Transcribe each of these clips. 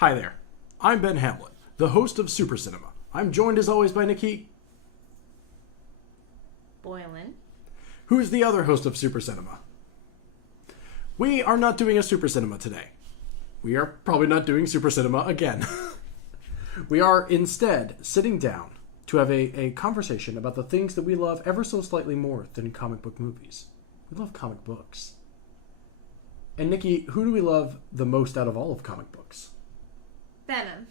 Hi there, I'm Ben Hamlet, the host of Super Cinema. I'm joined as always by Nikki Boylan, who's the other host of Super Cinema. We are not doing a Super Cinema today. We are probably not doing Super Cinema again. We are instead sitting down to have a conversation about the things that we love ever so slightly more than comic book movies. We love comic books. And Nikki, who do we love the most out of all of comic books? Venom,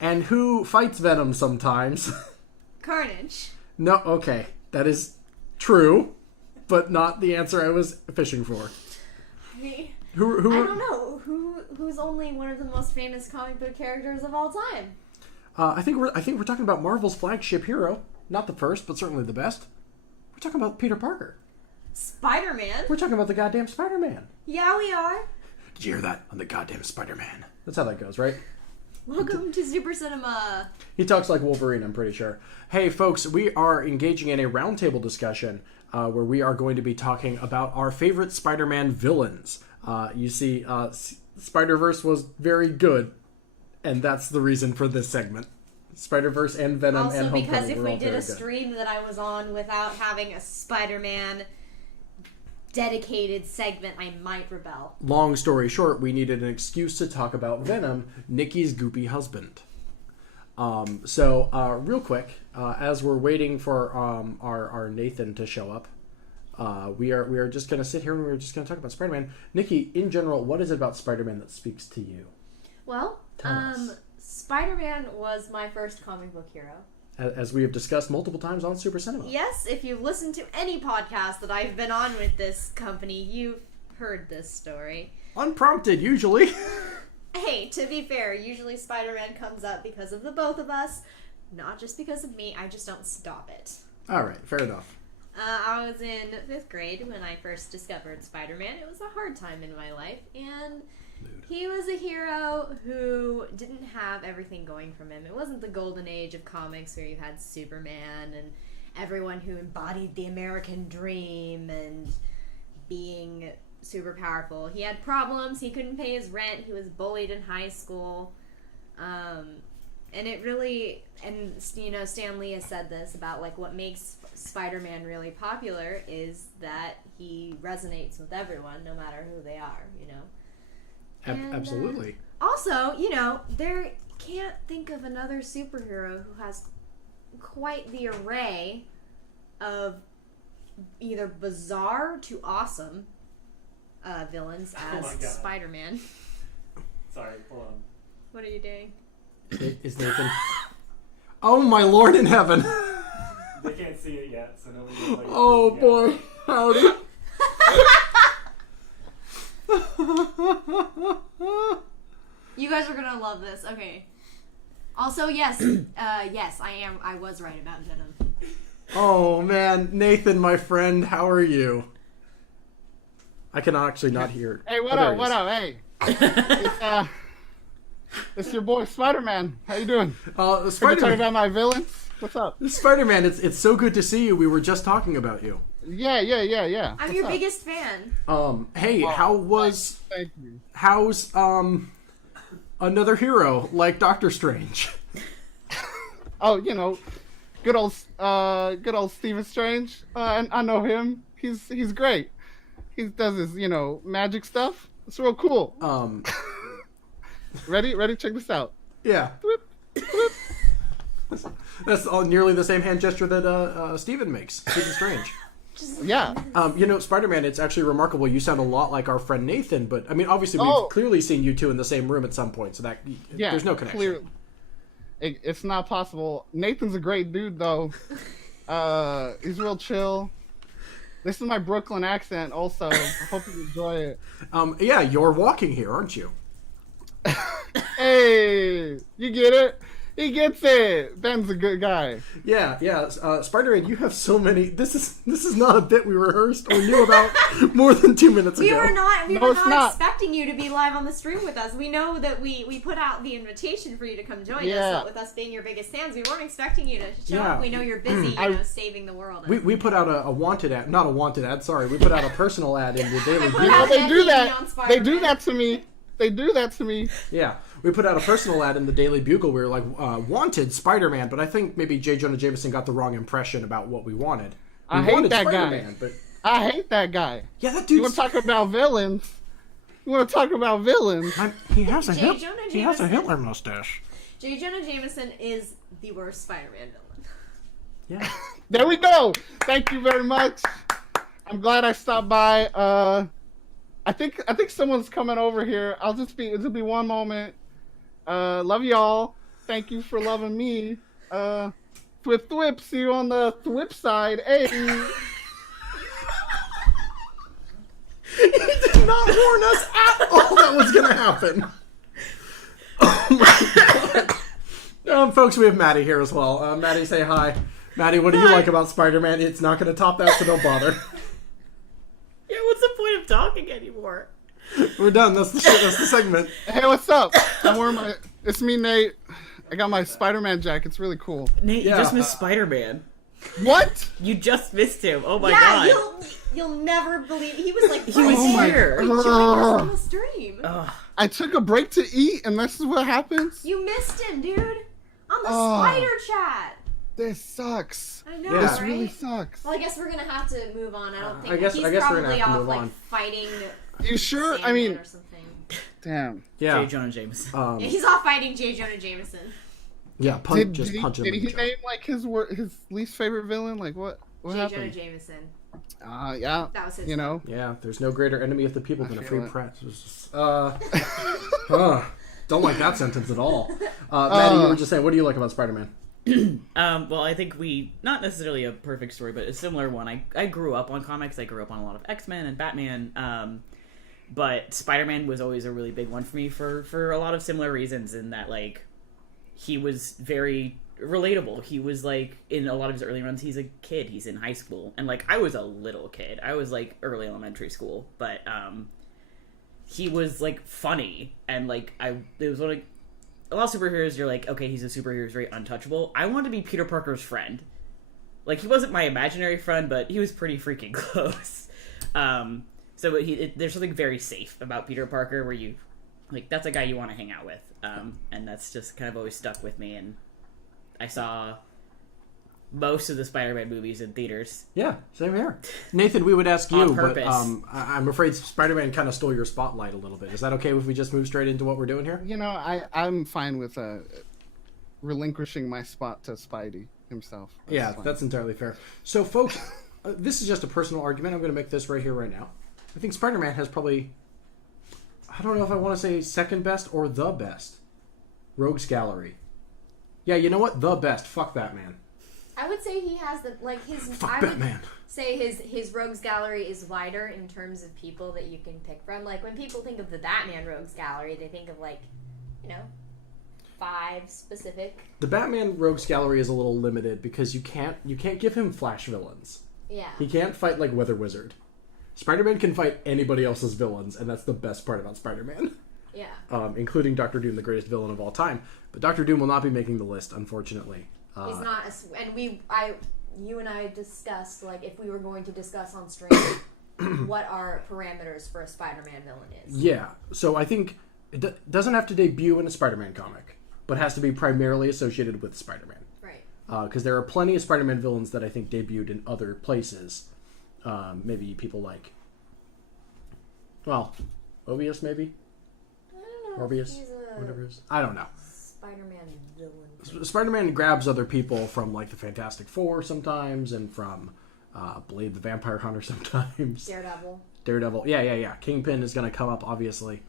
And who fights Venom sometimes? Carnage. No, okay. That is true, but not the answer I was fishing for. I mean, Who I don't know who's only one of the most famous comic book characters of all time. I think we're talking about Marvel's flagship hero. Not the first, but certainly the best. We're talking about Peter Parker. Spider-Man. We're talking about the goddamn Spider-Man. Yeah, we are. Did you hear that? I'm the goddamn Spider-Man. That's how that goes, right? Welcome to Super Cinema. He talks like Wolverine, I'm pretty sure. Hey, folks, we are engaging in a roundtable discussion where we are going to be talking about our favorite Spider-Man villains. You see, Spider-Verse was very good, and that's the reason for this segment. Spider-Verse and Venom Also, and Homecoming because if were we all did very a good. stream that I was on without having a Spider-Man dedicated segment, I might rebel. Long story short, we needed an excuse to talk about Venom, Nikki's goopy husband. So real quick, as we're waiting for our Nathan to show up, we are just going to sit here and we're just going to talk about Spider-Man. Nikki, in general, what is it about Spider-Man that speaks to you? Well, Tell us. Spider-Man was my first comic book hero. As we have discussed multiple times on Super Cinema. Yes, if you've listened to any podcast that I've been on with this company, you've heard this story. Unprompted, usually. Hey, to be fair, usually Spider-Man comes up because of the both of us, not just because of me. I just don't stop it. All right, fair enough. I was in 5th grade when I first discovered Spider-Man. It was a hard time in my life, and he was a hero who didn't have everything going from him. It wasn't the golden age of comics where you had Superman and everyone who embodied the American dream and being super powerful. He had problems. He couldn't pay his rent. He was bullied in high school. And it really, and you know, Stan Lee has said this about like what makes Spider-Man really popular is that he resonates with everyone, no matter who they are, you know. And, Absolutely. Also, you know, there can't think of another superhero who has quite the array of either bizarre to awesome villains as Spider-Man. Sorry, hold on. What are you doing? Is Nathan... Oh, my Lord in heaven. They can't see it yet, so nobody knows what you're Oh, freaking boy. out. Howdy. You guys are gonna love this. Okay. Also, yes, yes, I was right about Venom. Oh, man. Nathan, my friend, how are you? I can actually not hear. Hey, what Oh, there up? he What is. up? Hey, it's your boy Spider-Man. How you doing? We're talking Spider-Man. about my villains. What's up? Spider-Man, it's so good to see you. We were just talking about you. Yeah. I'm What's your up? biggest fan. Hey, Thank you. how's another hero like Doctor Strange? Oh, you know, good old Stephen Strange. And I know him. He's great. He does his magic stuff. It's real cool. Ready? Check this out. Yeah. That's nearly the same hand gesture that Steven makes. Stephen Strange. Yeah. Spider-Man, it's actually remarkable. You sound a lot like our friend Nathan, but, I mean, obviously we've clearly seen you two in the same room at some point, so that there's no connection. Clearly. It's not possible. Nathan's a great dude, though. He's real chill. This is my Brooklyn accent, also. I hope you enjoy it. Yeah, you're walking here, aren't you? Hey, you get it? He gets it. Ben's a good guy. Yeah. Spider-Man, you have so many. This is not a bit we rehearsed or knew about more than 2 minutes We ago. were not No, it's not. expecting you to be live on the stream with us. We know that we put out the invitation for you to come join us, but with us being your biggest fans, we weren't expecting you to show up. We know you're busy, saving the world. We put out a wanted ad, not a wanted ad. Sorry, we put out a personal ad in the Daily put Bugle. out They do an that. opinion on They do Spider-Man. that to me. they do that to me. Yeah, we put out a personal ad in the Daily Bugle. We were like, wanted Spider-Man, but I think maybe J. Jonah Jameson got the wrong impression about what we wanted. We I hate wanted that guy. Spider-Man, but I hate that guy. yeah, that You want dude's... to talk about villains? You want to talk about villains? He has a J. Hit- Jonah he has a Jameson. Hitler mustache. J. Jonah Jameson is the worst Spider-Man villain. Yeah. There we go. Thank you very much. I'm glad I stopped by. I think someone's coming over here. It'll be one moment. Love y'all. Thank you for loving me. Thwip thwip. See you on the thwip side. Hey. He did not warn us at all that was going to happen. Oh my god. Folks, we have Matty here as well. Matty, say hi. Matty, what do you like about Spider-Man? It's not going to top that, so don't bother. Yeah, what's the point of talking anymore? We're done. That's the shit. That's the segment. Hey, what's up? It's me, Nate. I got my Spider-Man jacket. It's really cool. Nate, Yeah. you just missed Spider-Man. What? You just missed him. Oh my yeah, god. you'll never believe he was like He was right here. there. He joined us on the stream. Ugh. I took a break to eat, and this is what happens? You missed him, dude. On the Oh. spider chat. This sucks. I know, Yeah. This right? really sucks. Well, I guess we're gonna have to move on. I don't think I guess he's we're gonna probably have to off move like on. fighting. You sure? I Sandman mean, or something. damn. Yeah. J. Jonah Jameson. Yeah, he's off fighting J. Jonah Jameson. Yeah, Did just he, punch him did in the he jaw. name like his least favorite villain? Like what J. Jonah happened? Jameson. Yeah. That was his. You know. Yeah, there's no greater enemy of the people than a feel free it. press. It's just, don't like that sentence at all. Maddie, you were just saying, what do you like about Spider-Man? Well, I think not necessarily a perfect story, but a similar one. I grew up on comics. I grew up on a lot of X-Men and Batman. But Spider-Man was always a really big one for me for a lot of similar reasons in that, like, he was very relatable. He was, like, in a lot of his early runs, he's a kid. He's in high school. And, like, I was a little kid. I was, like, early elementary school. But, he was, like, funny. And, like, it was like, a lot of superheroes, you're like, okay, he's a superhero, he's very untouchable. I wanted to be Peter Parker's friend. Like, he wasn't my imaginary friend, but he was pretty freaking close. So there's something very safe about Peter Parker where you, like, that's a guy you want to hang out with. And that's just kind of always stuck with me. And I saw most of the Spider-Man movies in theaters. Yeah, same here. Nathan, we would ask you, On but purpose. I'm afraid Spider-Man kind of stole your spotlight a little bit. Is that okay if we just move straight into what we're doing here? You know, I'm fine with relinquishing my spot to Spidey himself. Yeah, fine. that's entirely fair. So, folks, this is just a personal argument. I'm going to make this right here, right now. I think Spider-Man has probably, I don't know if I want to say second best or the best, Rogues Gallery. Yeah, you know what? The best. Fuck Batman. I would say he has his. Fuck I Batman. would say his rogues gallery is wider in terms of people that you can pick from. Like when people think of the Batman rogues gallery, they think of 5 specific. The Batman Rogues Gallery is a little limited because you can't give him Flash villains. Yeah. He can't fight like Weather Wizard. Spider-Man can fight anybody else's villains, and that's the best part about Spider-Man. Yeah. Including Dr. Doom, the greatest villain of all time. But Dr. Doom will not be making the list, unfortunately. He's not, you and I discussed, like, if we were going to discuss on stream what our parameters for a Spider-Man villain is. Yeah, so I think it doesn't have to debut in a Spider-Man comic, but has to be primarily associated with Spider-Man. Right. Because there are plenty of Spider-Man villains that I think debuted in other places. Maybe people like, well, Mobius, maybe? I don't know. Morbius? He's a Whatever it is. I don't know. Spider-Man villain. Spider-Man grabs other people from, like, the Fantastic Four sometimes, and from Blade the Vampire Hunter sometimes. Daredevil. Yeah. Kingpin is going to come up, obviously.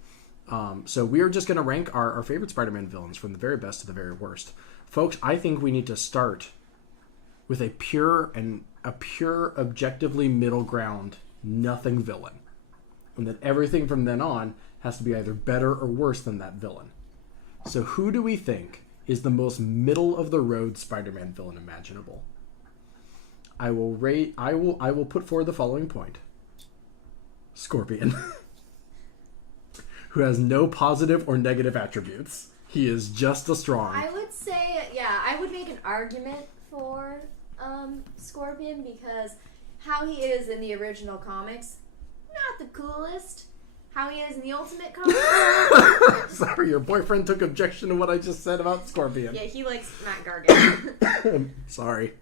So we are just going to rank our favorite Spider-Man villains from the very best to the very worst. Folks, I think we need to start with a pure, objectively middle ground, nothing villain. And that everything from then on has to be either better or worse than that villain. So who do we think is the most middle-of-the-road Spider-Man villain imaginable? I will put forward the following point. Scorpion. Who has no positive or negative attributes. He is just as strong. I would say, I would make an argument for Scorpion because how he is in the original comics, not the coolest. how he is in the Ultimate comic. Sorry, your boyfriend took objection to what I just said about Scorpion. Yeah, he likes Matt Gargan. Sorry.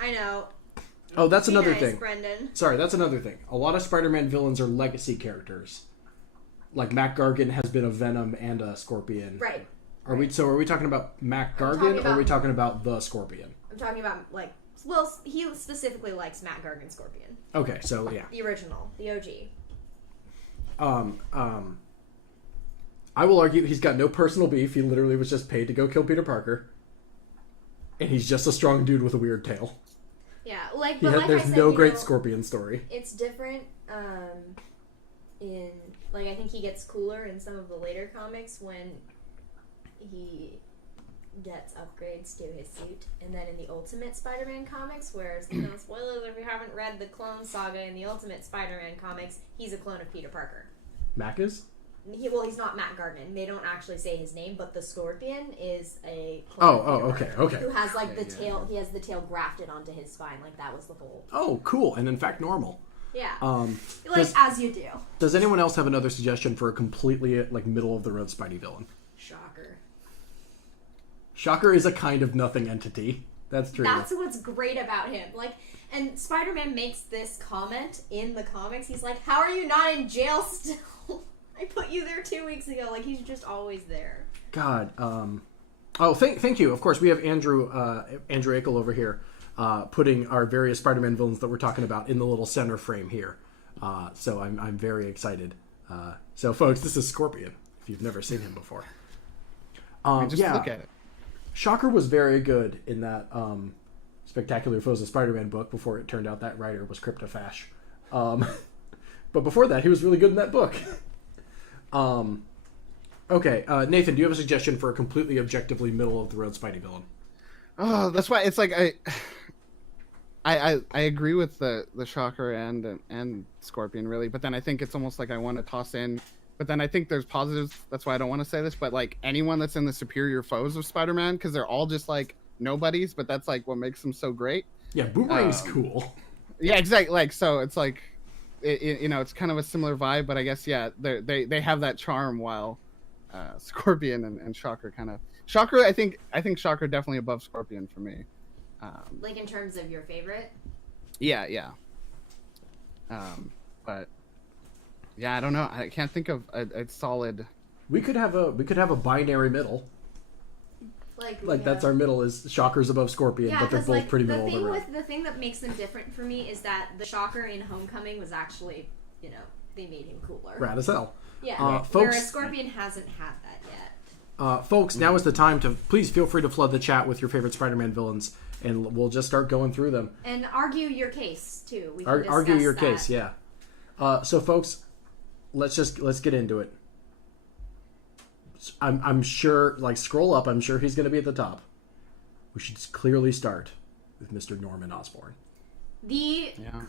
I know. Oh, that's Be another nice, thing. Brendan. Sorry, that's another thing. A lot of Spider-Man villains are legacy characters. Like Matt Gargan has been a Venom and a Scorpion. Right. Are we talking about Matt Gargan or are we talking about the Scorpion? I'm talking about, like, well, he specifically likes Matt Gargan Scorpion. Okay, so yeah. The original. The OG. I will argue he's got no personal beef. He literally was just paid to go kill Peter Parker. And he's just a strong dude with a weird tail. Yeah, like, but like there's I said, no great Scorpion story. It's different, in, like, I think he gets cooler in some of the later comics when he gets upgrades to his suit, and then in the Ultimate Spider-Man comics, whereas, spoilers if you haven't read the Clone Saga in the Ultimate Spider-Man comics, he's a clone of Peter Parker. Mac is? He's not Matt Gargan. They don't actually say his name, but the Scorpion is a clone of Peter Parker, okay. who has, like, the tail, he has the tail grafted onto his spine, like, that was the whole... Oh, cool, and in fact normal. Yeah. As you do. Does anyone else have another suggestion for a completely, like, middle-of-the-road Spidey villain? Shocker. Shocker is a kind of nothing entity. That's true. That's what's great about him. Like, and Spider-Man makes this comment in the comics. He's like, "How are you not in jail still? I put you there 2 weeks ago." Like, he's just always there. God. Oh, thank you. Of course, we have Andrew Akel over here, putting our various Spider-Man villains that we're talking about in the little center frame here. So I'm very excited. So, folks, this is Scorpion. If you've never seen him before, Look at it. Shocker was very good in that Spectacular Foes of Spider-Man book before it turned out that writer was Cryptofash. But before that, he was really good in that book. Okay, Nathan, do you have a suggestion for a completely objectively middle-of-the-road Spidey villain? Oh, that's why it's like I agree with the Shocker and Scorpion really, but then I think it's almost like I want to toss in. But then I think there's positives. That's why I don't want to say this. But like anyone that's in the Superior Foes of Spider-Man, because they're all just like nobodies. But that's like what makes them so great. Yeah, Boomerang's cool. Yeah, exactly. Like so, it's like, it's kind of a similar vibe. But I guess they have that charm while Scorpion and Shocker kind of I think Shocker definitely above Scorpion for me. Like in terms of your favorite. Yeah. But. Yeah, I don't know. I can't think of a solid. We could have a binary middle. Like that's our middle is Shocker's above Scorpion, but they're both pretty middle of the road. The thing that makes them different for me is that the Shocker in Homecoming was actually, they made him cooler. Rad as hell. Yeah. Folks, whereas Scorpion hasn't had that yet. Folks, now is the time to please feel free to flood the chat with your favorite Spider-Man villains, and we'll just start going through them. And argue your case too. We can argue your that. case, yeah. So, folks. Let's get into it. I'm sure, like, scroll up. I'm sure he's going to be at the top. We should clearly start with Mr. Norman Osborn.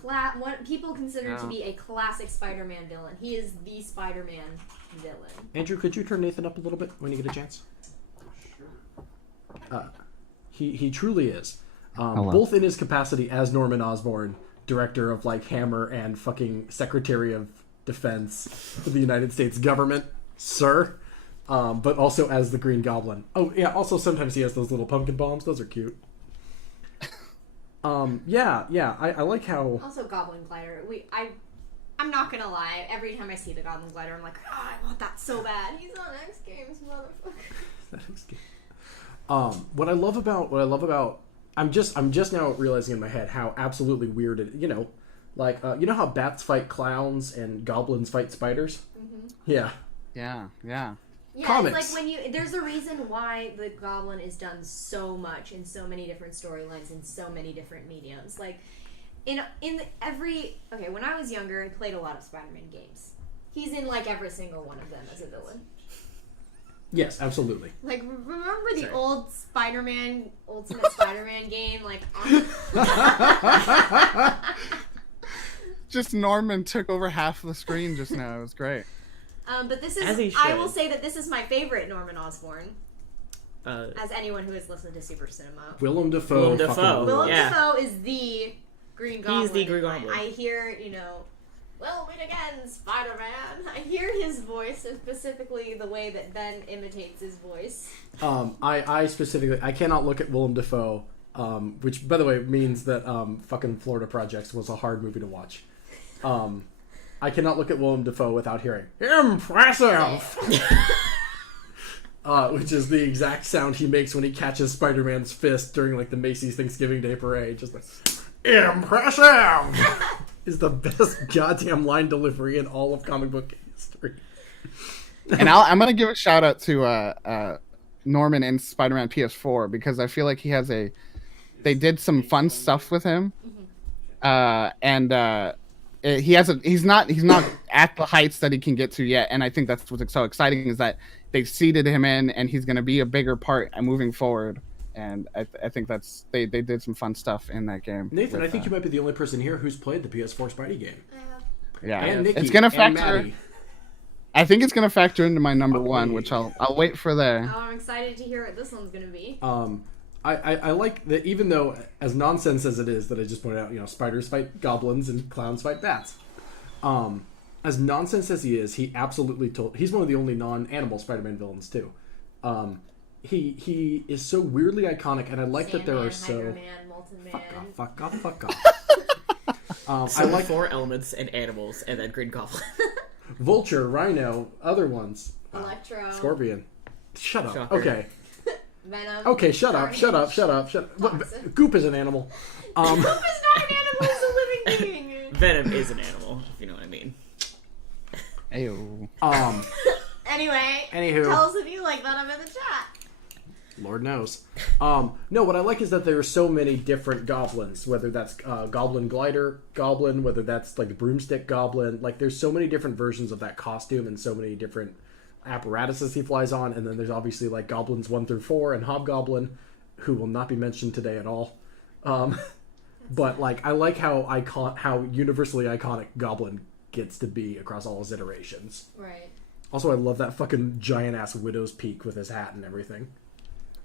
What people consider to be a classic Spider-Man villain. He is the Spider-Man villain. Andrew, could you turn Nathan up a little bit when you get a chance? Sure. He truly is. Both in his capacity as Norman Osborn, director of, like, Hammer and fucking Secretary of Defense for the United States government, sir. But also as the Green Goblin. Oh, yeah, also sometimes he has those little pumpkin bombs. Those are cute. I like how... Also Goblin Glider. I'm not gonna lie, every time I see the Goblin Glider, I'm like, I want that so bad. He's on X Games, motherfucker. What I love about... I'm just now realizing in my head how absolutely weird it... Like, you know how bats fight clowns and goblins fight spiders? Mm-hmm. Yeah. Yeah, Comics. It's like there's a reason why the Goblin is done so much in so many different storylines in so many different mediums. Like, when I was younger, I played a lot of Spider-Man games. He's in, like, every single one of them as a villain. Yes, absolutely. Like, remember the old Ultimate Spider-Man game? Like, just Norman took over half of the screen just now. It was great. But this is, I will say that this is my favorite Norman Osborn. As anyone who has listened to Super Cinema. Willem Dafoe. Willem Dafoe is the Green Goblin. He's the Green Goblin. I hear, Well, meet again, Spider-Man. I hear his voice, and specifically the way that Ben imitates his voice. I specifically, I cannot look at Willem Dafoe, which, by the way, means that fucking Florida Projects was a hard movie to watch. I cannot look at Willem Dafoe without hearing, impressive! Which is the exact sound he makes when he catches Spider-Man's fist during, like, the Macy's Thanksgiving Day Parade. Just like, impressive! Is the best goddamn line delivery in all of comic book history. And I'm gonna give a shout out to Norman in Spider-Man PS4 because I feel like they did some fun stuff with him, and he's not at the heights that he can get to yet, and I think that's what's so exciting is that they've seeded him in, and he's gonna be a bigger part moving forward. And I think they did some fun stuff in that game. Nathan, I think you might be the only person here who's played the PS4 Spidey game. Yeah, And Nikki, it's gonna and factor. Maddie. I think it's gonna factor into my number one, which I'll wait for there. Oh, I'm excited to hear what this one's gonna be. I like that, even though as nonsense as it is that I just pointed out, spiders fight goblins and clowns fight bats. As nonsense as he is, he absolutely he's one of the only non-animal Spider-Man villains too. He is so weirdly iconic, and I like that there are so... Man, Molten Man. Fuck off. I like 4 elements and animals, and then Green Goblin. Vulture, Rhino, other ones. Electro. Scorpion. Shut up. Shocker. Okay. Venom. Okay, shut up. Toxic. Goop is an animal. Goop is not an animal, it's a living being. Venom is an animal, if you know what I mean. Ayo. Anyway, Anywho. tell us if you like Venom in the chat. Lord knows. No, what I like is that there are so many different goblins, whether that's Goblin Glider Goblin, whether that's like the Broomstick Goblin. Like, there's so many different versions of that costume and so many different apparatuses he flies on. And then there's obviously like Goblins 1 through 4 and Hobgoblin, who will not be mentioned today at all. But like, I like how universally iconic Goblin gets to be across all his iterations. Right. Also, I love that fucking giant-ass Widow's Peak with his hat and everything.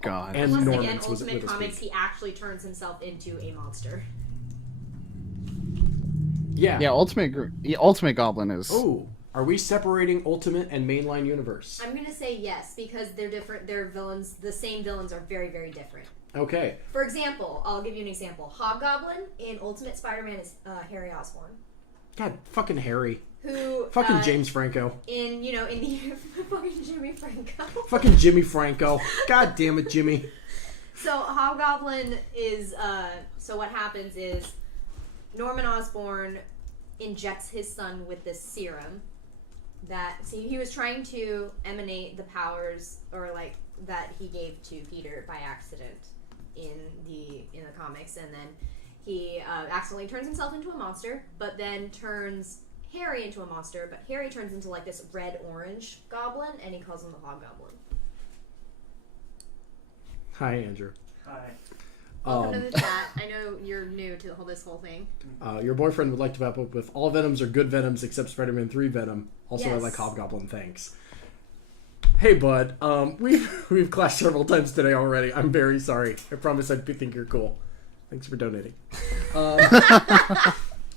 God. And Once Norman's again, was Ultimate with us Comics, speak. he actually turns himself into a monster. Yeah. Ultimate Goblin is. Oh, are we separating Ultimate and Mainline Universe? I'm gonna say yes, because they're different. Their villains, the same villains, are very, very different. Okay. For example, I'll give you an example. Hobgoblin in Ultimate Spider-Man is Harry Osborn. God, fucking Harry. Who Fucking James Franco. in the fucking Jimmy Franco. Fucking Jimmy Franco. God damn it, Jimmy. So Hobgoblin is so what happens is Norman Osborn injects his son with this serum that he was trying to emanate the powers or like that he gave to Peter by accident in the comics, and then he accidentally turns himself into a monster, but then turns Harry into a monster, but Harry turns into like this red-orange goblin, and he calls him the Hobgoblin. Hi, Andrew. Hi. Welcome to the chat. I know you're new to this whole thing. Your boyfriend would like to wrap up with all Venoms are good Venoms except Spider-Man 3 Venom. Also, I Yes. like Hobgoblin, thanks. Hey, bud. We've clashed several times today already. I'm very sorry. I promise I think you're cool. Thanks for donating.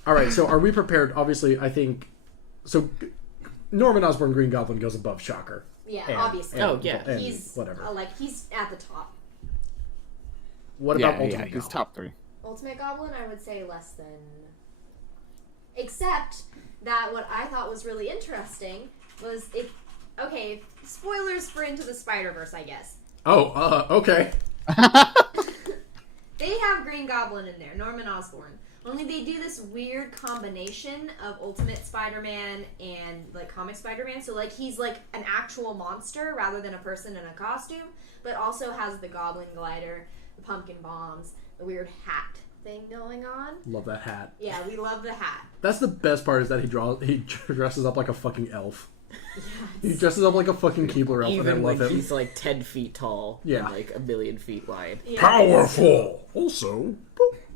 All right, so are we prepared? Obviously, I think... So, Norman Osborn Green Goblin goes above Shocker. Yeah, And- obviously. Oh, yeah. and He's whatever. he's at the top. What about Yeah, Ultimate he's Goblin? top 3. Ultimate Goblin, I would say less than. Except that what I thought was really interesting was okay, spoilers for Into the Spider-Verse, I guess. Oh, okay. They have Green Goblin in there, Norman Osborn. Only they do this weird combination of Ultimate Spider-Man and like comic Spider-Man. So like he's like an actual monster rather than a person in a costume, but also has the Goblin glider, the pumpkin bombs, the weird hat thing going on. Love that hat. Yeah, we love the hat. That's the best part is that he dresses up like a fucking elf. He Yes. dresses up like a fucking Keebler elf, and I Even love when him. he's like 10 feet tall Yeah. and like 1,000,000 feet wide. Yeah. Powerful. Also,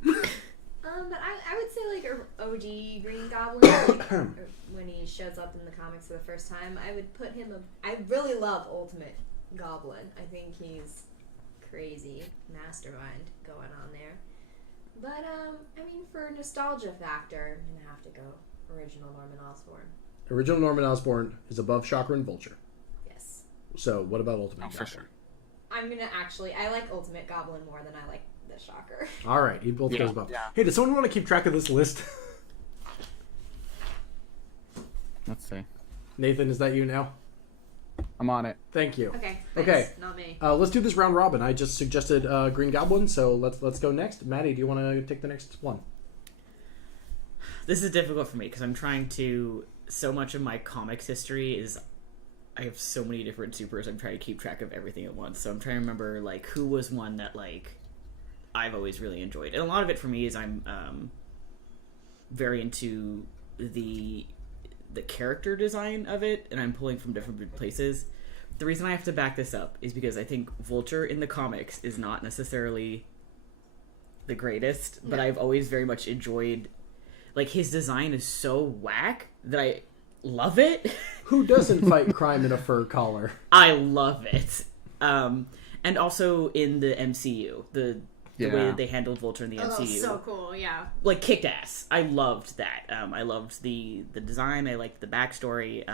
But I would say like a OG Green Goblin, like, when he shows up in the comics for the first time, I would put him. I really love Ultimate Goblin. I think he's crazy mastermind going on there. But I mean, for nostalgia factor, I'm gonna have to go Original Norman Osborn. Original Norman Osborn is above Shocker and Vulture. Yes. So what about Ultimate Goblin? For sure. I'm gonna I like Ultimate Goblin more than I like the Shocker. All right, he both goes above. Yeah. Hey, does someone want to keep track of this list? Let's see. Nathan, is that you now? I'm on it. Thank you. Okay. Okay. Nice. Not me. Let's do this round robin. I just suggested Green Goblin, so let's go next. Maddie, do you want to take the next one? This is difficult for me because I'm trying to. So much of my comics history is. I have so many different supers. I'm trying to keep track of everything at once. So I'm trying to remember like who was one that like I've always really enjoyed, and a lot of it for me is I'm very into the character design of it, and I'm pulling from different places. The reason I have to back this up is because I think Vulture in the comics is not necessarily the greatest, but I've always very much enjoyed, like, his design is so whack that I love it. Who doesn't fight crime in a fur collar? I love it. And also in the MCU, the way that they handled Vulture in the MCU. Oh, so cool, yeah. Like, kicked ass. I loved that. I loved the design. I liked the backstory.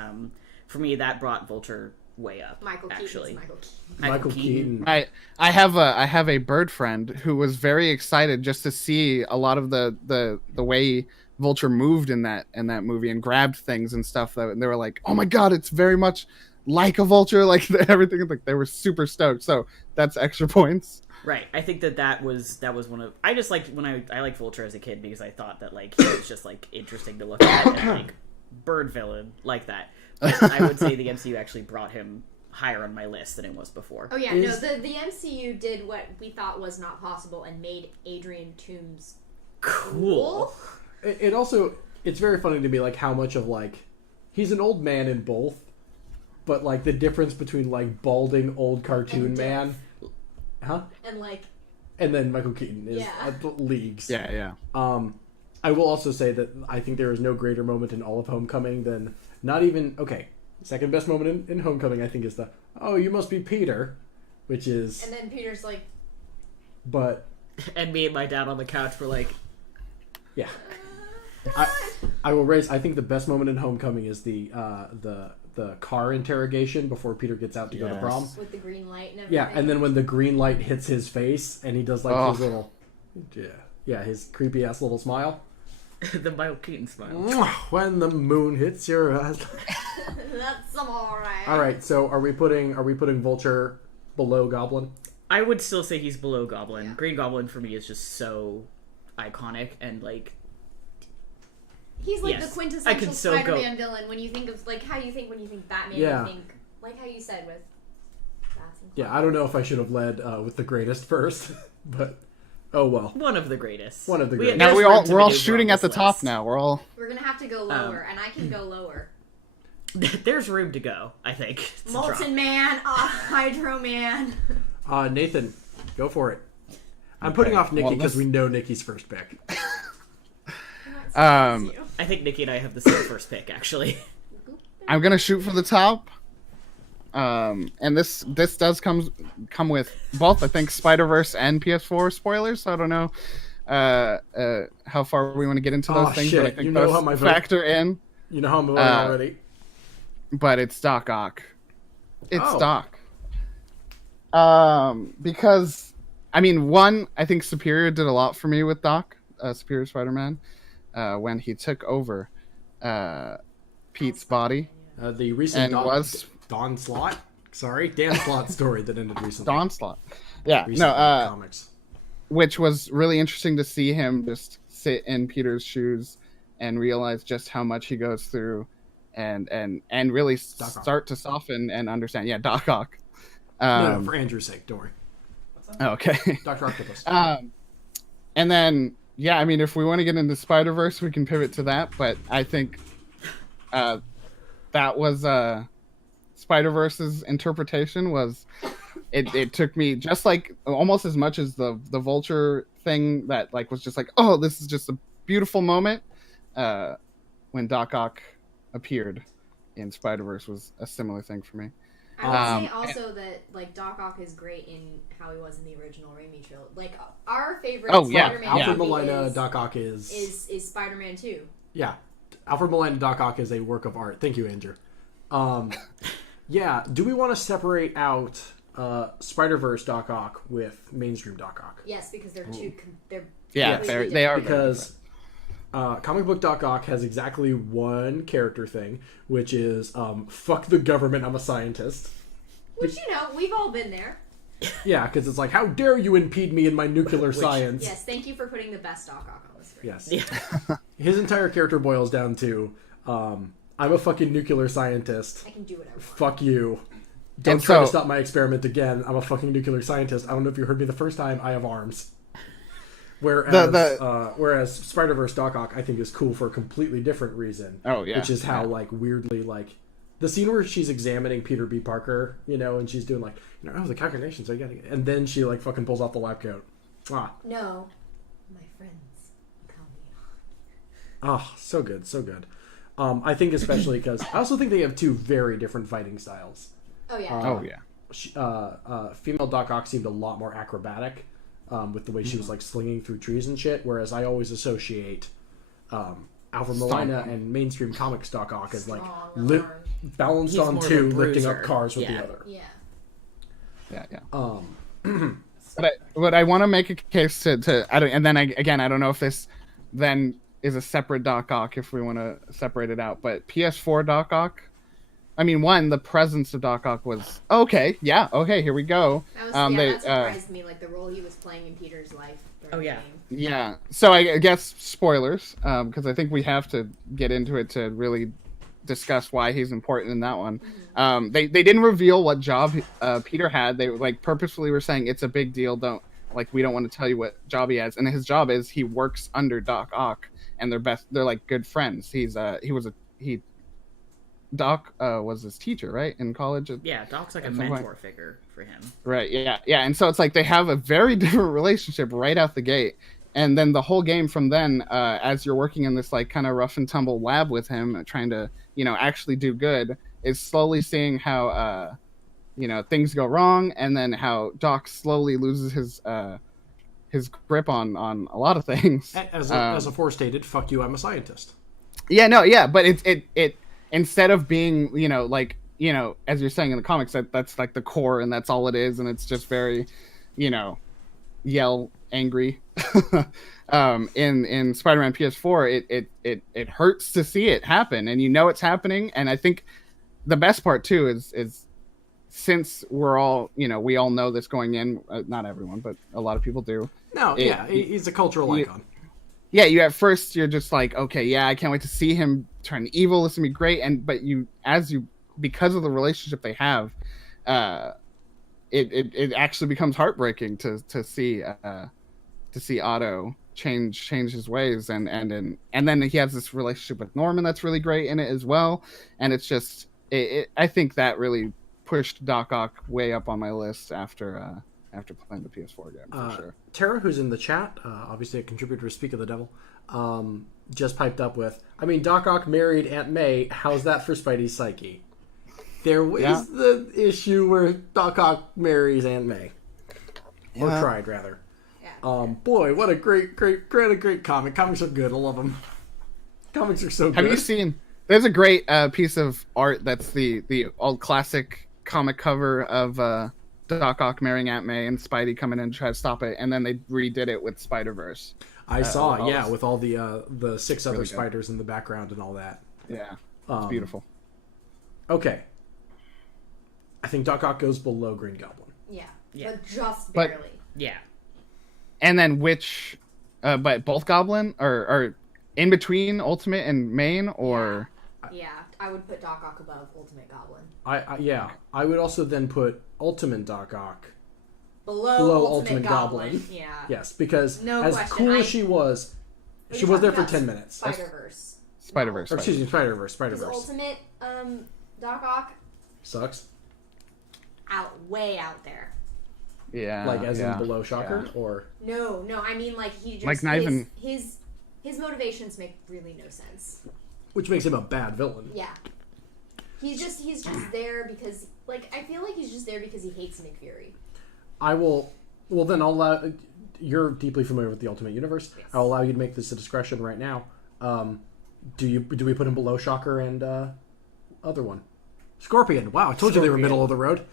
For me, that brought Vulture way up. Michael actually. Michael Keaton. I have a bird friend who was very excited just to see a lot of the way Vulture moved in that movie and grabbed things and stuff. And they were like, "Oh my god, it's very much like a vulture!" Like everything. Like they were super stoked. So that's extra points. Right. I think that was one of. I just liked when I liked Vulture as a kid because I thought that like he was just like interesting to look at and like bird villain like that. But I would say the MCU actually brought him higher on my list than it was before. Oh yeah, no, the MCU did what we thought was not possible and made Adrian Toomes cool. It also, it's very funny to me, like, how much of, like, he's an old man in both, but, like, the difference between, like, balding old cartoon man. Huh? And then Michael Keaton is leagues. Yeah. I will also say that I think there is no greater moment in all of Homecoming than not even, okay, second best moment in Homecoming, I think, is the, "Oh, you must be Peter," which is... And then Peter's like... But... And me and my dad on the couch were like... Yeah. I will raise. I think the best moment in Homecoming is the car interrogation before Peter gets out to go to prom with the green light and everything. Yeah, and then when the green light hits his face and he does like his little, his creepy ass little smile. The Michael Keaton smile. When the moon hits your eyes. That's alright. All right, so are we putting Vulture below Goblin? I would still say he's below Goblin. Yeah. Green Goblin for me is just so iconic and like. He's like the quintessential Spider-Man villain when you think of like how you think when you think Batman. You think like how you said with. Yeah, I don't know if I should have led with the greatest first, but oh well. One of the greatest. One of the greatest. Now we're all shooting at the top now. We're gonna have to go lower, and I can go lower. There's room to go, I think. Molten Man, Hydro Man. Nathan, go for it. I'm putting off Nikki because we know Nikki's first pick. I think Nikki and I have the same first pick, actually. I'm gonna shoot for the top. And this does come with both, I think, Spider-Verse and PS4 spoilers. So I don't know how far we want to get into those things, but I think those factor in. You know how I'm voting already. But it's Doc Ock. It's Doc. Because I mean, one, I think Superior did a lot for me with Doc, Superior Spider-Man, when he took over Pete's body. The recent Dan Slott story that ended recently. Dan Slott. Yeah, comics. Which was really interesting to see him just sit in Peter's shoes and realize just how much he goes through and really start to soften and understand. Yeah, Doc Ock. No, for Andrew's sake, don't worry. Okay. Dr. Octopus. And then, I mean, if we want to get into Spider-Verse, we can pivot to that, but I think that was Spider-Verse's interpretation was it took me just like almost as much as the Vulture thing that like was just like, oh, this is just a beautiful moment when Doc Ock appeared in Spider-Verse was a similar thing for me. I would say also that like Doc Ock is great in how he was in the original Raimi trilogy. Like our favorite Spider-Man Alfred movie Molina, Doc Ock is Spider-Man 2. Yeah. Alfred Molina Doc Ock is a work of art. Thank you, Andrew. Yeah, do we want to separate out Spider-Verse Doc Ock with mainstream Doc Ock? Yes, because they're two. They're Yeah, completely they are Because comic book Doc Ock has exactly one character thing, which is fuck the government, I'm a scientist. Which, we've all been there. Yeah, because it's like, how dare you impede me in my nuclear science? Yes, thank you for putting the best Doc Ock on the screen. Yes. Yeah. His entire character boils down to, I'm a fucking nuclear scientist. I can do what I want. Fuck you. Don't And try to so- stop my experiment again. I'm a fucking nuclear scientist. I don't know if you heard me the first time. I have arms. Whereas Spider-Verse Doc Ock, I think, is cool for a completely different reason. Oh, yeah. Which is how, Yeah. like, weirdly, like, the scene where she's examining Peter B. Parker, and she's doing, like, the calculations are getting it. And then she, like, fucking pulls off the lab coat. Ah. No, my friends call me Oh, so good, so good. I think especially because I also think they have two very different fighting styles. Oh yeah. Oh yeah. Female Doc Ock seemed a lot more acrobatic with the way she was like slinging through trees and shit, whereas I always associate Alfred Molina and mainstream comics Doc Ock as like Strong arm. balanced He's on more of two, a lifting bruiser. up cars with the Yeah. other. Yeah. Yeah. But I want to make a case to I don't know if this then is a separate Doc Ock if we want to separate it out. But PS4 Doc Ock, I mean, the presence of Doc Ock was okay. Yeah, okay, here we go. That surprised me, like the role he was playing in Peter's life. during Oh, the yeah. game. Yeah. So I guess spoilers, because I think we have to get into it to really discuss why he's important in that one. They didn't reveal what job Peter had. They like purposefully were saying it's a big deal. We don't want to tell you what job he has. And his job is he works under Doc Ock, and they're like good friends. Doc was his teacher, right, in college. Yeah, Doc's like a At some mentor point. figure for him. Right, yeah. And so it's like they have a very different relationship right out the gate. And then the whole game from then, as you're working in this like kind of rough and tumble lab with him, trying to, actually do good, is slowly seeing how, things go wrong, and then how Doc slowly loses his grip on a lot as As aforestated, fuck you, I'm a scientist. but it instead of being as you're saying in the comics, that's like the core and that's all it is, and it's just very yell angry. In Spider-Man PS4 it hurts to see it happen, and it's happening. And I think the best part too is since we're all we all know this going in, not everyone but a lot of people do. He's a cultural icon. Yeah, at first you're just like, okay, yeah, I can't wait to see him turn evil. This is gonna be great. But because of the relationship they have, it actually becomes heartbreaking to see Otto change his ways, and then he has this relationship with Norman that's really great in it as well. And it's just I think that really pushed Doc Ock way up on my list after playing the PS4 game, for sure. Tara, who's in the chat, obviously a contributor to Speak of the Devil, just piped up with, I mean, Doc Ock married Aunt May. How's that for Spidey's psyche? There was the issue where Doc Ock marries Aunt May. Or tried, rather. Yeah. Boy, what a great comic. Comics are good. I love them. Comics are so good. Have you seen... There's a great piece of art that's the old classic comic cover of Doc Ock marrying Aunt May and Spidey coming in to try to stop it, and then they redid it with Spider-Verse. I saw, with all the 6 other really good. spiders in the background and all that. Yeah, it's beautiful. Okay. I think Doc Ock goes below Green Goblin. Yeah. Yeah. But just But- barely. Yeah. And then but both Goblin or in between Ultimate and Main, or Yeah, I would put Doc Ock above Ultimate Goblin. I would also then put Ultimate Doc Ock Below Ultimate Goblin. Yeah. Yes, because No as question. cool as she was there for 10 minutes. Spider-Verse. Spider-Verse. Or, excuse me, Because Spider-Verse. Ultimate Doc Ock Sucks. way out there. Yeah, Like as in below Shocker? yeah. Or No, I mean like he just Like, not even- his motivations make really no sense. which makes him a bad villain. Yeah. He's just there because I feel like he's just there because he hates Nick Fury. I'll allow, you're deeply familiar with the Ultimate Universe. Yes. I'll allow you to make this a discretion right now. Do we put him below Shocker and other one? Scorpion. Wow, I told you they were middle of the road.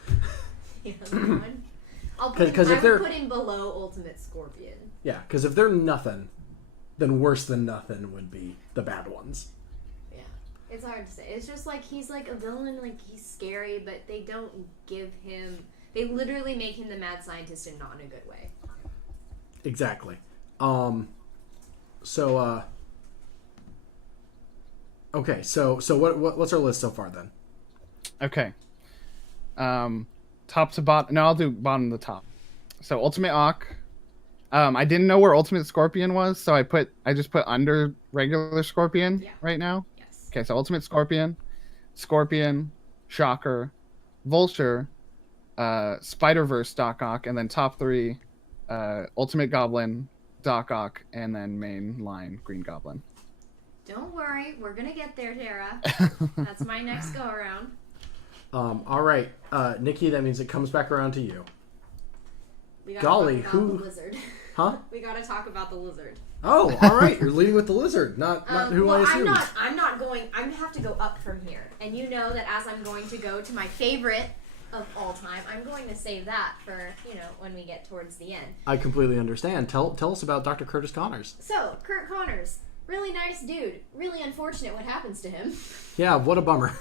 Yeah, one. I would put him below Ultimate Scorpion. Yeah, because if they're nothing, then worse than nothing would be the bad ones. Yeah, it's hard to say. It's just like he's like a villain, like he's scary, but they don't give him. They literally make him the mad scientist and not in a good way. Exactly. Okay, so what's our list so far then? Okay. Top to bottom. No, I'll do bottom to top. So Ultimate Awk. I didn't know where Ultimate Scorpion was, so I just put under regular Scorpion right now. Yes. Okay, so Ultimate Scorpion, Shocker, Vulture, Spider-Verse Doc Ock, and then top 3, Ultimate Goblin, Doc Ock, and then main line Green Goblin. Don't worry, we're gonna get there, Tara. That's my next go around. All right, Nikki. That means it comes back around to you. We gotta Golly, talk about who? the lizard. Huh? We gotta talk about the lizard. Oh, all right. You're leading with the lizard, not who I assumed. I'm not going. I have to go up from here, and you know that as I'm going to go to my favorite of all time, I'm going to save that for when we get towards the end. I completely understand. Tell us about Dr. Curtis Connors. So Kurt Connors, really nice dude. Really unfortunate what happens to him. Yeah, what a bummer.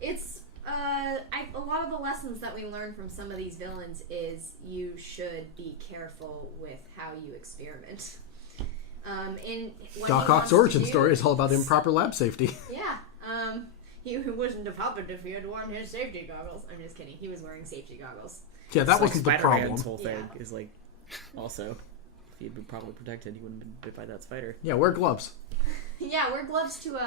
It's a lot of the lessons that we learn from some of these villains is you should be careful with how you experiment. Doc Ock's origin story is all about improper lab safety. Yeah. He wouldn't have happened if he had worn his safety goggles. I'm just kidding. He was wearing safety goggles. Yeah, that wasn't the problem. Spider-Man's whole thing is like, also, if he'd been properly protected, he wouldn't have been bit by that spider. Yeah, wear gloves. Yeah, wear gloves to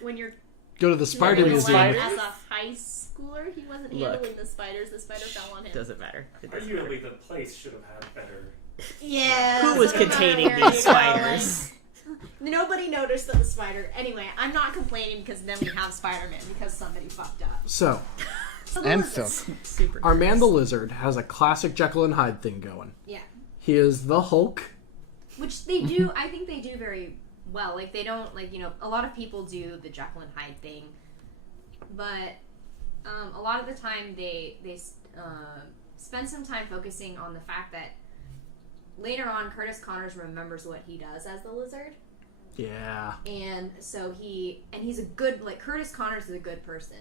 when you're go to the spider museum. As a high schooler, he wasn't handling the spiders. The spider fell on him. Doesn't matter. Arguably, the place should have had better. Yeah. Who was containing these spiders? Nobody noticed that the spider. Anyway, I'm not complaining because then we have Spider-Man because somebody fucked up. So And lizard. Silk. our man the Lizard has a classic Jekyll and Hyde thing going. Yeah. He is the Hulk. Which they do. I think they do very well. Like they don't a lot of people do the Jekyll and Hyde thing, but a lot of the time they spend some time focusing on the fact that later on Curtis Connors remembers what he does as the Lizard. Yeah. And so he's a good, Curtis Connors is a good person.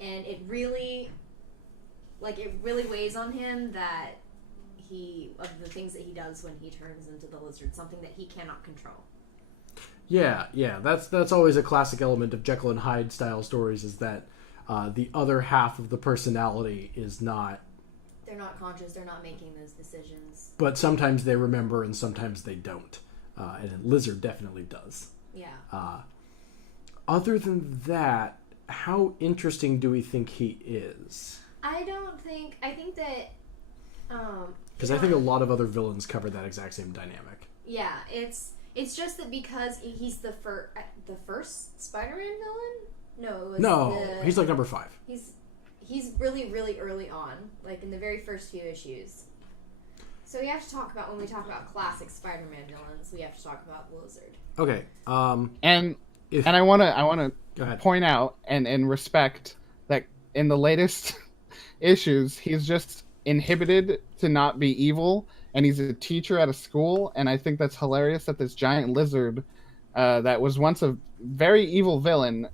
And it really weighs on him that of the things that he does when he turns into the Lizard, something that he cannot control. Yeah. That's always a classic element of Jekyll and Hyde style stories is that the other half of the personality is not... They're not conscious, they're not making those decisions. But sometimes they remember and sometimes they don't. And Lizard definitely does. Yeah. Other than that, how interesting do we think he is? I think that... Because I think a lot of other villains cover that exact same dynamic. Yeah, it's just that because he's the first Spider-Man villain? No, it was he's like number 5. He's really, really early on, like in the very first few issues. So we have to talk about, when we talk about classic Spider-Man villains, we have to talk about Lizard. Okay. And I want to Go ahead. point out and respect that in the latest issues, he's just inhibited to not be evil, and he's a teacher at a school, and I think that's hilarious that this giant lizard that was once a very evil villain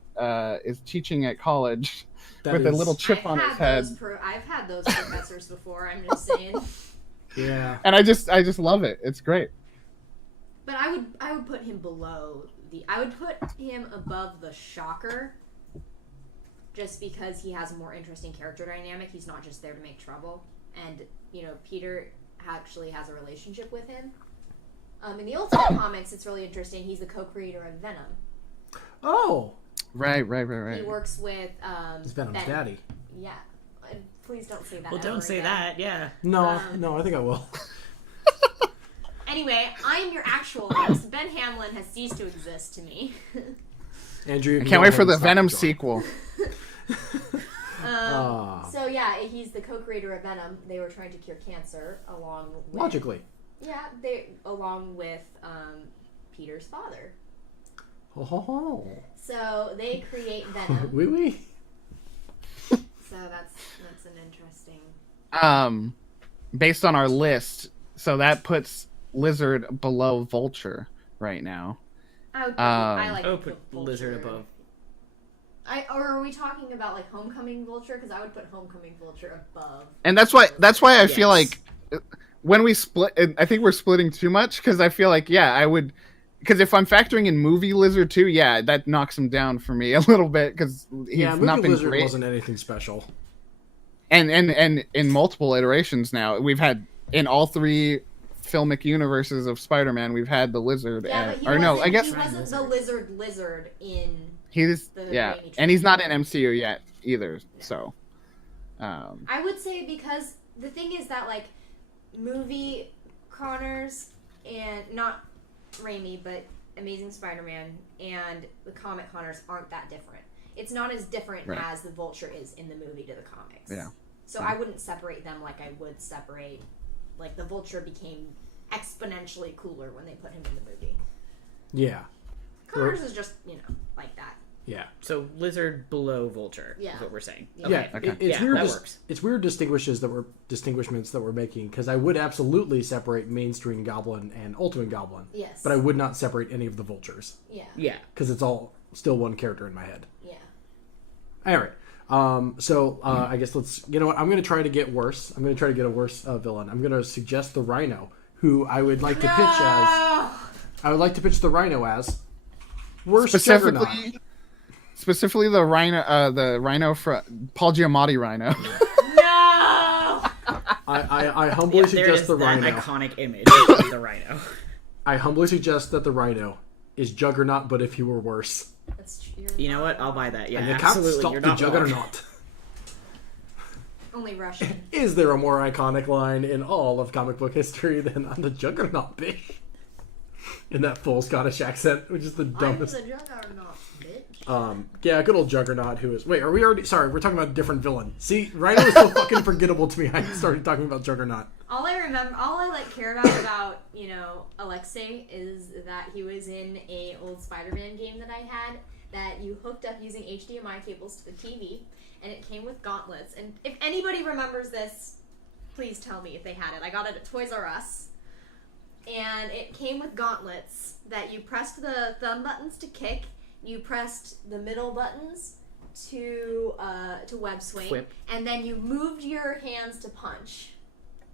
is teaching at college with a little chip on his head. I've had those professors before, I'm just saying. Yeah. And I just love it. It's great. But I would put him below I would put him above the Shocker, just because he has a more interesting character dynamic. He's not just there to make trouble, and Peter actually has a relationship with him. In the Ultimate comics, it's really interesting. He's the co-creator of Venom. Oh. Right. He works with It's Venom's Ben. daddy. Yeah. Please don't say that. Well, don't say again. that. Yeah. No, I think I will. Anyway, I am your actual host. Ben Hamlin has ceased to exist to me. Andrew, I can't wait for the Venom sequel. So yeah, he's the co-creator of Venom. They were trying to cure cancer along with... Logically. Yeah, along with Peter's father. Oh. So they create venom. Wee wee. So that's an interesting. Based on our list, so that puts lizard below vulture right now. I like I to would put Vulture. lizard above. Or are we talking about like Homecoming Vulture? Because I would put Homecoming Vulture above. And that's why I feel Yes. like when we split, I think we're splitting too much because I feel like I would, because if I'm factoring in movie lizard too, that knocks him down for me a little bit because he's Yeah, not movie been lizard great. wasn't anything special. And in multiple iterations now, we've had in all three filmic universes of Spider-Man, we've had the lizard. Yeah, but he or no, wasn't- I guess he wasn't the lizard in. he's the Raimi and he's not in trilogy. MCU yet either. So, I would say because the thing is that like movie Connors and not Raimi but Amazing Spider-Man and the comic Connors aren't that different. It's not as different Right. as the Vulture is in the movie to the comics. Yeah. So I wouldn't separate them like I would separate like the Vulture became exponentially cooler when they put him in the movie. Yeah. Connors is just, like that. Yeah. So lizard below vulture Yeah. is what we're saying. Yeah. Okay. Yeah, Okay. it's Yeah, weird. that works. It's weird distinguishments that we're making because I would absolutely separate mainstream Goblin and Ultimate Goblin, Yes. but I would not separate any of the Vultures Yeah. Yeah. because it's all still one character in my head. Yeah. All right. So I guess let's. You know what? I'm going to try to get worse. I'm going to try to get a worse villain. I'm going to suggest the Rhino, who I would like to pitch as. I would like to pitch the Rhino as worst Juggernaut. Specifically the rhino from Paul Giamatti Rhino. No! I humbly Yeah, there it suggest is, the that Rhino. iconic image of the Rhino. I humbly suggest that the Rhino is Juggernaut, but if he were worse. That's true. You know what? I'll buy that. Yeah, And you can't absolutely. stop You're the not wrong. Juggernaut. Only Russian. Is there a more iconic line in all of comic book history than "I'm the Juggernaut, bitch"? In that full Scottish accent, which is the I'm dumbest. the Juggernaut, bitch. Yeah, good old Juggernaut, who is... Wait, are we already... Sorry, we're talking about a different villain. See, Rhino is so fucking forgettable to me, I started talking about Juggernaut. All I care about, Alexei is that he was in a old Spider-Man game that I had that you hooked up using HDMI cables to the TV, and it came with gauntlets. And if anybody remembers this, please tell me if they had it. I got it at Toys R Us. And it came with gauntlets that you pressed the thumb buttons to kick, you pressed the middle buttons to web swing, Whip. and then you moved your hands to punch.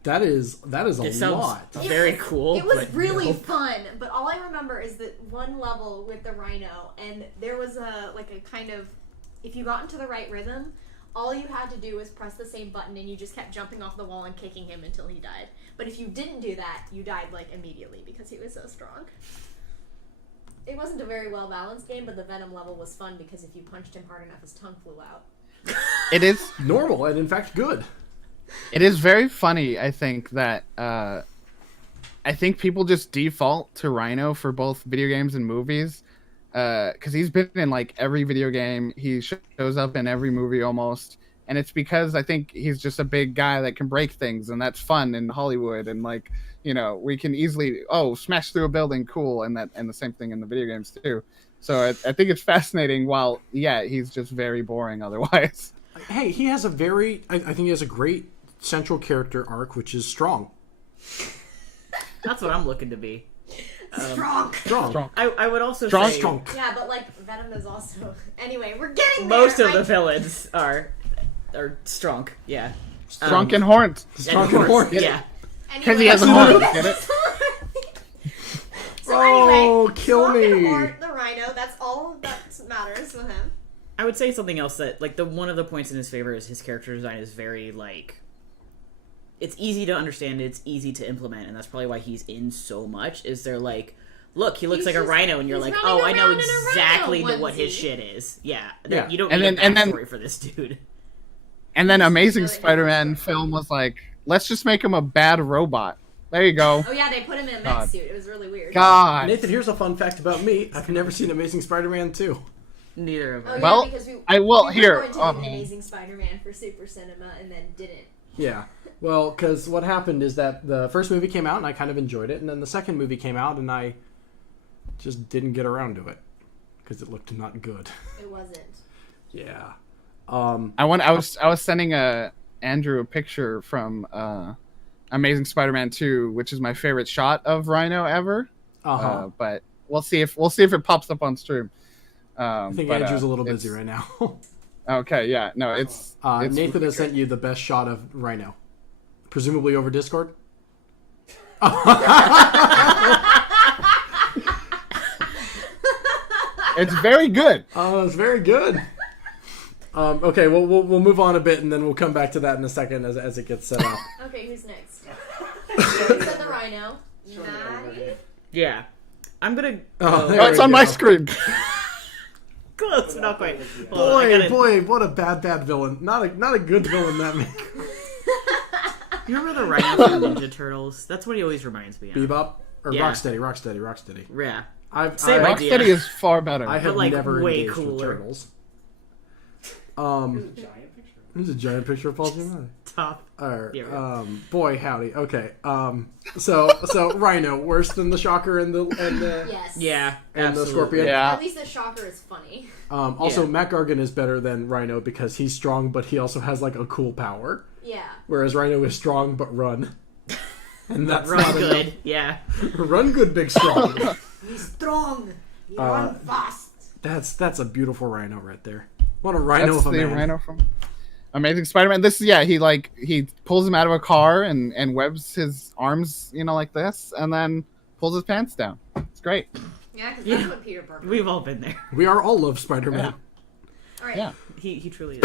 That is a It sounds lot. very cool. It was but really no. fun, but all I remember is that one level with the Rhino, and there was a kind of, if you got into the right rhythm, all you had to do was press the same button, and you just kept jumping off the wall and kicking him until he died. But if you didn't do that, you died immediately because he was so strong. It wasn't a very well balanced game, but the Venom level was fun because if you punched him hard enough, his tongue flew out. It is Normal, and in fact, good. very funny, I think, that I think people just default to Rhino for both video games and movies. Because he's been in every video game, he shows up in every movie almost, and it's because I think he's just a big guy that can break things, and that's fun in Hollywood, and we can easily smash through a building, cool, and the same thing in the video games too. So I think it's fascinating. While he's just very boring otherwise. Hey, he has I think he has a great central character arc, which is strong. That's what I'm looking to be. Strong! Strong. I would also Strong, say Strong. Yeah, but Venom is also... Anyway, we're getting there! most of the villains are strong. Yeah. Strong and horns. Strong and horns. Yeah. Because he has a horn. Get it? So anyway, Oh, kill Strong and me. Horn, the Rhino, that's all that matters with him. I would say something else that one of the points in his favor is his character design is very it's easy to understand, it's easy to implement, and that's probably why he's in so much. Is they're look, he looks He's like a just- rhino, and you're he's like, running oh, I know around in a exactly rhino what his onesie. shit is. Yeah, Yeah. You don't And need then- a backstory for this dude. And then Amazing really Spider-Man interesting. film was let's just make him a bad robot. There you go. Oh yeah, they put him in a mech God. suit. It was really weird. God. Nathan, here's a fun fact about me. I've never seen Amazing Spider-Man 2. Neither of Oh, us. yeah, Well, because we here, were going to do oh, an man. Amazing Spider-Man for Super Cinema and then didn't. Yeah. Well, because what happened is that the first movie came out and I kind of enjoyed it, and then the second movie came out and I just didn't get around to it. because it looked not good. It wasn't. Yeah. I was sending Andrew a picture from Amazing Spider-Man 2, which is my favorite shot of Rhino ever. But we'll see if it pops up on stream. I think Andrew's a little busy right now. Okay, yeah, no, it's Nathan really has sent you the best shot of Rhino, presumably over Discord. It's very good. It's very good. Okay, well, we'll move on a bit, and then we'll come back to that in a second as it gets set up. Okay, who's next? You said the Rhino. Matty? Yeah. I'm gonna... Oh, Oh, it's on my screen. Close, not quite. Hold on, I gotta- Boy, what a bad villain. Not a good villain, that man. You remember the Rhino from Ninja Turtles? That's what he always reminds me of. Bebop? Or Yeah. Rocksteady. Yeah. Same Same idea. Rocksteady is far better. I have But, like, never way engaged with cooler. turtles. Giant picture. There's a giant picture of Paul Giamatti. Top. Or, Yeah. Boy howdy. Okay. So Rhino worse than the Shocker and the Yes. Yeah. and the absolutely. Scorpion. Yeah. At least the Shocker is funny. Also, Yeah. Matt Gargan is better than Rhino because he's strong, but he also has like a cool power. Yeah. Whereas Rhino is strong but run. And that's Run not good. Yeah. Run good, big strong. He's strong. He run fast. That's a beautiful Rhino right there. What a Rhino That's of a the man. Rhino from Amazing Spider-Man. This is he pulls him out of a car and webs his arms, like this, and then pulls his pants down. It's great. Yeah, because Yeah. that's what Peter Parker. We've all been there. We are all love Spider-Man. All right. Yeah. He truly is.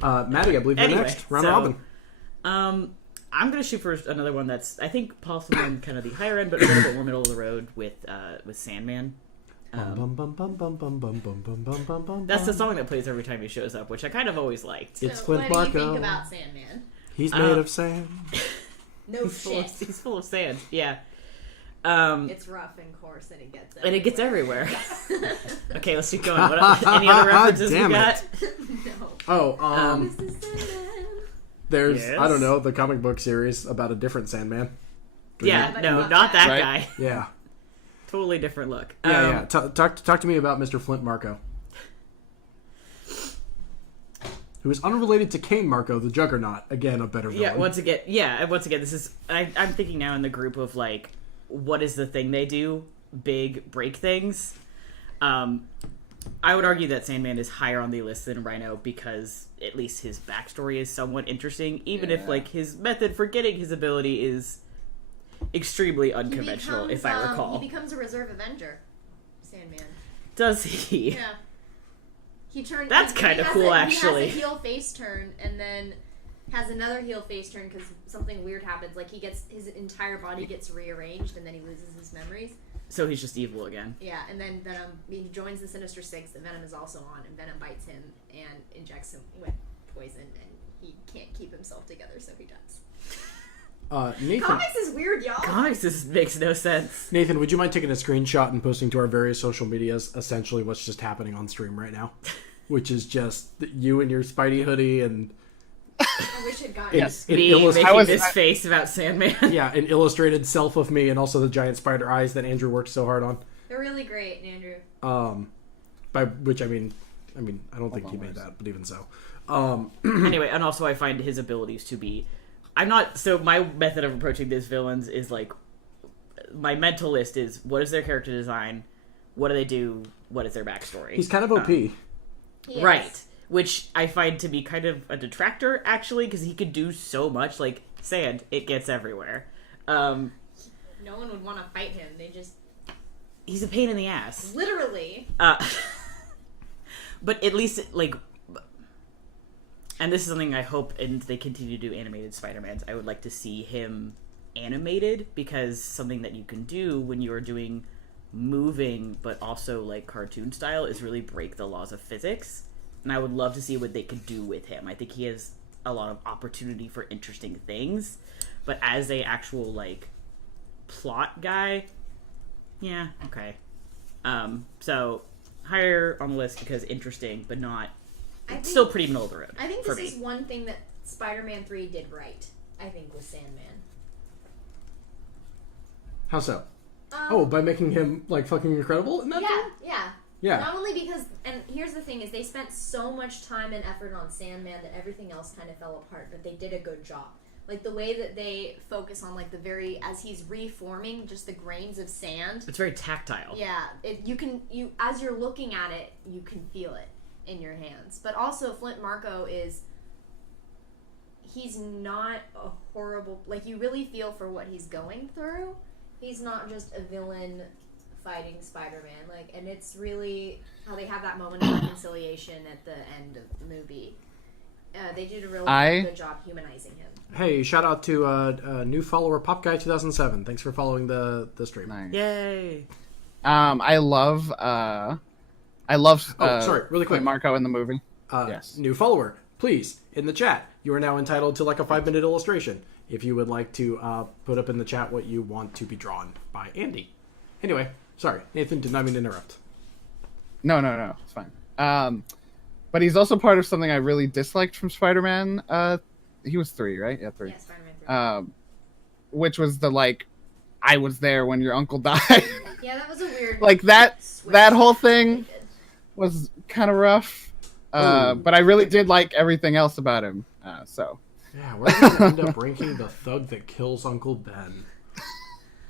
Maddie, I believe you're Anyway, next. Round so- robin. I'm gonna shoot for another one that's I think possibly on kind of the higher end, but a little bit more middle of the road with Sandman. That's the song that plays every time he shows up, which I kind of always liked. It's So Clint what do you Barco. think about Sandman? He's made of sand. No shit. He's full of sand. Yeah. It's rough and coarse, and it gets everywhere. And it gets everywhere. Okay, let's keep going. Any other references we Damn got? No. Oh, This is Sandman. there's Yes? I don't know, the comic book series about a different Sandman. Yeah, but no, not not that Right. guy. Yeah. Totally different look. Yeah. Talk to me about Mr. Flint Marco. Who is unrelated to Kane Marco, the Juggernaut. Again, a better villain. Yeah, once again, this is I'm thinking now in the group of like, what is the thing they do? Big break things. I would argue that Sandman is higher on the list than Rhino because at least his backstory is somewhat interesting, even if like his method for getting his ability is extremely unconventional, if I recall. He becomes a reserve Avenger, Sandman. Does he? Yeah. He turns. That's kinda cool, actually. He has a heel face turn, and then has another heel face turn because something weird happens. Like his entire body gets rearranged, and then he loses his memories. So he's just evil again. Yeah, and then Venom. He joins the Sinister Six. That Venom is also on, and Venom bites him and injects him with poison, and he can't keep himself together, so he dies. Nathan, Comics is weird, y'all. Comics makes no sense. Nathan, would you mind taking a screenshot and posting to our various social medias essentially what's just happening on stream right now? Which is just you and your Spidey hoodie and I wish it got Yes. an Me illustrated, making this face about Sandman. yeah, an illustrated self of me and also the giant spider eyes that Andrew worked so hard on. They're really great, Andrew. By which I mean I don't think he made that, but even so. Anyway, and also I find his abilities to be... So my method of approaching these villains is like... My mental list is, what is their character design? What do they do? What is their backstory? He's kind of OP. Yes. Right. Which I find to be kind of a detractor, actually, because he could do so much. Like, sand, it gets everywhere. No one would want to fight him. They just He's a pain in the ass. literally. But at least, like... And this is something I hope, and they continue to do animated Spider-Mans, I would like to see him animated, because something that you can do when you are doing moving, but also, like, cartoon style, is really break the laws of physics. And I would love to see what they could do with him. I think he has a lot of opportunity for interesting things. But as a actual, like, plot guy, yeah, okay. So, higher on the list because interesting, but not... It's still pretty middle of the road. I think for this me. is one thing that Spider-Man 3 did right. I think with Sandman. How so? By making him like fucking incredible in that film? Yeah. Yeah. Not only because, and here's the thing, is they spent so much time and effort on Sandman that everything else kind of fell apart, but they did a good job. Like, the way that they focus on, like, as he's reforming, just the grains of sand. It's very tactile. Yeah. As you're looking at it, you can feel it in your hands. But also, Flint Marko he's not a horrible, like, you really feel for what he's going through. He's not just a villain fighting Spider-Man. Like, and it's really how they have that moment of reconciliation at the end of the movie. They did a really good job humanizing him. Hey, shout out to new follower Pop Guy 2007. Thanks for following the stream. Nice. Yay! I love sorry, really quick. Marco in the movie. Yes. New follower, please, in the chat. You are now entitled to like a 5-minute illustration. If you would like to put up in the chat what you want to be drawn by Andy. Anyway, sorry, Nathan, did not mean to interrupt. No, it's fine. But he's also part of something I really disliked from Spider-Man. He was 3, right? Yeah, 3. Yeah, Spider-Man 3. Which was the, like, I was there when your uncle died. Yeah, that was a weird... like, that whole they thing did. was kind of rough. But I really did like everything else about him. So. Yeah, we're going to end up ranking the thug that kills Uncle Ben.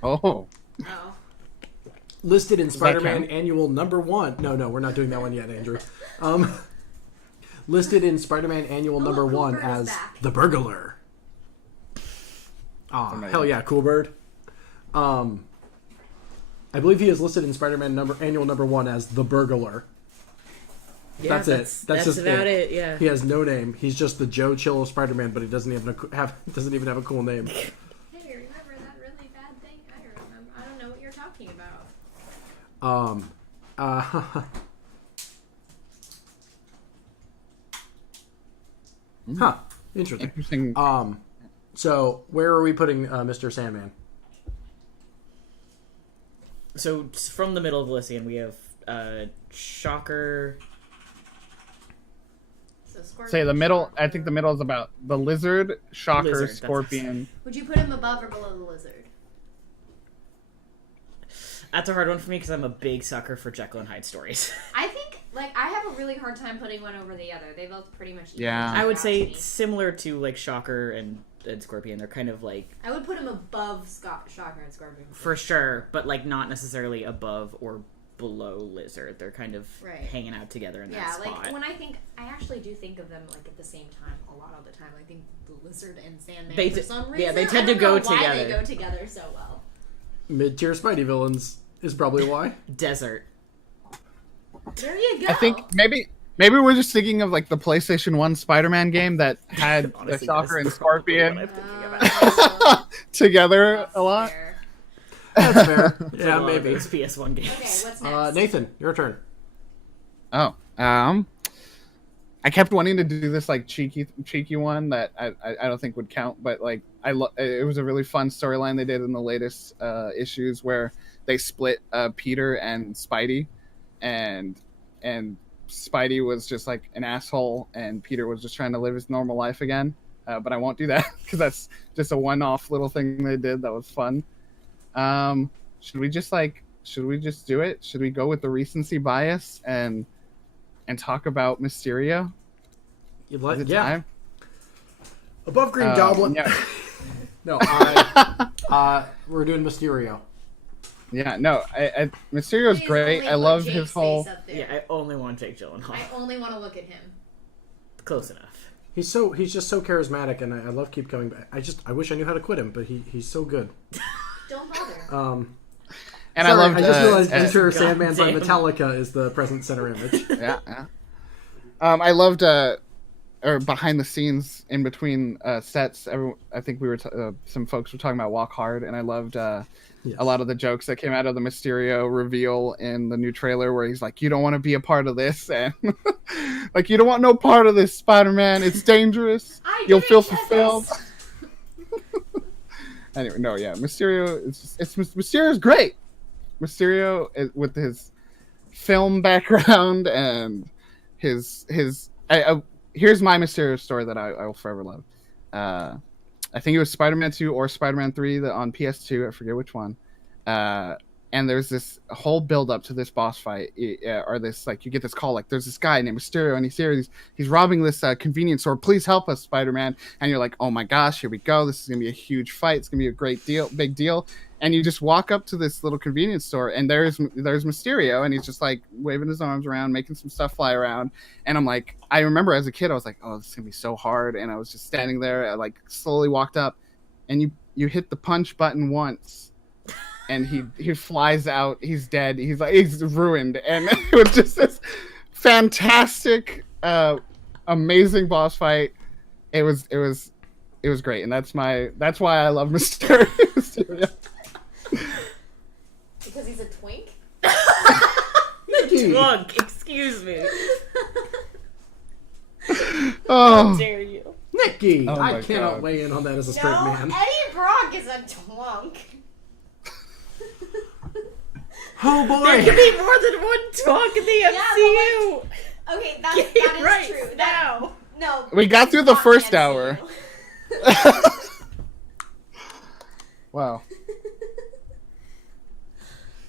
Oh. Oh. Listed in Spider-Man count? Annual number 1. No, we're not doing that one yet, Andrew. Listed in Spider-Man Annual number 1 Cool Bird is as back. the Burglar. Aw, hell yeah, Cool Bird. I believe he is listed in Spider-Man Annual number 1 as the Burglar. Yeah, That's it. That's just about it. Yeah. He has no name. He's just the Joe Chill of Spider-Man, but he doesn't even have a cool name. Hey, remember that really bad thing? I don't know what you're talking about. Huh. Interesting. Interesting. So where are we putting Mr. Sandman? So from the middle of Elysian, we have Shocker. So Scorpion, Say the middle. I think the middle is about the Lizard, Shocker, Lizard, that's Scorpion. Would you put him above or below the Lizard? That's a hard one for me because I'm a big sucker for Jekyll and Hyde stories. I think, like, I have a really hard time putting one over the other. They both pretty much equal Yeah. out I would to say me. similar to like Shocker and Scorpion. They're kind of like I would put him above Shocker and Scorpion. for sure, but like not necessarily above or below Lizard. They're kind of Right. hanging out together in that spot. Like, when I actually do think of them, like, at the same time a lot of the time. I think the Lizard and Sandman, They for d- some reason. yeah, they tend I don't to go know why together. they go together so well. Mid-tier Spidey villains is probably why. Desert. There you go. I think maybe we're just thinking of like the PlayStation 1 Spider-Man game that had the Honestly, Shocker that's and probably what Scorpion I'm thinking about. together That's a lot. fair. That's fair. For a Yeah, lot of maybe. those PS1 games. Okay, what's next? Nathan, your turn. Oh, I kept wanting to do this like cheeky one that I don't think would count, but like it was a really fun storyline they did in the latest issues where they split Peter and Spidey, and Spidey was just like an asshole, and Peter was just trying to live his normal life again. But I won't do that because that's just a one-off little thing they did that was fun. Should we just do it? Should we go with the recency bias and talk about Mysterio? You'd Is like, it yeah. time? Above Green Goblin. Yeah. No, we're doing Mysterio. Yeah, no, Mysterio's Please great. only I put love Jake's his whole. face up there. Yeah, I only want Jake Gyllenhaal. I only want to look at him. Close enough. He's just so charismatic, and I love keep coming back. I wish I knew how to quit him, but he's so good. Don't bother. And Sorry, I loved. I just realized Enter God Sandman by damn. Metallica is the present center image. Yeah. I loved. Or behind the scenes, in between sets, I think we were some folks were talking about Walk Hard, and I loved Yes. a lot of the jokes that came out of the Mysterio reveal in the new trailer, where he's like, "You don't want to be a part of this," and like, "You don't want no part of this, Spider-Man. It's dangerous. You'll feel fulfilled." Anyway, no, yeah, Mysterio. Mysterio's great. Mysterio with his film background and his. Here's my Mysterio story that I will forever love. I think it was Spider-Man 2 or Spider-Man 3 that on PS2. I forget which one. And and there's this whole build up to this boss fight, or this like you get this call like there's this guy named Mysterio, and he's robbing this convenience store. Please help us, Spider-Man. And you're like, oh my gosh, here we go. This is gonna be a huge fight. It's gonna be a big deal. And you just walk up to this little convenience store, and there's Mysterio, and he's just like waving his arms around, making some stuff fly around. And I'm like, I remember as a kid, I was like, oh, this is gonna be so hard. And I was just standing there, I like slowly walked up, and you hit the punch button once, and he flies out. He's dead. He's ruined. And it was just this fantastic, amazing boss fight. It was great, and that's why I love Mysterio. Because he's a twink? Twunk, excuse me. Oh, How dare you? Nikki, Oh my I cannot God. weigh in on that as a straight man. Eddie Brock is a twunk. Oh boy! There can be more than one twunk in the MCU. Okay, Get that it is right true. now. No. We got through the not first MCU. hour. Wow.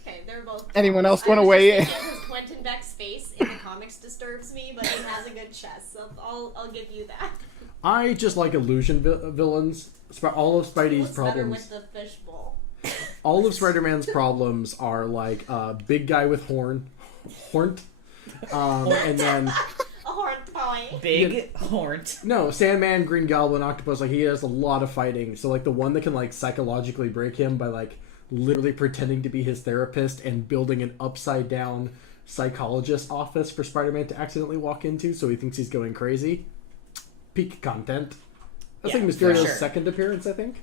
Okay, they're both. Anyone else I want to was weigh just in? thinking his Quentin Beck's face in the comics disturbs me, but he has a good chest, so I'll give you that. I just like illusion villains. All of Spidey's What's better problems. with the fishbowl? All of Spider-Man's problems are like big guy with horned, and then A horn toy. Big horned. no Sandman, Green Goblin, Octopus. Like he has a lot of fighting. So like the one that can like psychologically break him by like literally pretending to be his therapist and building an upside down psychologist office for Spider-Man to accidentally walk into, so he thinks he's going crazy. Peak content. That's Yeah, like for Mysterio's sure. second appearance, I think.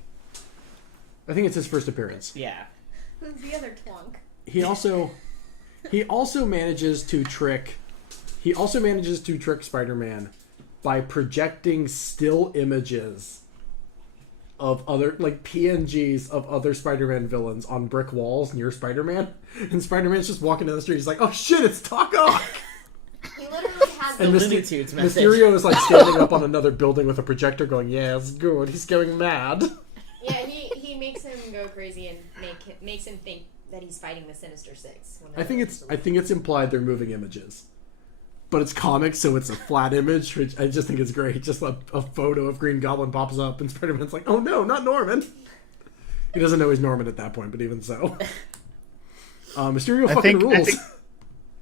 I think it's his first appearance. Yeah. Who's the other twunk? He also manages to trick Spider-Man by projecting still images of other like PNGs of other Spider-Man villains on brick walls near Spider-Man, and Spider-Man's just walking down the street. He's like, "Oh shit, it's Doc Ock!" He literally has And the Looney Tunes message. Mysterio is like standing up on another building with a projector, going, "Yeah, it's good." He's going mad. Yeah, he makes him go crazy and makes him think that he's fighting the Sinister Six. when I they're think it's implied they're moving images, but it's comics, so it's a flat image, which I just think is great. Just a photo of Green Goblin pops up, and Spider-Man's like, "Oh no, not Norman." He doesn't know he's Norman at that point, but even so, Mysterio fucking rules.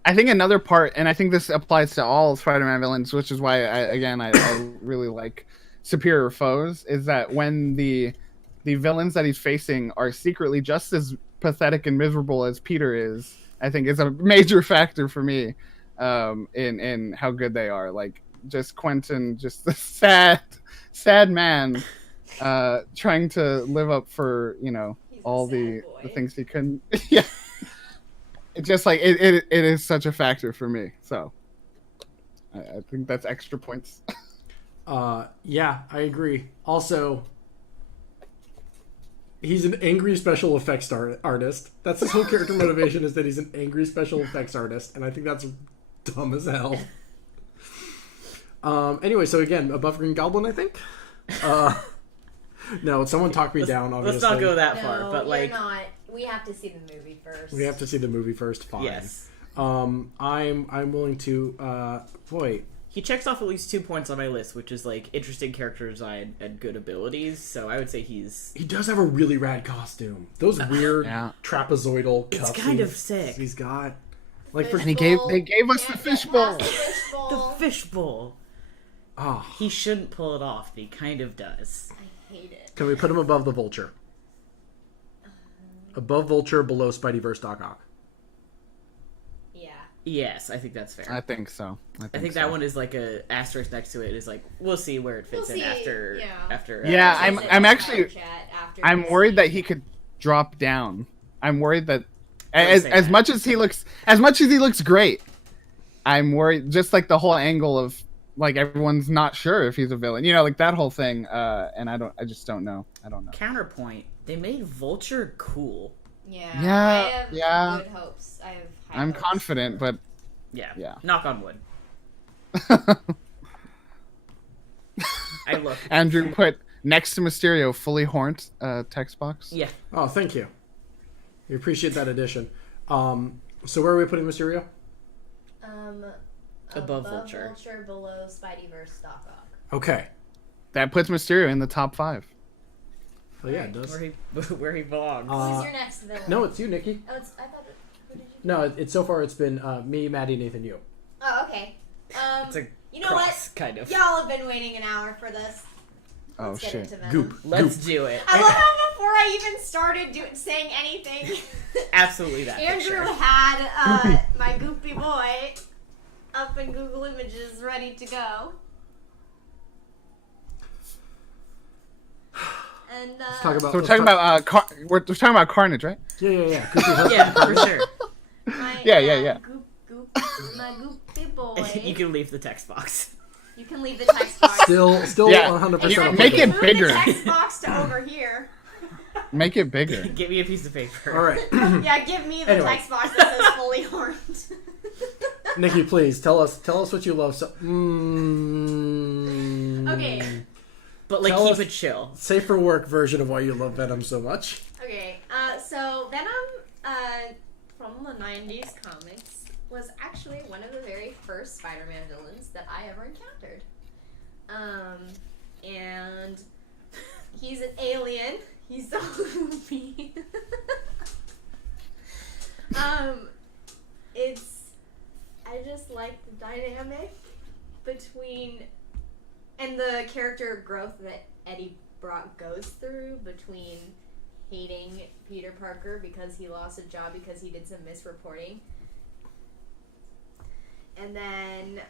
I think another part, and I think this applies to all Spider-Man villains, which is why I really like Superior Foes, is that when the villains that he's facing are secretly just as pathetic and miserable as Peter is, I think is a major factor for me in how good they are. Like just Quentin, just the sad man trying to live up for He's all a sad the boy. things he couldn't. Yeah, it's just like it is such a factor for me. So I think that's extra points. Yeah, I agree. Also, he's an angry special effects artist. That's his whole character motivation, is that he's an angry special effects artist, and I think that's dumb as hell. Anyway, so again, above Green Goblin, I think. No, someone talked me down. Obviously, Let's not go that No, far, but you're like, not. We have to see the movie first. we have to see the movie first. Fine. yes, I'm willing to. Boy, he checks off at least 2 points on my list, which is like interesting character design and good abilities. So I would say he does have a really rad costume. Those weird Yeah. trapezoidal cuffs. It's kind of sick. He's got like for And they gave us the fishbowl. The fishbowl. fishbowl. oh, He shouldn't pull it off, but he kind of does. I hate it. can we put him above the Vulture? Above Vulture, below Spideyverse Doc Ock. Yeah. Yes, I think that's fair. I think so. I think that one is like a asterisk next to it. Is like we'll see where it fits We'll in see, after. yeah. After. Yeah, We'll I'm visit in actually- the chat after I'm this. worried that he could drop down. I'm worried that Don't as, say as that. much as he looks great, I'm worried just like the whole angle of like everyone's not sure if he's a villain. Like that whole thing. And I just don't know. I don't know. Counterpoint: they made Vulture cool. Yeah. Yeah, I have yeah. good hopes. I have high I'm hopes. confident, but Yeah. Yeah. Knock on wood. I look. Andrew put next to Mysterio fully horned text box. Yeah. Oh, thank you. We appreciate that addition. So where are we putting Mysterio? Above Vulture. Vulture, below Spideyverse, Doc Ock. Okay. That puts Mysterio in the top 5. Oh yeah, it does. Where he belongs. Who's your next villain? No, it's you, Nikki. Oh, I thought. Who did you? No, it's so far it's been me, Matty, Nathan, you. Oh, okay. It's a you know cross, what? kind of. Y'all have been waiting an hour for this. Oh, Let's get shit. into Venom. Goop. Let's do it. I love how before I even started saying anything, Absolutely that. Andrew picture. had my goopy boy up in Google Images ready to go. And Let's talk about. So we're talking about we're talking about Carnage, right? Yeah. Yeah, for sure. my, Yeah. my goopy boy. You can leave the text box. You can leave the text box. Still Yeah. 100%. Make it Move bigger. the text box to over here. Make it bigger. Give me a piece of paper. All right, Yeah, give me the Anyway. text box that says fully horned. Nikki, please tell us what you love. So, Okay. But like Tell keep us- it chill. Safe for work version of why you love Venom so much. Okay, so Venom, from the 90s comics, was actually one of the very first Spider-Man villains that I ever encountered. And he's an alien. He's so goofy. I just like the dynamic between, and the character growth that Eddie Brock goes through between hating Peter Parker because he lost a job because he did some misreporting, and then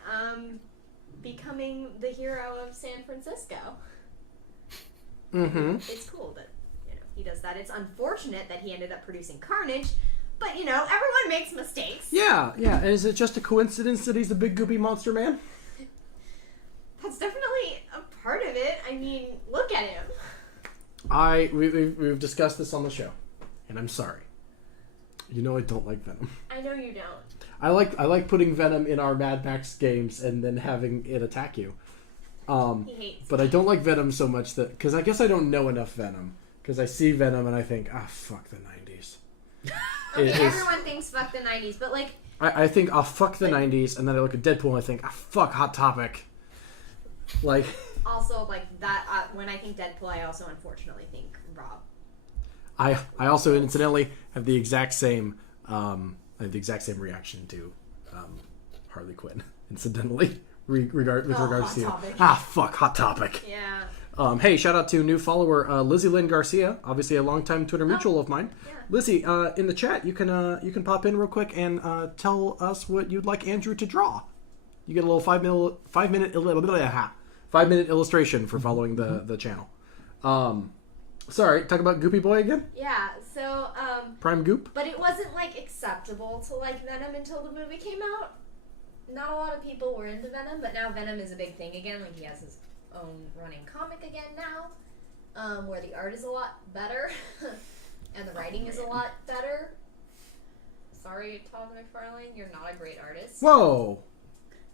becoming the hero of San Francisco. Mm-hmm. It's cool that he does that. It's unfortunate that he ended up producing Carnage, but everyone makes mistakes. Yeah. And is it just a coincidence that he's a big goopy monster man? That's definitely a part of it. I mean, look at him. We've discussed this on the show, and I'm sorry. I don't like Venom. I know you don't. I like putting Venom in our Mad Max games and then having it attack you. He hates. But I don't like Venom so much because I guess I don't know enough Venom. Because I see Venom and I think, fuck the 90s. Okay, It is- everyone thinks fuck the 90s, but like, I think, fuck the 90s, and then I look at Deadpool and I think, fuck Hot Topic. Like, also like that. When I think Deadpool, I also unfortunately think Rob. I also incidentally have the exact same reaction to Harley Quinn. Incidentally, with regards Hot to you. Topic. Fuck Hot Topic. Yeah. Hey, shout out to new follower Lizzie Lynn Garcia, obviously a longtime Twitter mutual of mine. Yeah. Lizzie, in the chat, you can pop in real quick and tell us what you'd like Andrew to draw. You get a little 5 minute illustration for following the channel. Sorry, talk about Goopy Boy again. Yeah. So Prime Goop. but it wasn't like acceptable to like Venom until the movie came out. Not a lot of people were into Venom, but now Venom is a big thing again. Like he has his own running comic again now, where the art is a lot better and the writing is a lot better. Sorry, Todd McFarlane, you're not a great artist. Whoa,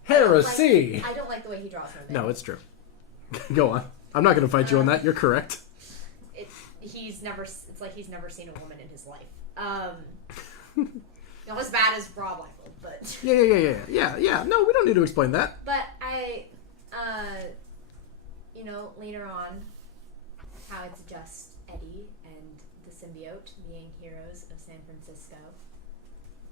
heresy. I don't like the way he draws women. No, it's true. Go on. I'm not going to fight you on that. You're correct. It's like he's never seen a woman in his life. Not as bad as Rob Liefeld, but Yeah. No, we don't need to explain that. but later on, how it's just Eddie and the symbiote being heroes of San Francisco,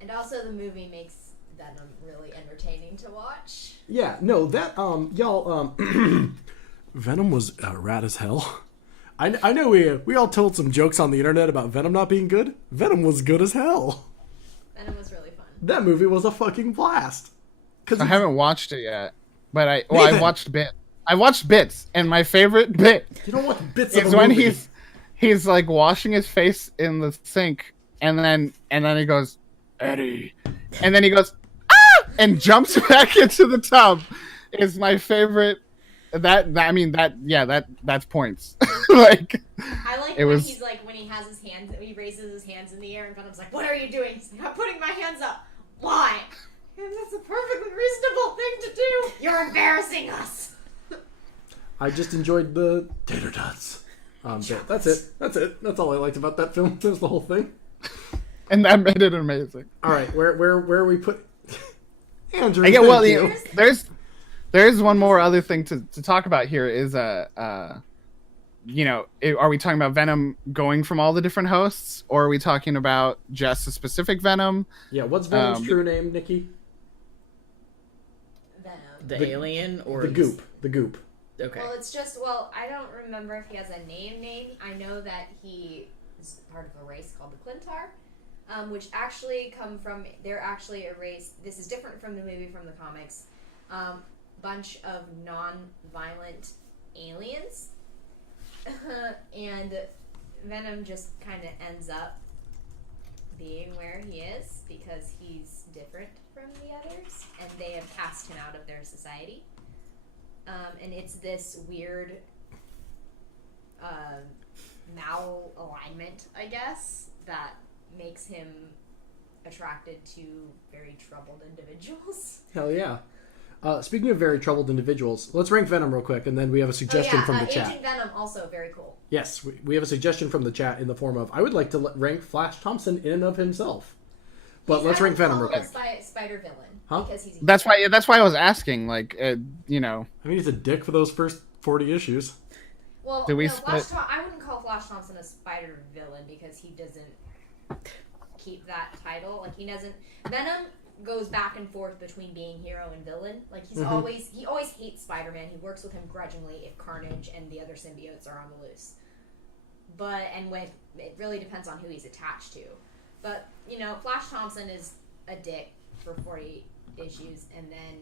and also the movie makes Venom really entertaining to watch. Yeah, no, that y'all Venom was rad as hell. I know we all told some jokes on the internet about Venom not being good. Venom was good as hell. Venom was really fun. That movie was a fucking blast. Cause I haven't watched it yet, but I Nathan. watched bits. I watched bits, and my favorite bit you don't want bits of is a when movie. he's like washing his face in the sink, and then he goes, Eddie, and then he goes, and jumps back into the tub. Is my favorite. That's points. Like I like it when was. he's like when he raises his hands in the air, and Venom's like, "What are you doing?" He's like, "I'm putting my hands up." Why? And that's a perfectly reasonable thing to do. You're embarrassing us. I just enjoyed the tater tots. Bit. That's it. That's all I liked about that film. That was the whole thing. and that made it amazing. All right, where are we put? Andrew, Again, well, thank you. there's one more other thing to talk about here is are we talking about Venom going from all the different hosts, or are we talking about just a specific Venom? Yeah, what's Venom's true name, Nikki? Venom. The alien or The goop. The goop. Okay. Well, it's just, I don't remember if he has a name. I know that he is part of a race called the Clintar, which actually they're actually a race, this is different from the movie, from the comics, bunch of non-violent aliens, and Venom just kind of ends up being where he is because he's different from the others, and they have cast him out of their society. And it's this weird malalignment, I guess, that makes him attracted to very troubled individuals. Hell yeah. Speaking of very troubled individuals, let's rank Venom real quick, and then we have a suggestion from the chat. Agent Venom, also very cool. Yes, we have a suggestion from the chat in the form of, I would like to rank Flash Thompson in and of himself. But let's rank Venom real quick. Spider villain. Huh? Because he's That's why I was asking. Like, I mean, he's a dick for those first 40 issues. Well, Do we no, split? I wouldn't call Flash Thompson a spider villain because he doesn't keep that title. Like, he doesn't. Venom goes back and forth between being hero and villain. Like, he always hates Spider-Man. He works with him grudgingly if Carnage and the other symbiotes are on the loose. It really depends on who he's attached to. But, Flash Thompson is a dick for 40 issues, and then,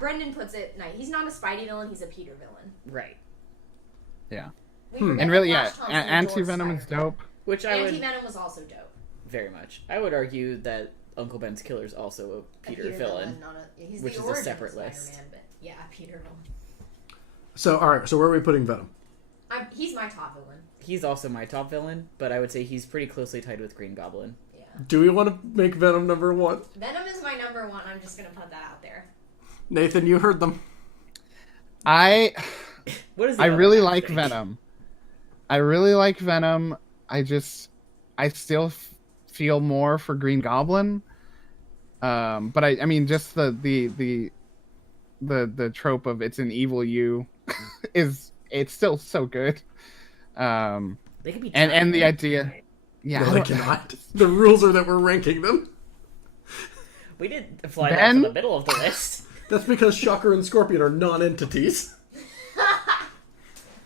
Brendan puts it nice. He's not a Spidey villain, he's a Peter villain. Right. Yeah. We forget And really, that yeah, Flash Thompson Anti-Venom adored is Spider-Man. dope. Which I would Anti-Venom was also dope. very much. I would argue that Uncle Ben's killer is also a Peter villain, He's which the is a origin separate of list. Spider-Man, but yeah, Peter villain. So, alright, so where are we putting Venom? He's my top villain. He's also my top villain, but I would say he's pretty closely tied with Green Goblin. Yeah. Do we want to make Venom number 1? Venom is my number 1. I'm just gonna put that out there. Nathan, you heard them. What is the I other really one like think? Venom. I really like Venom. I still feel more for Green Goblin. But I mean, just the trope of it's an evil you it's still so good. They could be And the idea, yeah, No, they cannot. The rules are that we're ranking them. We did fly Ben? that to the middle of the list. That's because Shocker and Scorpion are non-entities.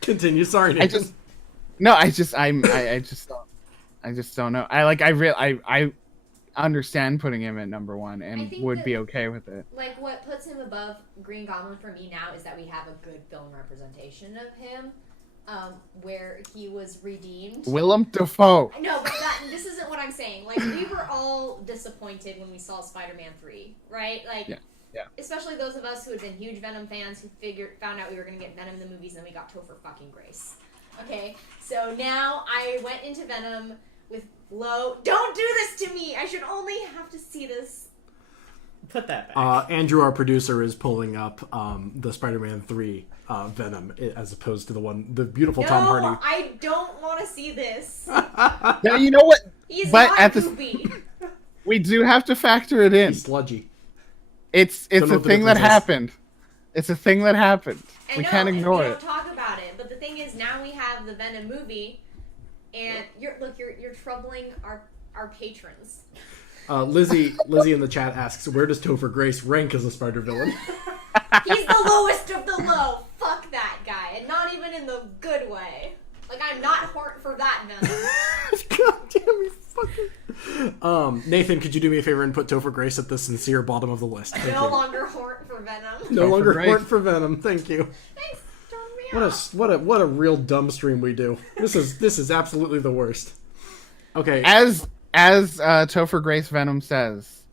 Continue. Sorry, Nathan. I just don't know. I understand putting him at number 1 I and think would that- be okay with it. Like, what puts him above Green Goblin for me now is that we have a good film representation of him, where he was redeemed. Willem Dafoe. No, but this isn't what I'm saying. Like, we were all disappointed when we saw Spider-Man 3, right? Like, Yeah. especially those of us who had been huge Venom fans who found out we were going to get Venom in the movies, and then we got Topher fucking Grace. Okay? So now I went into Venom with low... Don't do this to me! I should only have to see this. Put that back. Andrew, our producer, is pulling up the Spider-Man 3 Venom as opposed to the beautiful Tom Hardy. No, I don't want to see this. Now, you know what? He's But not at the- goopy. We do have to factor it in. He's sludgy. It's Don't know a what the thing that difference is. happened. It's a thing that happened. I We know, can't and ignore we it. don't talk about it, but the thing is, now we have the Venom movie, and you're troubling our patrons. Lizzie in the chat asks, where does Topher Grace rank as a spider villain? He's the lowest of the low. Fuck that guy, and not even in the good way. Like, I'm not horned for that Venom. God damn you fucking... Nathan, could you do me a favor and put Topher Grace at the sincere bottom of the list? Thank No you. longer horned for Venom. No Topher longer Grace. horned for Venom. Thank you. Thanks, turn me off. What a real dumb stream we do. This is absolutely the worst. Okay. As Topher Grace Venom says,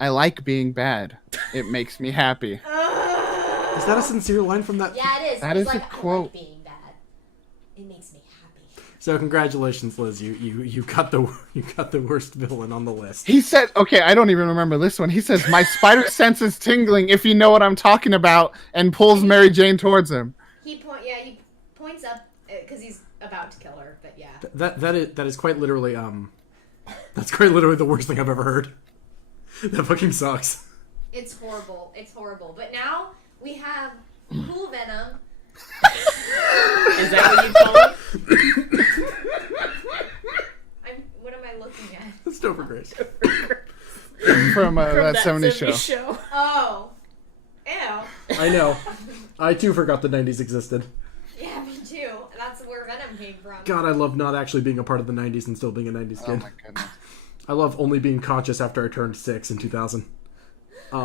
I like being bad. It makes me happy. Is that a sincere line from that? Yeah, it is. That He's is a like, I quote. like being bad. It makes me happy. So congratulations, Liz. You got the worst villain on the list. He said, okay, I don't even remember this one. He says, my spider sense is tingling if you know what I'm talking about, and pulls Mary Jane towards him. He points up because he's about to kill her. But yeah, That is quite literally That's quite literally the worst thing I've ever heard. That fucking sucks. It's horrible. It's horrible. But now we have Cool Venom. Is that what you call it? What am I looking at? That's Topher Grace. From that 70s 70s show. Oh. Ew. I know. I too forgot the 90s existed. Yeah, me too. That's where Venom came from. God, I love not actually being a part of the 90s and still being a 90s Oh kid. my goodness. I love only being conscious after I turned 6 in 2000. But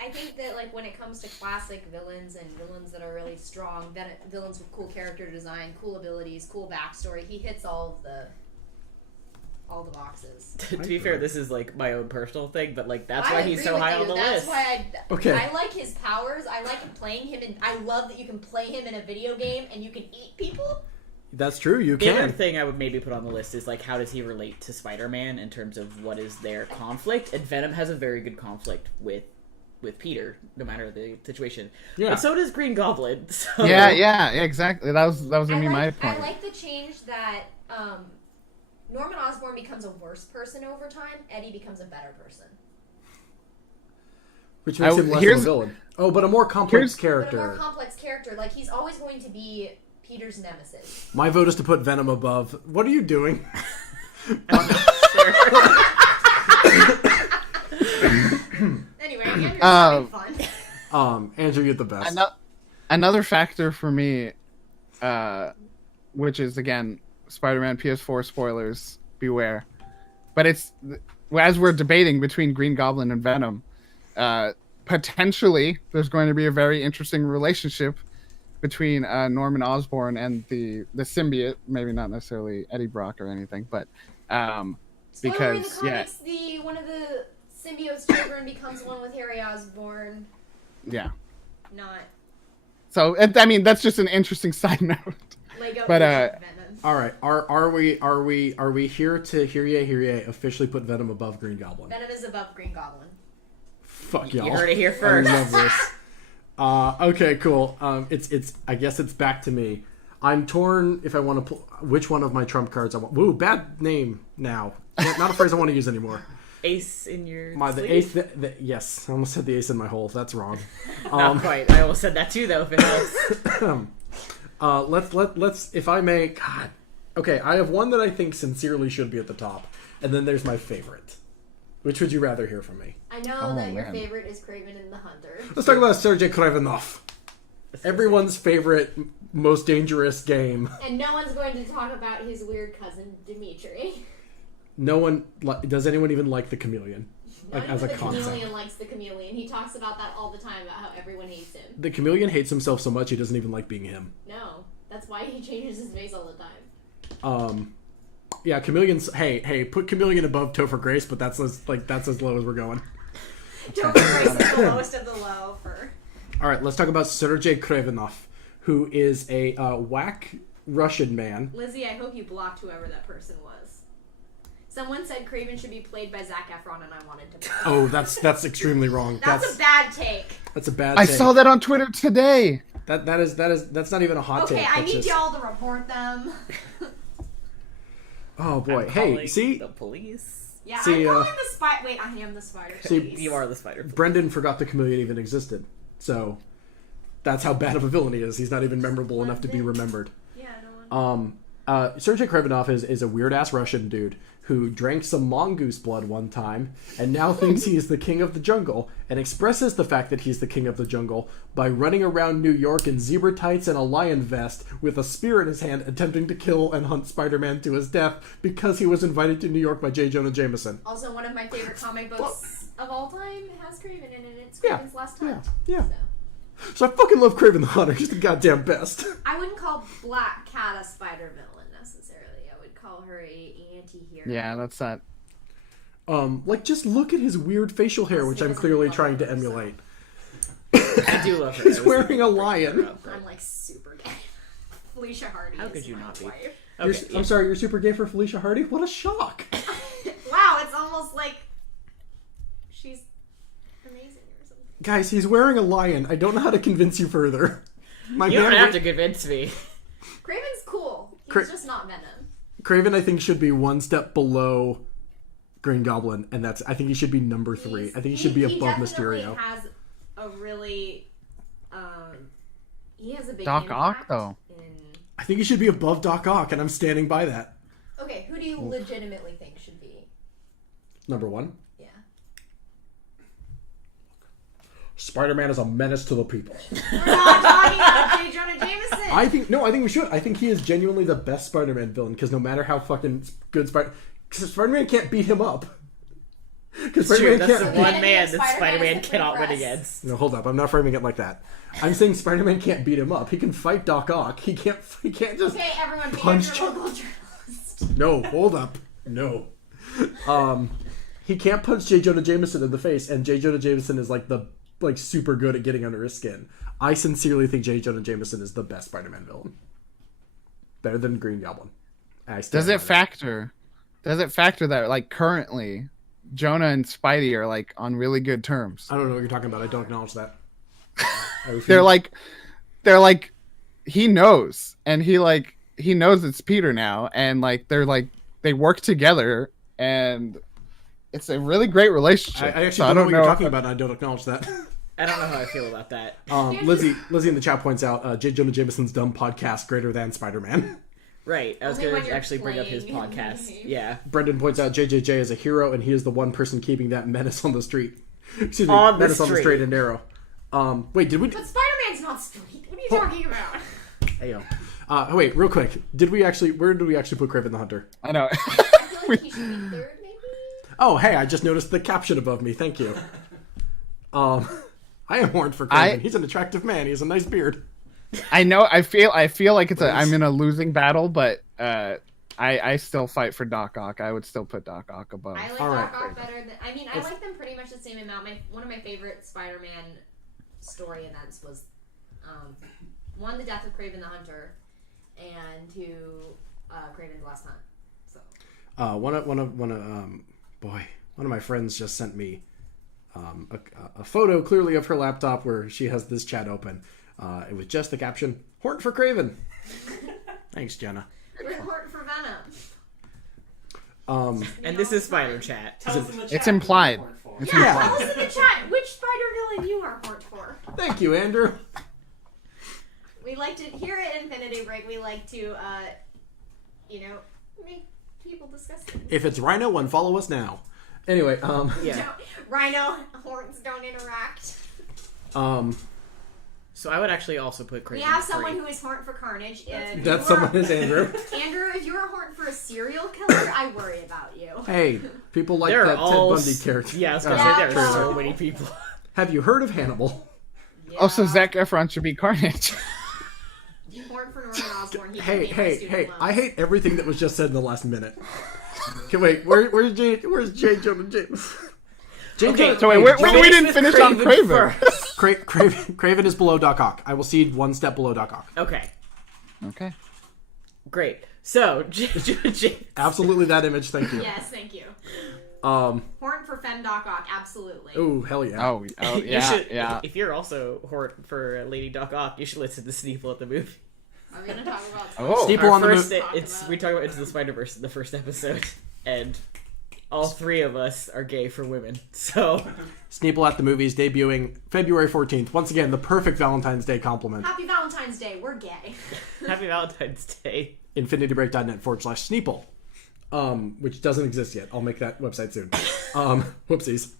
I think that, like, when it comes to classic villains and villains that are really strong, villains with cool character design, cool abilities, cool backstory, he hits all the boxes. To be fair, this is like my own personal thing, but like that's I why he's agree so with high you. on the That's list. why Okay. I like his powers. I like playing him, and I love that you can play him in a video game and you can eat people. That's true, you The other can. thing I would maybe put on the list is like how does he relate to Spider-Man in terms of what is their conflict? And Venom has a very good conflict with Peter, no matter the situation. Yeah. But so does Green Goblin. So. Yeah, exactly. That was gonna be my point. I like the change that Norman Osborn becomes a worse person over time. Eddie becomes a better person. Which makes him less of a villain. Oh, but a more complex But a character. more complex character. Like, he's always going to be Peter's nemesis. My vote is to put Venom above. What are you doing? Anyway, Andrew's having fun. Andrew, you're the best. Another factor for me, which is again Spider-Man PS4 spoilers, beware. But it's as we're debating between Green Goblin and Venom, potentially there's going to be a very interesting relationship between Norman Osborn and the symbiote. Maybe not necessarily Eddie Brock or anything, but Spoiler, in the comics, one of the symbiote's children becomes one with Harry Osborn. Yeah. Not So I mean that's just an interesting side note. Lego But, Venom. All right, are we here to hear ye officially put Venom above Green Goblin? Venom is above Green Goblin. Fuck y'all. You heard it here I first. love this. Okay, cool. It's I guess it's back to me. I'm torn if I want to pull which one of my trump cards I want. Woo, bad name now. Not a phrase I want to use anymore. Ace in your The sleeve? ace. Yes, I almost said the ace in my hole. That's wrong. Not quite. I almost said that too, though. If it helps. Let's if I may. God. Okay, I have one that I think sincerely should be at the top, and then there's my favorite. Which would you rather hear from me? I know that your favorite is Kraven and the Hunter. Let's talk about Sergei Kravenov. Everyone's favorite, most dangerous game. And no one's going to talk about his weird cousin Dimitri. No one does. Anyone even like the chameleon? Like Not as a even the concept. chameleon likes the chameleon. He talks about that all the time about how everyone hates him. The chameleon hates himself so much he doesn't even like being him. No, that's why he changes his face all the time. Yeah, chameleon's. Hey, put chameleon above Topher Grace, but that's as low as we're going. Topher Grace is the lowest of the low for. All right, let's talk about Sergei Kravenov, who is a whack Russian man. Lizzie, I hope you blocked whoever that person was. Someone said Kraven should be played by Zac Efron, and I wanted to. Oh, that's extremely wrong. That's a bad take. That's a bad. I take. saw that on Twitter today. That's not even a hot take. Okay, I That's need just- y'all to report them. Oh boy, I'm hey, calling see, the police. Yeah, See, I'm calling the spider. Wait, I am the spider. See, Police. You are the spider. Brendan forgot the chameleon even existed, so that's how bad of a villain he is. He's not even memorable enough to be remembered. Yeah, no one. Sergei Kravenov is a weird ass Russian dude who drank some mongoose blood one time and now thinks he is the king of the jungle and expresses the fact that he's the king of the jungle by running around New York in zebra tights and a lion vest with a spear in his hand, attempting to kill and hunt Spider-Man to his death because he was invited to New York by J. Jonah Jameson. Also, one of my favorite comic books of all time has Kraven in it. It's Yeah, Kraven's Last Hunt. yeah. So. So I fucking love Kraven the Hunter. He's the goddamn best. I wouldn't call Black Cat a spider villain necessarily. I would call her a anti-hero. Yeah, that's that. Just look at his weird facial hair, which I'm clearly trying to emulate. I do love her. He's I was wearing thinking a of bringing her lion. up, but- I'm like super gay. Felicia Hardy. How is could you my not be? wife. Okay, I'm sorry, you're super gay for Felicia Hardy? What a shock. Wow, it's almost like she's amazing or something. Guys, he's wearing a lion. I don't know how to convince you further. My You don't man- have to convince me. Kraven's cool. He's Cra- just not Venom. Kraven, I think, should be one step below Green Goblin, and I think he should be number 3. I think he should be above Mysterio. He has a really, he has a big Doc impact Ock, though. I think he should be above Doc Ock, and I'm standing by that. Okay, who do you legitimately think should be? Number 1. Yeah. Spider-Man is a menace to the people. We're not talking about J. Jonah Jameson. I think we should. I think he is genuinely the best Spider-Man villain, because no matter how fucking good Spider-Man can't beat him up. Because Spider-Man That's the can't. one man that Spider-Man Spider-Man is the cannot win press. against. No, hold up. I'm not framing it like that. I'm saying Spider-Man can't beat him up. He can fight Doc Ock. He can't just. Okay, everyone, be punch your local journalist. No, hold up. No. He can't punch J. Jonah Jameson in the face, and J. Jonah Jameson is super good at getting under his skin. I sincerely think J. Jonah Jameson is the best Spider-Man villain. Better than Green Goblin. Does it factor that currently Jonah and Spidey are on really good terms? I don't know what you're talking about. I don't acknowledge that. They're like he knows, and he knows it's Peter now, and they work together, and it's a really great relationship. I actually don't know what you're talking about, and I don't acknowledge that. I don't know how I feel about that. Lizzie in the chat points out J. Jonah Jameson's dumb podcast greater than Spider-Man. Right, I was Only going when to you're actually bring up his playing in the podcast. game. Yeah. Brendan points out JJJ is a hero, and he is the one person keeping that menace on the street. Excuse me, On the menace on the street. straight and narrow. Wait, did we? But Spider-Man's not straight. What are you talking about? Heyo. Wait, real quick. Where did we actually put Kraven the Hunter? I know. I feel like he should be third, maybe? Oh, hey, I just noticed the caption above me. Thank you. I am horned for Kraven. He's an attractive man. He has a nice beard. I know. I feel like I'm in a losing battle, but I still fight for Doc Ock. I would still put Doc Ock above. I like All right. Doc Ock better than... I mean, I like them pretty much the same amount. One of my favorite Spider-Man story events was, 1, the death of Kraven the Hunter, and 2, Kraven's Last Hunt. So. One of my friends just sent me a photo, clearly of her laptop, where she has this chat open. It was just the caption, "Horn for Kraven." Thanks, Jenna. We're important for Venom. And this is Spider Chat. Tell us in the chat It's who you're implied. born for. It's Yeah. Tell us in the chat which spider villain you are horned for. Thank you, Andrew. We like to, here at Infinity Break, we like to, make people discuss things. If it's Rhino, unfollow us now. Anyway, Yeah. Rhino horns don't interact. So I would actually also put Kraven. We have at someone 3. who is horned for carnage. that someone is Andrew. Andrew, if you're horned for a serial killer, I worry about you. Hey, people like There that are all Ted Bundy character. Yeah, I was gonna Yeah, say there are well- so many people. Have you heard of Hannibal? Yeah. Also, Zac Efron should be Carnage. Horned for Norman Osborn. He Hey, can pay my hey, student hey! loans. I hate everything that was just said in the last minute. Okay, wait, where's J. Jonah James? Okay, So wait, we didn't finish on Kraven. first. Kraven is below Doc Ock. I will cede one step below Doc Ock. Okay, Okay. great. So, Absolutely that image. Thank you. Yes, thank you. Um. Horned for Fem Doc Ock, absolutely. Ooh, hell yeah. Oh, you yeah, should, yeah. If you're also hort for Lady Doc Ock, you should listen to Sneeple at the movie. Are we gonna talk about? Oh. Steeple Our on the first, move. we talk about Into the Spider-Verse in the first episode, and all 3 of us are gay for women. So, Sneeple at the movies, debuting February 14th. Once again, the perfect Valentine's Day compliment. Happy Valentine's Day. We're gay. happy Valentine's Day. InfinityBreak.net/Sneeple. Which doesn't exist yet. I'll make that website soon. Whoopsies.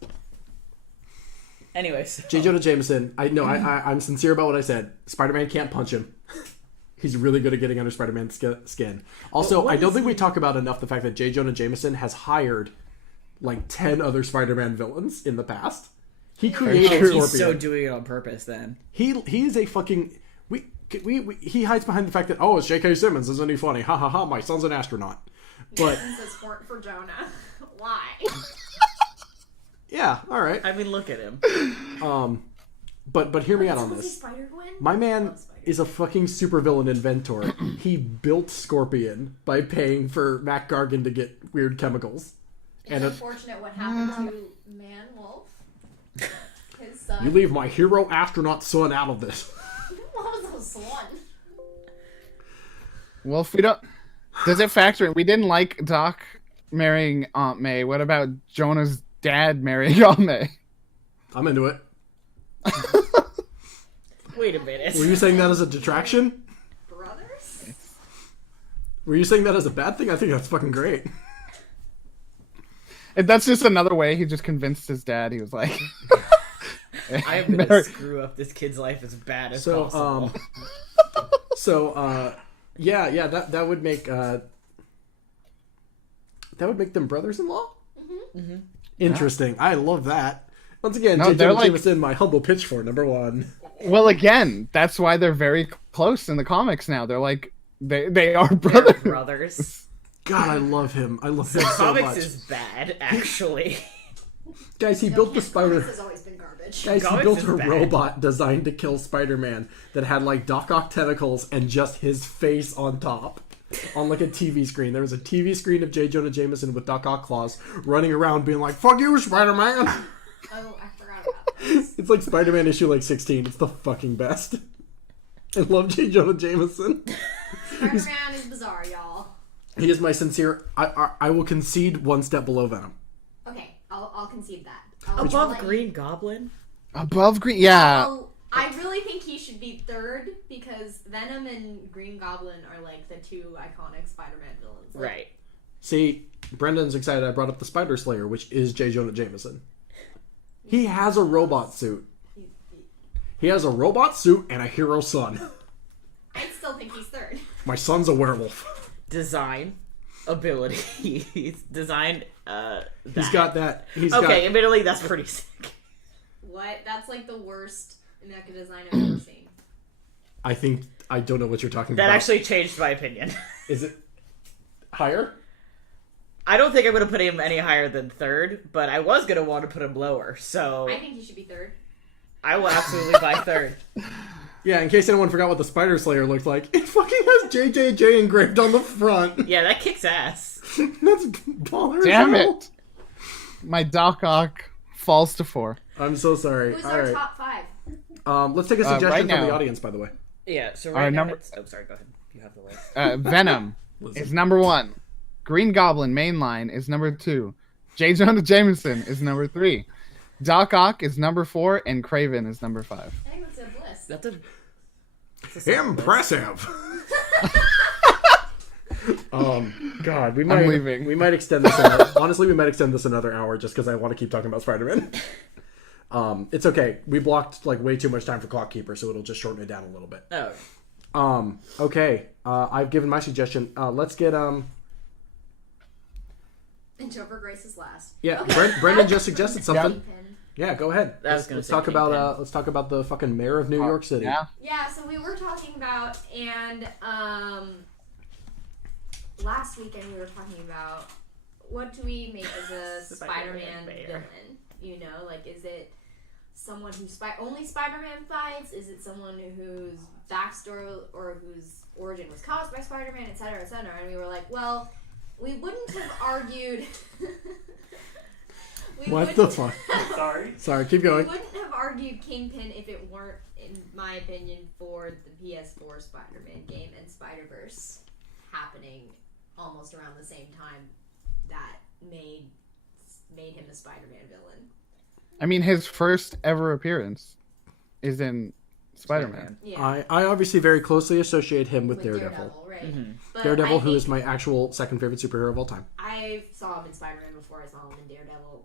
Anyways, J. Jonah Jameson. I'm sincere about what I said. Spider-Man can't punch him. He's really good at getting under Spider-Man's skin. Also, I don't think we talk about enough the fact that J. Jonah Jameson has hired like 10 other Spider-Man villains in the past. He created Scorpion. he's so doing it on purpose. Then He's a fucking he hides behind the fact that it's J.K. Simmons, isn't he funny? Ha ha ha! My son's an astronaut. But This is horned for Jonah. Why? yeah, all right. I mean, look at him. But hear me out on Was he this. Spider-Gwen? My man is a fucking supervillain inventor. He built Scorpion by paying for Mac Gargan to get weird chemicals. It's unfortunate what happened to Man Wolf. His son. You leave my hero astronaut son out of this. What was the son? Well, if we don't, Does it factor in? We didn't like Doc marrying Aunt May. What about Jonah's dad marrying Aunt May? I'm into it. Wait a minute. Were you saying that as a detraction? Brothers? Were you saying that as a bad thing? I think that's fucking great. And that's just another way he just convinced his dad. He was like, I am gonna screw up this kid's life as bad as possible. Yeah, that would make them brothers-in-law. Mm-hmm. Interesting. I love that. Once again, No, J. they're Jonah like- Jameson, my humble pitch for number one. well, again, that's why they're very close in the comics now. They're like, they are They're brothers. brothers. God, I love him. I love him so Comics much. is bad, actually. Guys, he built the spider. Comics has always been garbage. Guys, he Comics built is a bad. robot designed to kill Spider-Man that had like Doc Ock tentacles and just his face on top. On like a TV screen. There was a TV screen of J. Jonah Jameson with Doc Ock claws running around being like, "Fuck you, Spider-Man!" Oh, I forgot about this. It's like Spider-Man issue like 16. It's the fucking best. I love J. Jonah Jameson. Spider-Man is bizarre, y'all. He is my sincere. I will concede one step below Venom. Okay, I'll concede that. I'll Above let you- Green Goblin? Above Green, yeah. Oh, I really think he should be third because Venom and Green Goblin are like the two iconic Spider-Man villains. Like, Right. See, Brendan's excited I brought up the Spider Slayer, which is J. Jonah Jameson. He has a robot suit. He has a robot suit and a hero son. I still think he's third. My son's a werewolf. Design. Ability. He's designed, He's got that. Okay, admittedly, that's pretty sick. What? That's like the worst mecha design I've ever seen. I don't know what you're talking That about. actually changed my opinion. Is it higher? I don't think I'm going to put him any higher than third, but I was going to want to put him lower, so I think he should be third. I will absolutely buy third. Yeah, in case anyone forgot what the Spider Slayer looked like, it fucking has JJJ engraved on the front. Yeah, that kicks ass. That's baller. as Damn hell. it. My Doc Ock falls to 4. I'm so sorry. Who's All our right. top 5? Let's take a suggestion right from the now. audience, by the way. Yeah, so Our right now number- it's... Oh, sorry, go ahead. You have the list. Venom Listen. is number 1. Green Goblin mainline is number 2. J. Jonah Jameson is number 3. Doc Ock is number 4, and Craven is number 5. I think that's a bliss. That's a... Impressive. God, we I'm leaving. We might extend this. Honestly, we might extend this another hour just because I want to keep talking about Spider-Man. It's okay. We blocked like way too much time for Clock Keeper, so it'll just shorten it down a little bit. Oh. Okay. I've given my suggestion. Let's get And Joker Grace is last. Yeah, Okay. Brendan just suggested something. Kingpin. Yeah, go ahead. I was gonna Let's say talk Kingpin. about let's talk about the fucking mayor of New York City. Yeah. Yeah, so we were talking about, and last weekend we were talking about what do we make as a Spider-Man Spider-Man mayor. villain? You know, like is it someone who only Spider-Man fights? Is it someone whose backstory or whose origin was caused by Spider-Man, etc., etc.? And we were like, well, we wouldn't have argued. What the fuck? Sorry, keep We going. wouldn't have argued Kingpin if it weren't, in my opinion, for the PS4 Spider-Man game and Spider-Verse happening almost around the same time that made him a Spider-Man villain. I mean, his first ever appearance is in Spider-Man. Yeah. I obviously very closely associate him with Daredevil. right? Mm-hmm. But Daredevil, I who is think my actual second favorite superhero of all time. I saw him in Spider-Man before I saw him in Daredevil.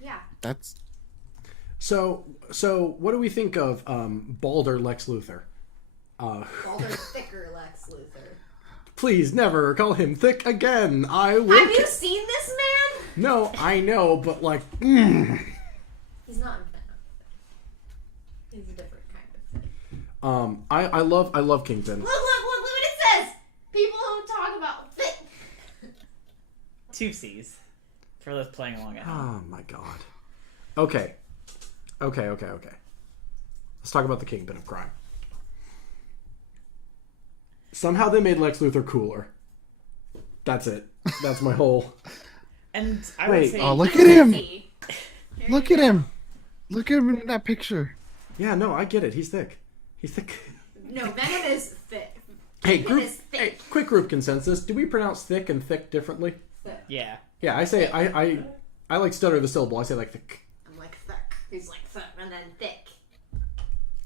Yeah. That's So what do we think of Balder Lex Luthor? Balder thicker Lex Luthor. Please never call him thick again. I will. Have you seen this man? No, I know, but like, He's not in Venom. He's a different kind of thing. I love Kingpin. Look what it says! People who talk about fit. 2 C's. For those playing along at home. Oh my god. Okay. Let's talk about the Kingpin of crime. Somehow they made Lex Luthor cooler. That's it. That's my whole. And I Wait, would say... oh, look at him! See? Look at him! Look at him in that picture. Yeah, no, I get it. He's thick. He's thick. No, Venom is thick. Hey, Kingpin group, is thick. hey, quick group consensus. Do we pronounce thick and thick differently? Thick. Yeah. Yeah, I say I like stutter the syllable. I say like thick. I'm like thick. He's like thick and then thick.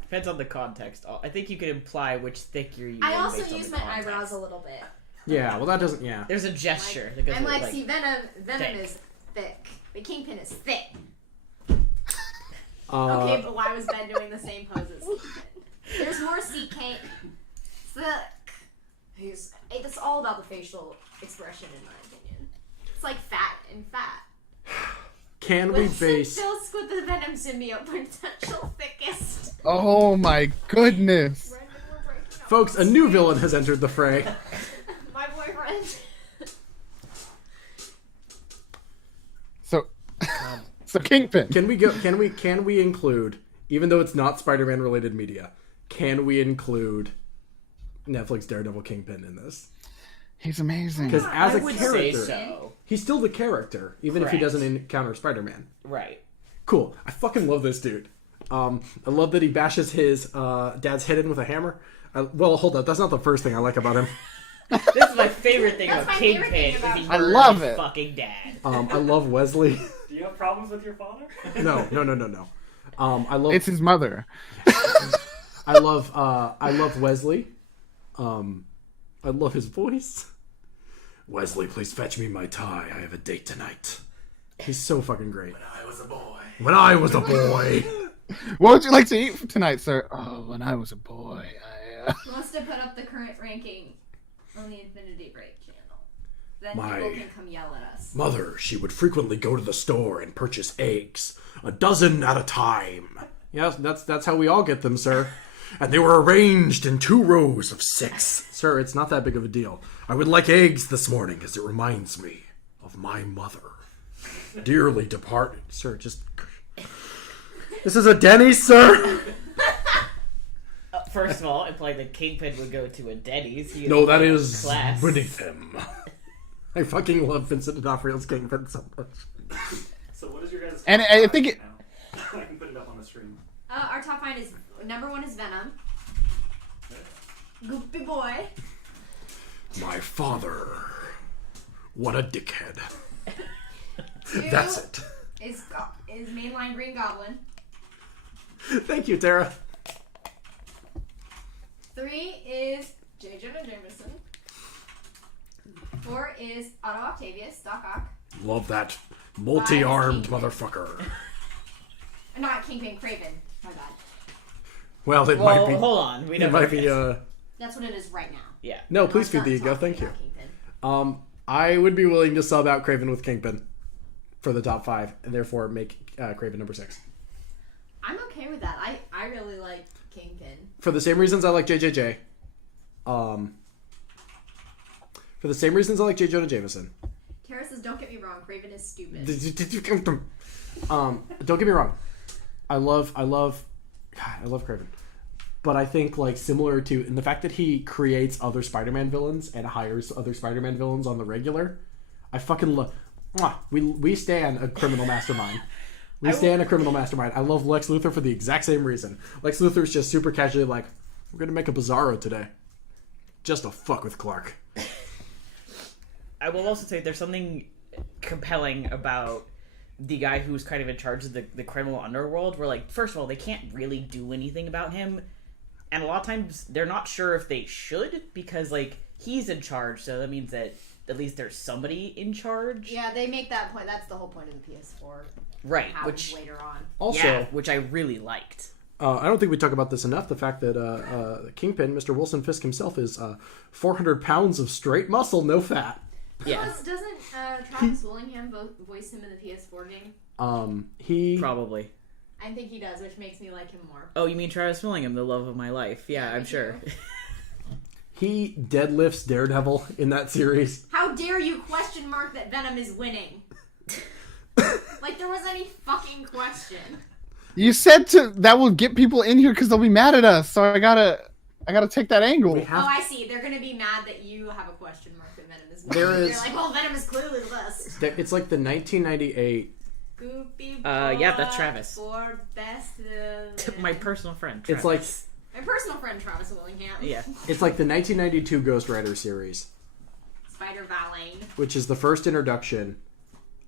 Depends on the context. I think you could imply which thick you're using. I also based on use the my context. eyebrows a little bit. Yeah, well that doesn't. Yeah. There's a gesture that goes I'm with, like, see, Venom thick. is thick. The Kingpin is thick. Uh, Okay, but why was Ben doing the same pose as Kingpin? There's more CK. Thick. It's all about the facial expression, in my opinion. It's like fat and fat. Can we base? Phil with the Venom symbiote potential thickest. Oh my goodness. Brendan, we're breaking up. Folks, a new villain has entered the fray. My boyfriend. So Kingpin. Can we go? Can we include? Even though it's not Spider-Man related media, can we include Netflix Daredevil Kingpin in this? He's amazing. Because as I a would character, say so. he's still the character, even if he Correct. doesn't encounter Spider-Man. Right. Cool. I fucking love this dude. I love that he bashes his dad's head in with a hammer. Well, hold up. That's not the first thing I like about him. This is my favorite thing That's about my favorite Kingpin. thing about Is he I murdered love his it. fucking dad. I love Wesley. Do you have problems with your father? No. I love. It's his mother. I love Wesley. I love his voice. Wesley, please fetch me my tie. I have a date tonight. He's so fucking great. When I was a boy. When I was a boy. What would you like to eat tonight, sir? Oh, when I was a boy, He wants to put up the current ranking on the Infinity Break channel. Then My- people can come yell at us. Mother, she would frequently go to the store and purchase eggs, a dozen at a time. Yes, that's how we all get them, sir. And they were arranged in 2 rows of 6. Sir, it's not that big of a deal. I would like eggs this morning, as it reminds me of my mother. Dearly departed. Sir, just... This is a Denny's, sir? First of all, implying that Kingpin would go to a Denny's. He No, that is class. beneath him. I fucking love Vincent D'Onofrio's Kingpin so much. So what is your guys' And top I five think it- now? I can put it up on the screen. Our top 5 is number 1 is Venom. Goopy boy. My father. What a dickhead. 2 That's it. is mainline Green Goblin. Thank you, Tara. 3 is J. Jonah Jameson. 4 is Otto Octavius, Doc Ock. Love that multi-armed Kingpin. motherfucker. Not Kingpin, Craven. My bad. Well, it Well, might be. hold on. We It don't might be. That's what it is right now. Yeah. No, please Let's feed not the ego. talk Thank you. about Kingpin. I would be willing to sub out Craven with Kingpin for the top 5, and therefore make Craven number 6. I'm okay with that. I really like Kingpin. For the same reasons I like JJJ. For the same reasons I like J. Jonah Jameson. Tara says, don't get me wrong, Craven is stupid. Don't get me wrong. I love Craven. But I think, like, similar to, in the fact that he creates other Spider-Man villains and hires other Spider-Man villains on the regular, I fucking love. We stand a criminal mastermind. We stand a criminal mastermind. I love Lex Luthor for the exact same reason. Lex Luthor's just super casually like, we're gonna make a Bizarro today, just to fuck with Clark. I will also say there's something compelling about the guy who's kind of in charge of the criminal underworld, where, like, first of all, they can't really do anything about him, and a lot of times they're not sure if they should, because, like, he's in charge, so that means that at least there's somebody in charge. Yeah, they make that point. That's the whole point of the PS4. Right, Happens which later on. Also, yeah, which I really liked. I don't think we talk about this enough. The fact that Kingpin, Mr. Wilson Fisk himself, is 400 pounds of straight muscle, no fat. Yeah, Doesn't Travis Willingham voice him in the PS4 game? He probably. I think he does, which makes me like him more. Oh, you mean Travis Willingham, the love of my life? Yeah, I'm me sure. too. he deadlifts Daredevil in that series. How dare you question mark that Venom is winning? Like there was any fucking question. You said that will get people in here because they'll be mad at us. So I gotta take that angle. We have Oh, I see. They're gonna be mad that you have a question mark that Venom is winning. There They're is- like, well, Venom is clearly the best. It's like the 1998 Goopy Yeah, that's Travis. For best villain. My personal friend. It's Travis. My personal friend Travis Willingham. Yeah. It's like the 1992 Ghost Rider series, Spider Valet. which is the first introduction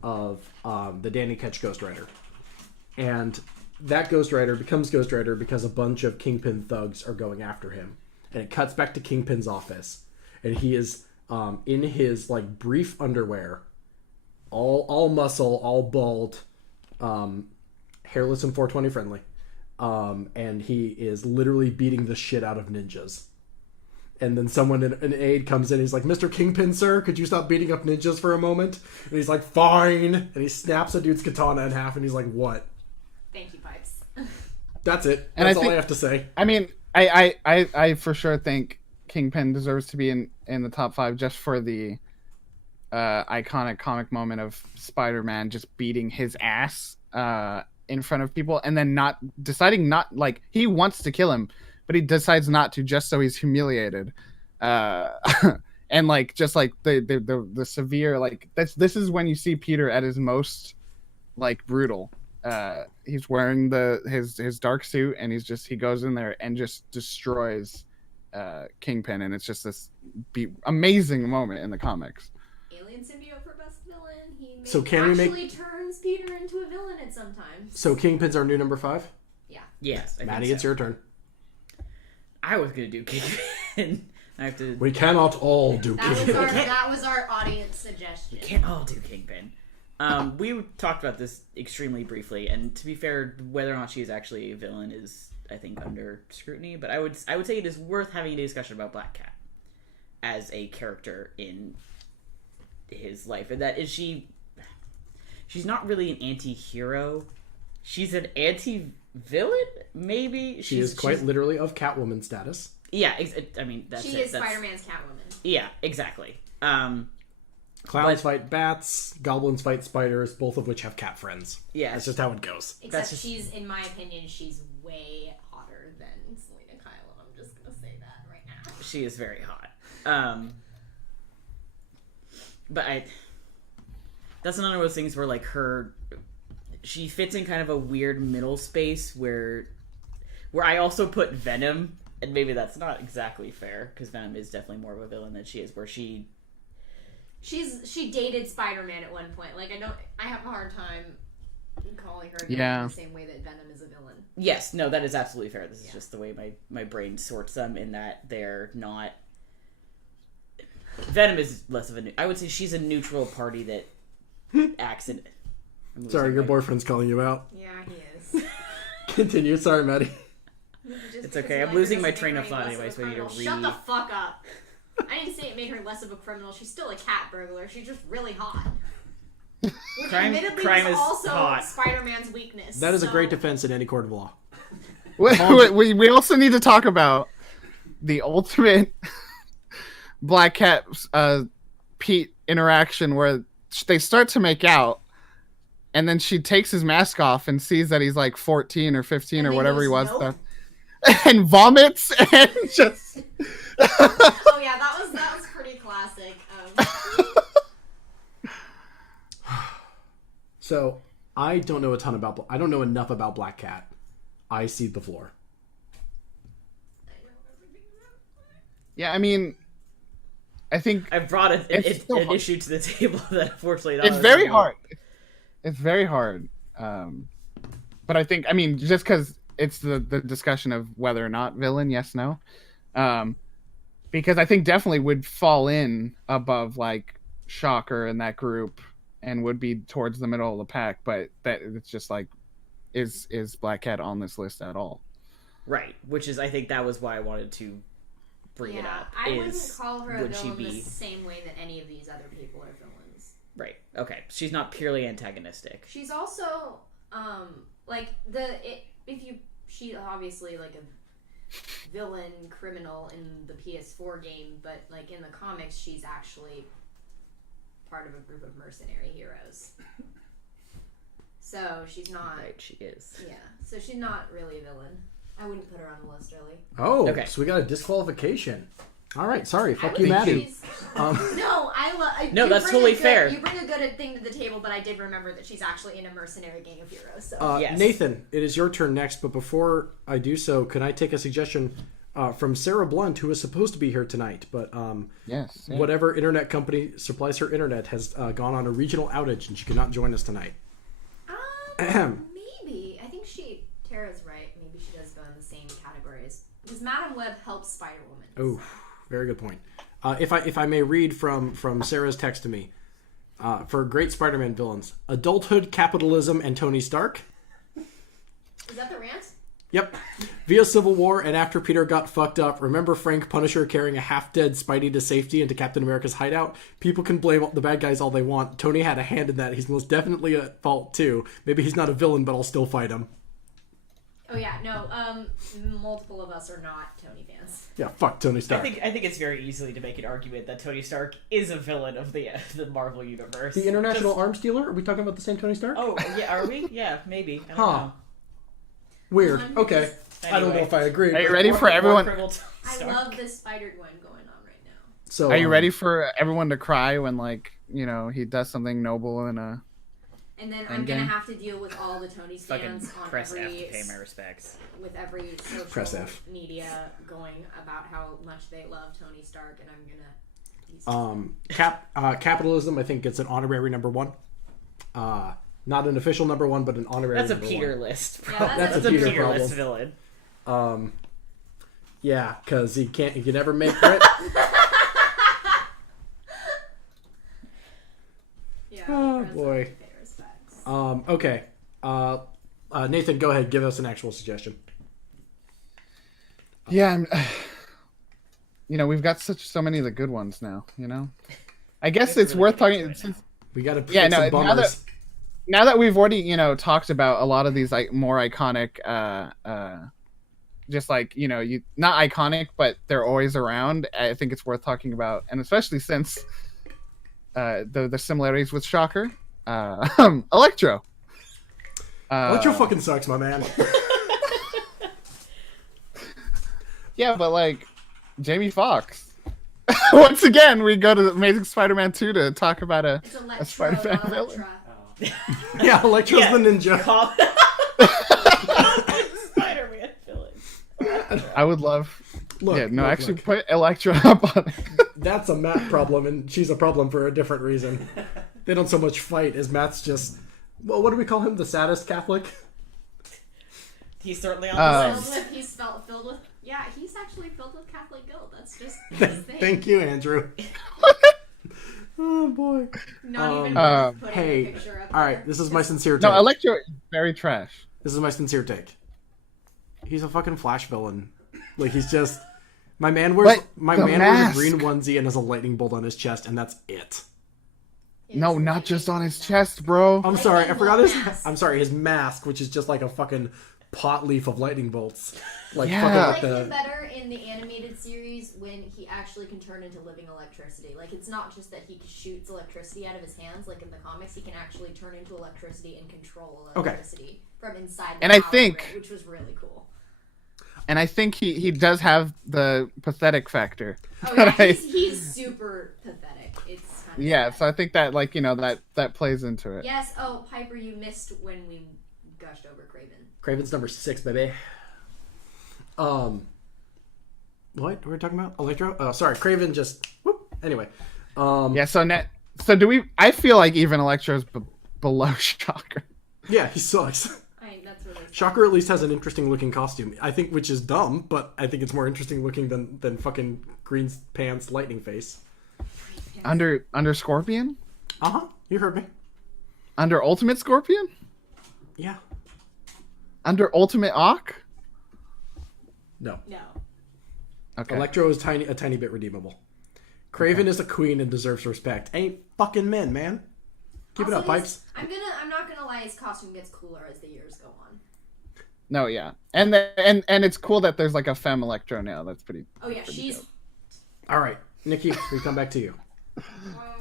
of the Danny Ketch Ghost Rider. And that Ghost Rider becomes Ghost Rider because a bunch of Kingpin thugs are going after him. And it cuts back to Kingpin's office. And he is in his like brief underwear, all muscle, all bald, hairless and 420 friendly. And he is literally beating the shit out of ninjas. And then an aide comes in. He's like, "Mr. Kingpin, sir, could you stop beating up ninjas for a moment?" And he's like, "Fine." And he snaps a dude's katana in half. And he's like, "What?" Thank you, Pipes. That's it. And That's I all think- I have to say. I mean, I for sure think Kingpin deserves to be in the top 5 just for the iconic comic moment of Spider-Man just beating his ass in front of people, and then deciding not like he wants to kill him, but he decides not to just so he's humiliated. And like just like the severe like this is when you see Peter at his most like brutal. He's wearing his dark suit, and he goes in there and just destroys Kingpin, and it's just this amazing moment in the comics. Alien symbiote for best villain. He So can we actually turns Peter into a villain at some times. So Kingpin's our new number 5. Yes. I Maddie, think it's so. your turn. I was gonna do Kingpin. I have to. We cannot all do That was Kingpin. that was our audience suggestion. We can't all do Kingpin. We talked about this extremely briefly, and to be fair, whether or not she is actually a villain is, I think, under scrutiny. But I would say it is worth having a discussion about Black Cat as a character in his life, and that is she's not really an anti-hero. She's an anti-villain, maybe. She is quite literally of Catwoman status. Yeah, I mean that's She it. is Spider-Man's Catwoman. Yeah, exactly. Clowns fight bats, goblins fight spiders, both of which have cat friends. Yeah. That's just how it goes. Except just- she's, in my opinion, she's way hotter than Selena Kyle, and I'm just gonna say that right now. She is very hot. But that's another one of those things where like she fits in kind of a weird middle space where I also put Venom, and maybe that's not exactly fair because Venom is definitely more of a villain than she is, where she dated Spider-Man at one point. Like I have a hard time calling her a villain Yeah. in the same way that Venom is a villain. yes, no, that is absolutely fair. This is just the way my brain sorts them, in that they're not. Venom is less of a. I would say she's a neutral party that acts in. I'm Sorry, losing your my- boyfriend's calling you out. Yeah, he is. Continue. Sorry, Maddie. It's okay, I'm losing my train of thought anyway, so I need to Shut the fuck up. I didn't say it made her less of a criminal. She's still a cat burglar. She's just really hot. Which Crime admittedly is is also hot. Spider-Man's weakness. That is a so- great defense in any court of law. We also need to talk about the ultimate Black Cat Pete interaction where they start to make out, and then she takes his mask off and sees that he's like 14 or 15 And or then whatever goes, he was, "Nope." and vomits and just. Oh yeah, that was pretty classic. So I don't know I don't know enough about Black Cat. I see the floor. Yeah, I mean, I think I brought It's so an hard. issue to the table that unfortunately it's very hard. It's very hard. But I think, I mean, just because it's the discussion of whether or not villain, yes, no. Because I think definitely would fall in above like Shocker in that group and would be towards the middle of the pack. But that it's just like, is Black Cat on this list at all? Right, which is I think that was why I wanted to bring it Yeah, up. I wouldn't is call her a would she villain the be same way that any of these other people are villains. right? Okay, she's not purely antagonistic. She's also she's obviously like a villain criminal in the PS4 game, but like in the comics she's actually part of a group of mercenary heroes. So she's not Right, she is. Yeah. So she's not really a villain. I wouldn't put her on the list really. Oh, Okay. so we got a disqualification. All right, sorry. Fuck I you, would Matty. say she's- Um, No, I love. No, that's totally fair. You bring a good thing to the table, but I did remember that she's actually in a mercenary gang of heroes. So Yes. Nathan, it is your turn next, but before I do so, can I take a suggestion from Sarah Blunt, who is supposed to be here tonight, but Yes. Yeah. whatever internet company supplies her internet has gone on a regional outage and she cannot join us tonight. maybe I think Tara's right. Maybe she does go in the same categories because Madam Web helps Spider Woman. Oh, very good point. If I may read from Sarah's text to me, for great Spider-Man villains, adulthood, capitalism, and Tony Stark. Is that the rant? Yep. Via Civil War and after Peter got fucked up, remember Frank Punisher carrying a half-dead Spidey to safety into Captain America's hideout? People can blame the bad guys all they want. Tony had a hand in that. He's most definitely at fault too. Maybe he's not a villain, but I'll still fight him. Oh yeah, no. Multiple of us are not Tony fans. Yeah, fuck Tony I Stark. think it's very easily to make an argument that Tony Stark is a villain of the Marvel universe. The international arms dealer? Are we talking about the same Tony Stark? Oh yeah, are we? Yeah, maybe. I don't Huh. know. Weird. Okay. I don't know Anyway. if I agree. Are you but- ready for everyone? I love this Spider Gwen going on right now. So, Are you ready for everyone to cry when, like, you know, he does something noble in a? And then I'm gonna have to deal with all the Tony Fucking stands on press F every to pay my respects. with every social Press F. media going about how much they love Tony Stark, and I'm gonna. Capitalism, I think, gets an honorary number one. Not an official number one, but an honorary That's a number Peter one. list. Yeah, That's a That's a Peter Peter problem. list villain. Yeah, because he can never make it. Yeah. Oh, friends boy. have to pay respects. Okay. Nathan, go ahead. Give us an actual suggestion. Yeah, you know, we've got so many of the good ones now. You know, I guess it's worth talking. Right now. We got to Yeah, pick no, some now bummers. now that we've already, you know, talked about a lot of these like more iconic, just like, you know, not iconic, but they're always around. I think it's worth talking about, and especially since the similarities with Shocker, Electro. Electro fucking sucks, my man. Yeah, but like Jamie Foxx. Once again, we go to Amazing Spider-Man 2 to talk about It's a Electro, Spider-Man not villain. Electra. Yeah, Electro's Yeah. the ninja. Spider-Man villain. I would love. Look, yeah, no, look, actually, look. put Electro up on it. That's a Matt problem, and she's a problem for a different reason. They don't so much fight as Matt's just... Well, what do we call him? The saddest Catholic? He's certainly on the list. He's filled with. Yeah, he's actually filled with Catholic guilt. That's just his thing. Thank you, Andrew. Oh, boy. Not even Um, worth putting Hey, a picture up all right, there. this is my sincere take. No, Electro is very trash. This is my sincere take. He's a fucking Flash villain. Like, he's just... My man wears But the wears a mask. green onesie and has a lightning bolt on his chest, and that's it. No, not just on his chest, bro. I'm sorry, I Lightning forgot bolt his... mask. I'm sorry, his mask, which is just like a fucking pot leaf of lightning bolts. Like, Yeah. fucking I with like him the... better in the animated series when he actually can turn into living electricity. Like, it's not just that he shoots electricity out of his hands. Like in the comics, he can actually turn into electricity and control electricity from inside the And I power think- grid, which was really cool. And I think he does have the pathetic factor. Oh yeah, he's super pathetic. It's kind of Yeah, sad. so I think that, like, you know, that plays into it. Yes. Oh, Piper, you missed when we gushed over Craven. Craven's number 6, baby. What were we talking about? Electro? Sorry, Craven just... Whoop. Anyway. Yeah, so do we... I feel like even Electro's below Shocker. Yeah, he sucks. That's really sad. Shocker at least has an interesting looking costume. I think, which is dumb, but I think it's more interesting looking than fucking green pants lightning face. Under Scorpion? Uh-huh. You heard me. Under Ultimate Scorpion? Yeah. Under Ultimate Ock? No. No. Okay. Electro is a tiny bit redeemable. Craven is a queen and deserves respect. Ain't fucking men, man. Keep it Also, up, Pipes. I'm not gonna lie. His costume gets cooler as the years go on. No, yeah. And it's cool that there's like a femme Electro now. That's pretty... Oh yeah, she's. dope. All right, Nikki, we come back to you. Oh,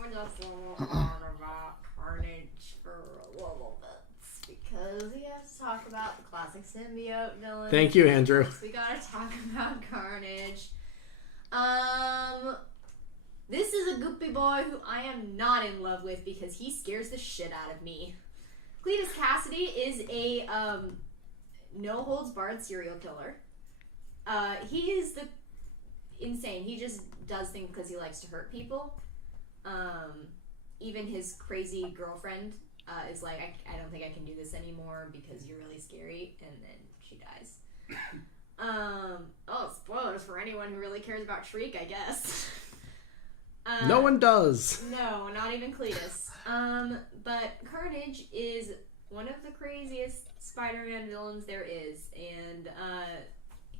just on about Carnage for a little bit because we have to talk about the classic symbiote villain. Thank you, Andrew. We gotta talk about Carnage. This is a goopy boy who I am not in love with because he scares the shit out of me. Cletus Cassidy is a no holds barred serial killer. He is insane. He just does things because he likes to hurt people. Even his crazy girlfriend is like, I don't think I can do this anymore because you're really scary, and then she dies. Spoilers for anyone who really cares about Shriek, I guess. No one does. No, not even Cletus. But Carnage is one of the craziest Spider-Man villains there is, and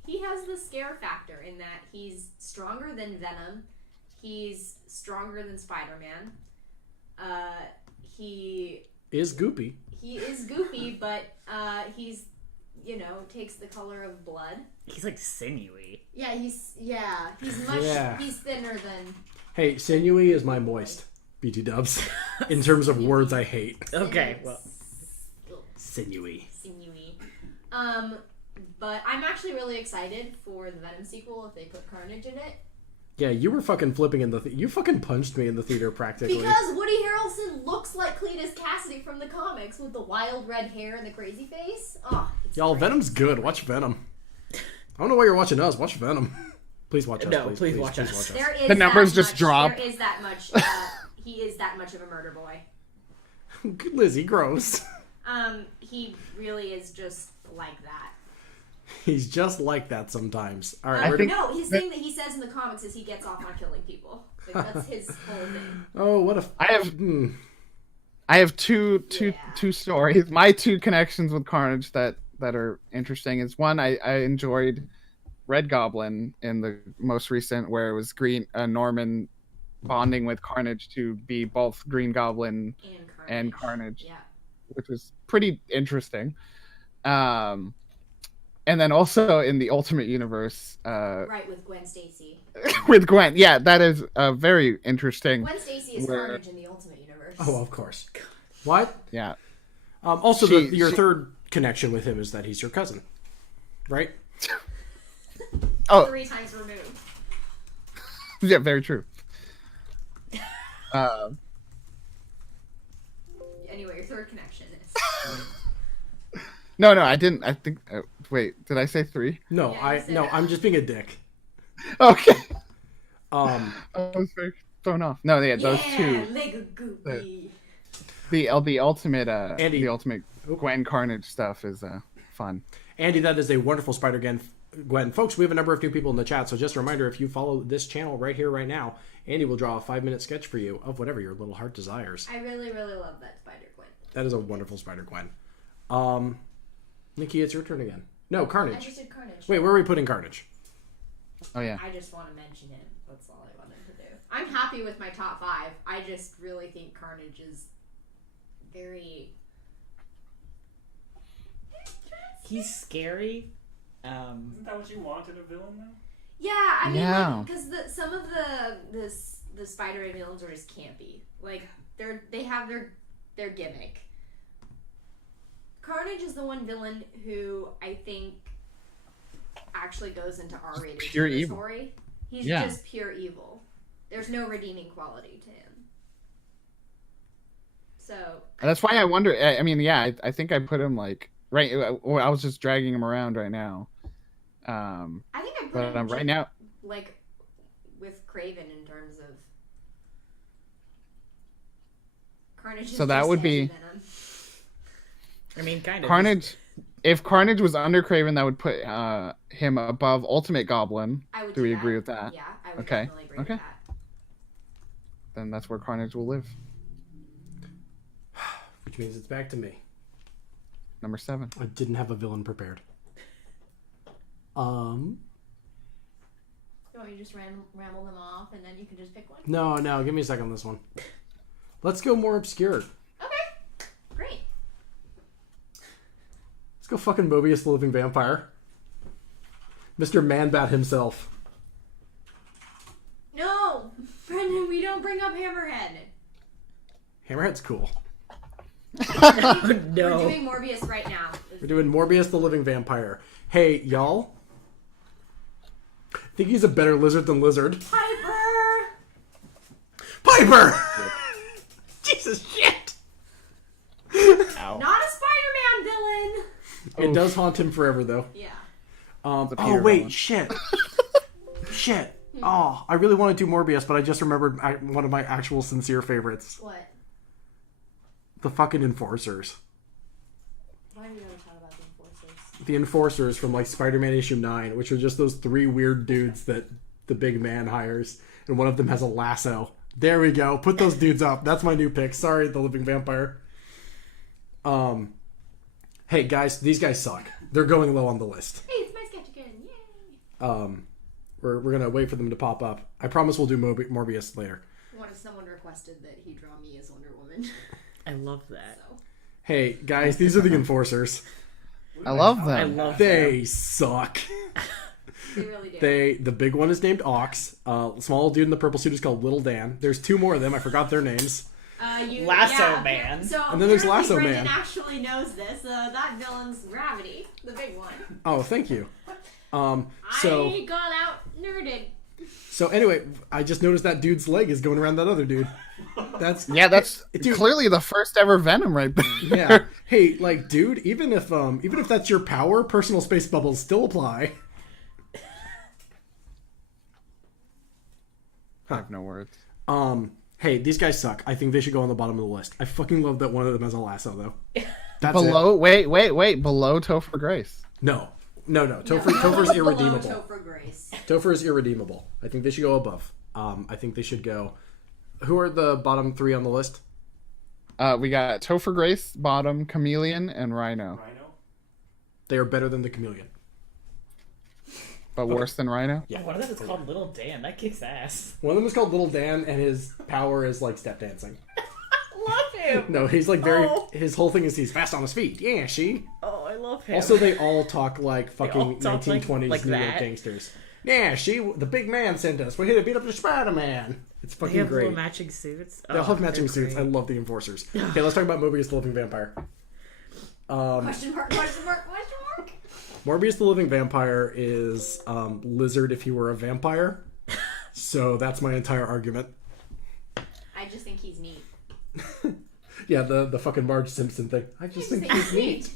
he has the scare factor in that he's stronger than Venom, he's stronger than Spider-Man, he Is goopy. He is goopy, but he's, takes the color of blood. He's like sinewy. Yeah, he's much, he's thinner than... Hey, sinewy is my moist. BT dubs. In terms of words I hate. Okay, well. Sinewy. But I'm actually really excited for the Venom sequel if they put Carnage in it. Yeah, you were fucking flipping in the... you fucking punched me in the theater practically. Because Woody Harrelson looks like Cletus Cassidy from the comics with the wild red hair and the crazy face. Oh, Y'all, great. Venom's good. Watch Venom. I don't know why you're watching us. Watch Venom. Please watch us. No, please watch us. Please watch us. There is The numbers that just much, drop. There is that much. He is that much of a murder boy. Lizzie, gross. He really is just like that. He's just like that sometimes. All right. No, his thing that he says in the comics is he gets off on killing people. Like, that's his whole thing. Oh, what a... I have two stories. My two connections with Carnage that are interesting is one, I enjoyed Red Goblin in the most recent, where it was Norman bonding with Carnage to be both Green Goblin and Carnage, Yeah. which was pretty interesting. And then also in the Ultimate Universe, Right, with Gwen Stacy. with Gwen, yeah, that is very interesting. Gwen Stacy is Carnage in the Ultimate Universe. Oh, of course. What? Yeah. Also, your third connection with him is that he's your cousin, right? Oh, 3 times removed. yeah, very true. Anyway, your third connection is... No, I didn't. I think. Wait, did I say 3? No, Yeah, you said that. I'm just being a dick. Okay. Um, I was very thrown off. No, yeah, those two. Lego Goopy. The ultimate Andy. the ultimate Gwen Carnage stuff is fun. Andy, that is a wonderful Spider-Gwen. Folks, we have a number of new people in the chat, so just a reminder, if you follow this channel right here, right now, Andy will draw a 5-minute sketch for you of whatever your little heart desires. I really, really love that Spider-Gwen. That is a wonderful Spider-Gwen. Nikki, it's your turn again. No, I Carnage. just did Carnage. Wait, where are we putting Carnage? Oh yeah. I just want to mention him. That's all I wanted to do. I'm happy with my top 5. I just really think Carnage is very... He's scary. Isn't that what you want in a villain, though? Yeah, I mean, Yeah. because some of the Spider-Man villains are just campy. Like, they have their gimmick. Carnage is the one villain who I think actually goes into R-rated Pure evil. territory. He's Yeah. just pure evil. There's no redeeming quality to him. So That's why I wonder. I mean, yeah, I think I put him like right. I was just dragging him around right now. I think I put But him right now, like with Craven in terms of Carnage. Is So that just would be- edgy Venom. I mean, kind of. Carnage. If Carnage was under Craven, that would put him above Ultimate Goblin. I would Do we agree with that? Yeah, I would Okay. definitely agree Okay. with that. Then that's where Carnage will live. Which means it's back to me. Number 7. I didn't have a villain prepared. You want me to just ramble them off and then you can just pick one? No, give me a second on this one. Let's go more obscure. Okay, great. Let's go fucking Mobius the Living Vampire. Mr. Man-Bat himself. No, Brendan, we don't bring up Hammerhead. Hammerhead's cool. We're No. doing Morbius right now. We're doing Morbius the Living Vampire. Hey, y'all. I think he's a better lizard than Lizard. Piper! Piper! Jesus shit! Ow. Not a Spider-Man villain! It does haunt him forever, though. Yeah. Oh, Peter wait, villain. shit. Shit. Oh, I really want to do Morbius, but I just remembered one of my actual sincere favorites. What? The fucking Enforcers. Why do you want to talk about the Enforcers? The Enforcers from, like, Spider-Man issue 9, which are just those 3 weird dudes that the big man hires, and one of them has a lasso. There we go. Put those dudes up. That's my new pick. Sorry, the Living Vampire. Hey, guys, these guys suck. They're going low on the list. Hey, it's my sketch again. Yay! We're gonna wait for them to pop up. I promise we'll do Morbius later. Someone requested that he draw me as Wonder Woman. I love that. So. Hey, guys, these are the Enforcers. I love them. I love They suck. They really do. The big one is named Ox. Small dude in the purple suit is called Little Dan. There's 2 more of them. I forgot their names. Lasso Man. So And then there's apparently Lasso Brendan Man. actually knows this. That villain's Gravity, the big one. Oh, thank you. So I got out nerded. so anyway, I just noticed that dude's leg is going around that other dude. That's That's Dude. clearly the first ever Venom right there. yeah. Hey, like, dude, even if that's your power, personal space bubbles still apply. I have no words. Hey, these guys suck. I think they should go on the bottom of the list. I fucking love that one of them has a lasso, though. That's Below, wait, below Topher Grace. No. Topher's irredeemable. Below Topher Grace. Topher is irredeemable. I think they should go above. I think they should go. Who are the bottom 3 on the list? We got Topher Grace, Bottom, Chameleon, and Rhino. Rhino? They are better than the Chameleon. But worse than Rhino? Yeah. One of them is called Little Dan. That kicks ass. One of them is called Little Dan, and his power is like step dancing. Love him. No, he's like very. Oh. His whole thing is he's fast on his feet. Yeah, she. Oh, I love him. Also, they all talk like fucking all talk 1920s like New York that. gangsters. Yeah, the big man sent us. We're here to beat up the Spider-Man. It's they fucking have great. little matching suits. They all have matching suits. I love the Enforcers. Okay, let's talk about Morbius the Living Vampire. Question mark. Morbius the Living Vampire is Lizard if he were a vampire. So that's my entire argument. I just think he's neat. Yeah, the fucking Marge Simpson thing. I just think he's neat.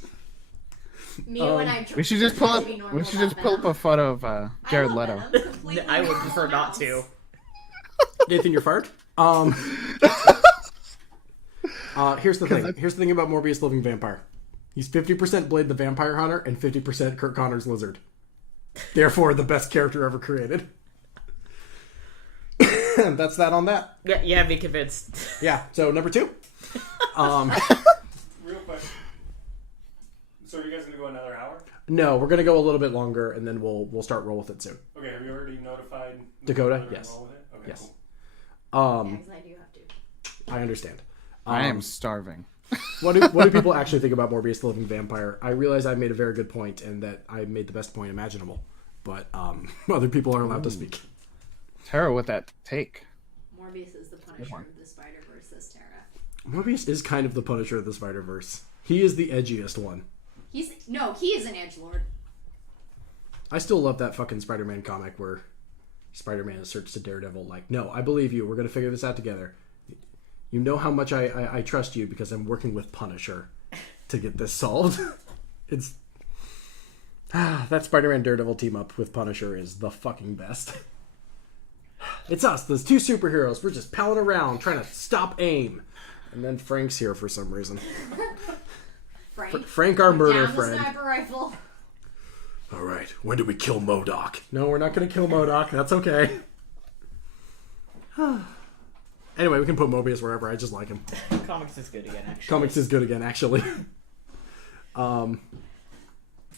Me when I We should just pull up. We should just pull up a photo of Jared Leto. I would prefer not to. Nathan, you're fired. Here's the thing. Here's the thing about Morbius the Living Vampire. He's 50% Blade the Vampire Hunter and 50% Kurt Connor's Lizard. Therefore, the best character ever created. That's that on that. Yeah, you have me convinced. Yeah. So number 2. Real quick. So are you guys going to go another hour? No, we're gonna go a little bit longer, and then we'll start roll with it soon. Okay, have you already notified Dakota? whether to Yes. roll with it? Okay, Yes. cool. Because I do have to. I understand. I am starving. What do people actually think about Morbius the Living Vampire? I realize I made a very good point and that I made the best point imaginable, but other people are allowed to speak. Tara with that take. Morbius is the Punisher of the Spider-Verse, says Tara. Morbius is kind of the Punisher of the Spider-Verse. He is the edgiest one. He is an edgelord. I still love that fucking Spider-Man comic where Spider-Man asserts to Daredevil, like, no, I believe you. We're going to figure this out together. You know how much I trust you because I'm working with Punisher to get this solved. It's... that Spider-Man Daredevil team-up with Punisher is the fucking best. It's us, those 2 superheroes. We're just palling around trying to stop AIM. And then Frank's here for some reason. Frank, our murder Down friend. the sniper rifle. All right, when do we kill MODOK? No, we're not going to kill MODOK. That's okay. Anyway, we can put Mobius wherever. I just like him. Comics is good again, actually. Comics is good again, actually. I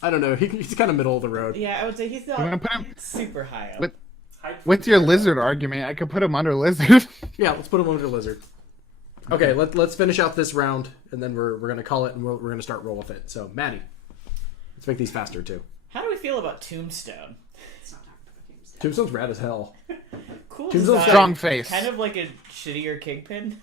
don't know. He's kind of middle of the road. Yeah, I would say he's I'm gonna not put him super high up. with your lizard argument. I could put him under lizard. Yeah, let's put him under Lizard. Okay, let's finish out this round, and then we're going to call it, and we're going to start roll with it. So, Maddie, let's make these faster, too. How do we feel about Tombstone? Let's not talk about Tombstone. Tombstone's rad as hell. Cool Tombstone's design. Strong face. Kind of like a shittier Kingpin.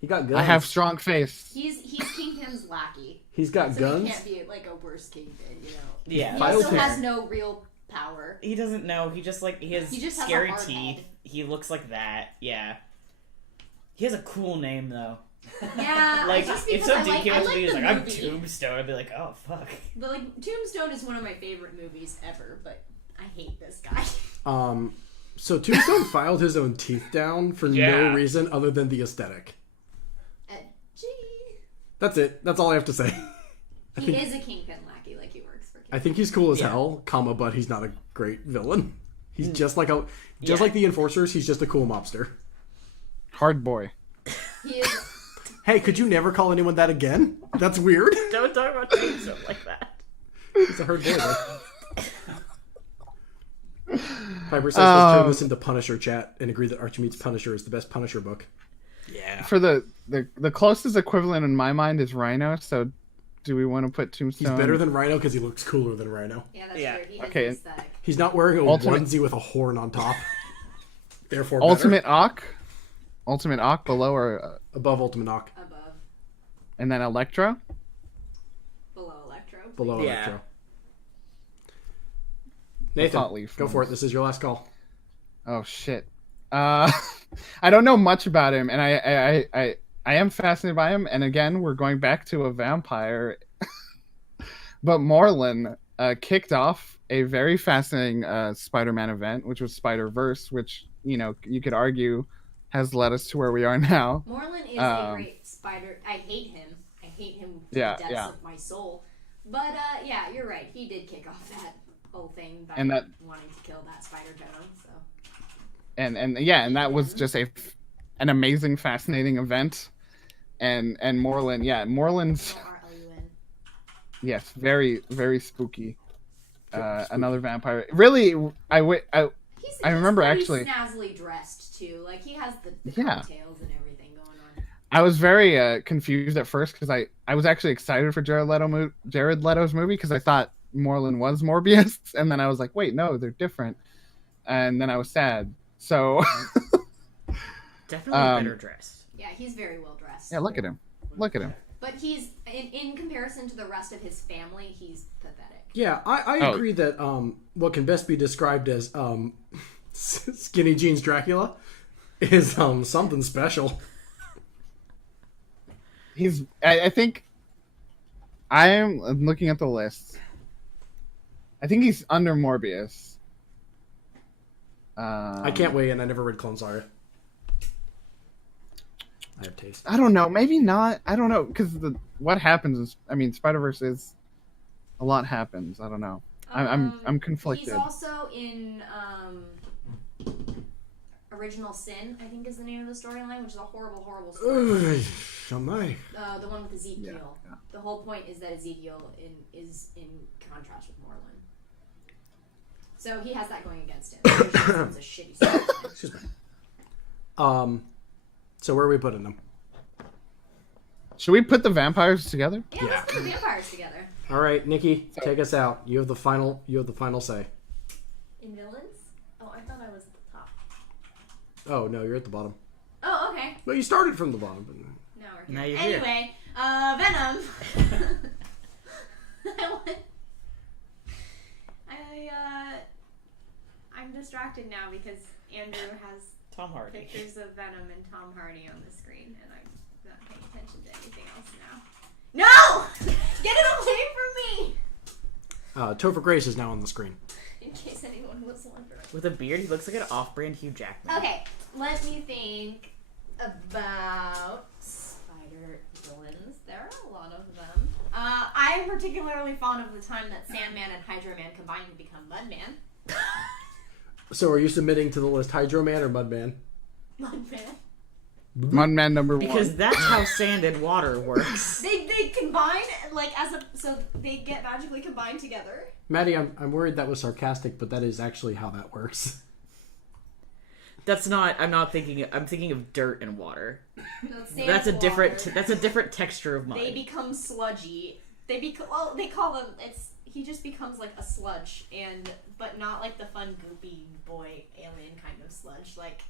He got guns. I have strong face. He's Kingpin's lackey. He's got So guns. he can't be like a worse Kingpin, you know. Yeah. He File also Kingpin. has no real power. ever. He doesn't know. He just he has He just has a scary hard teeth. head. He looks like that. Yeah. He has a cool name though. Yeah, Like just if because some I dude like, came I up to like me and was the like, "I'm movie. Tombstone," I'd be like, "Oh fuck." But like Tombstone is one of my favorite movies ever, but I hate this guy. So Tombstone filed his own teeth down for Yeah. no reason other than the aesthetic. Gee. That's it. That's all I have to say. He is a kingpin lackey, like he works for I Kingpin. think he's cool as Yeah. hell, but he's not a great villain. He's just like Yeah. like the Enforcers. He's just a cool mobster. Hard boy. He is. Hey, could you never call anyone that again? That's weird. Don't talk about Tombstone like that. He's a hard boy, though. Piper says, let's turn this into Punisher chat and agree that Archie Meets Punisher is the best Punisher book. Yeah. For the closest equivalent in my mind is Rhino. So, do we want to put He's Tombstone? better than Rhino because he looks cooler than Rhino. Yeah, that's Yeah. true. He has Okay. the aesthetic. He's not wearing a Ultimate- onesie with a horn on top. Therefore, better. Ultimate Ock below or Above Ultimate Knock. Above. and then Electro. Below Electro. Below Yeah. Electro. thought Nathan, leaf go for it. ones. This is your last call. Oh shit. I don't know much about him, and I am fascinated by him. And again, we're going back to a vampire, but Moreland kicked off a very fascinating Spider-Man event, which was Spider-Verse, which you could argue has led us to where we are now. Moreland is a great spider. I hate him. I hate him to Yeah, the depths yeah. of my soul. But yeah, you're right. He did kick off that whole thing by And that- wanting to kill that spider venom. So And that was just an amazing, fascinating event. And Moreland's Morlun. yes, very very spooky. Another vampire. Really, I remember he's actually. snazzily dressed too. Like he has the Yeah. cocktails and everything going on. I was very confused at first because I was actually excited for Jared Leto's movie because I thought Moreland was Morbius, and then I was like, wait, no, they're different, and then I was sad. So Definitely better dressed. Yeah, he's very well dressed. yeah, look at him. But he's in comparison to the rest of his family, he's pathetic. Yeah, I Oh. agree that what can best be described as skinny jeans Dracula is something special. I think I'm looking at the list. I think he's under Morbius. I can't weigh in. I never read Clone Saga. I have taste. I don't know. Maybe not. I don't know because what happens is, Spider-Verse is a lot happens. I don't know. I'm conflicted. He's also in Original Sin, I think is the name of the storyline, which is a horrible, horrible story. Shamai. The one with Ezekiel. Yeah. The whole point is that Ezekiel is in contrast with Moreland. So he has that going against him. It's a shitty storyline. Excuse me. So where are we putting them? Should we put the vampires together? Yeah, let's put the vampires together. All right, Nikki, take us out. You have the final say. In villains? Oh, I thought I was at the top. Oh no, you're at the bottom. Oh, okay. Well, you started from the bottom. But... Now we're Now here. you're here. Anyway, Venom. I'm distracted now because Andrew has Tom Hardy. pictures of Venom and Tom Hardy on the screen, and I'm not paying attention to anything else now. No! Get it away from me! Topher Grace is now on the screen. In case anyone was wondering. With a beard, he looks like an off-brand Hugh Jackman. Okay, let me think about spider villains. There are a lot of them. I'm particularly fond of the time that Sandman and Hydro Man combined to become Mudman. So are you submitting to the list Hydro Man or Mudman? Mudman. Mudman number Because one. that's how sand and water works. They combine so they get magically combined together. Maddie, I'm worried that was sarcastic, but that is actually how that works. I'm thinking of dirt and water. No, it's sand That's a and different water. texture of mud. They become sludgy. They call them. He just becomes like a sludge, but not like the fun goopy boy alien kind of sludge. Like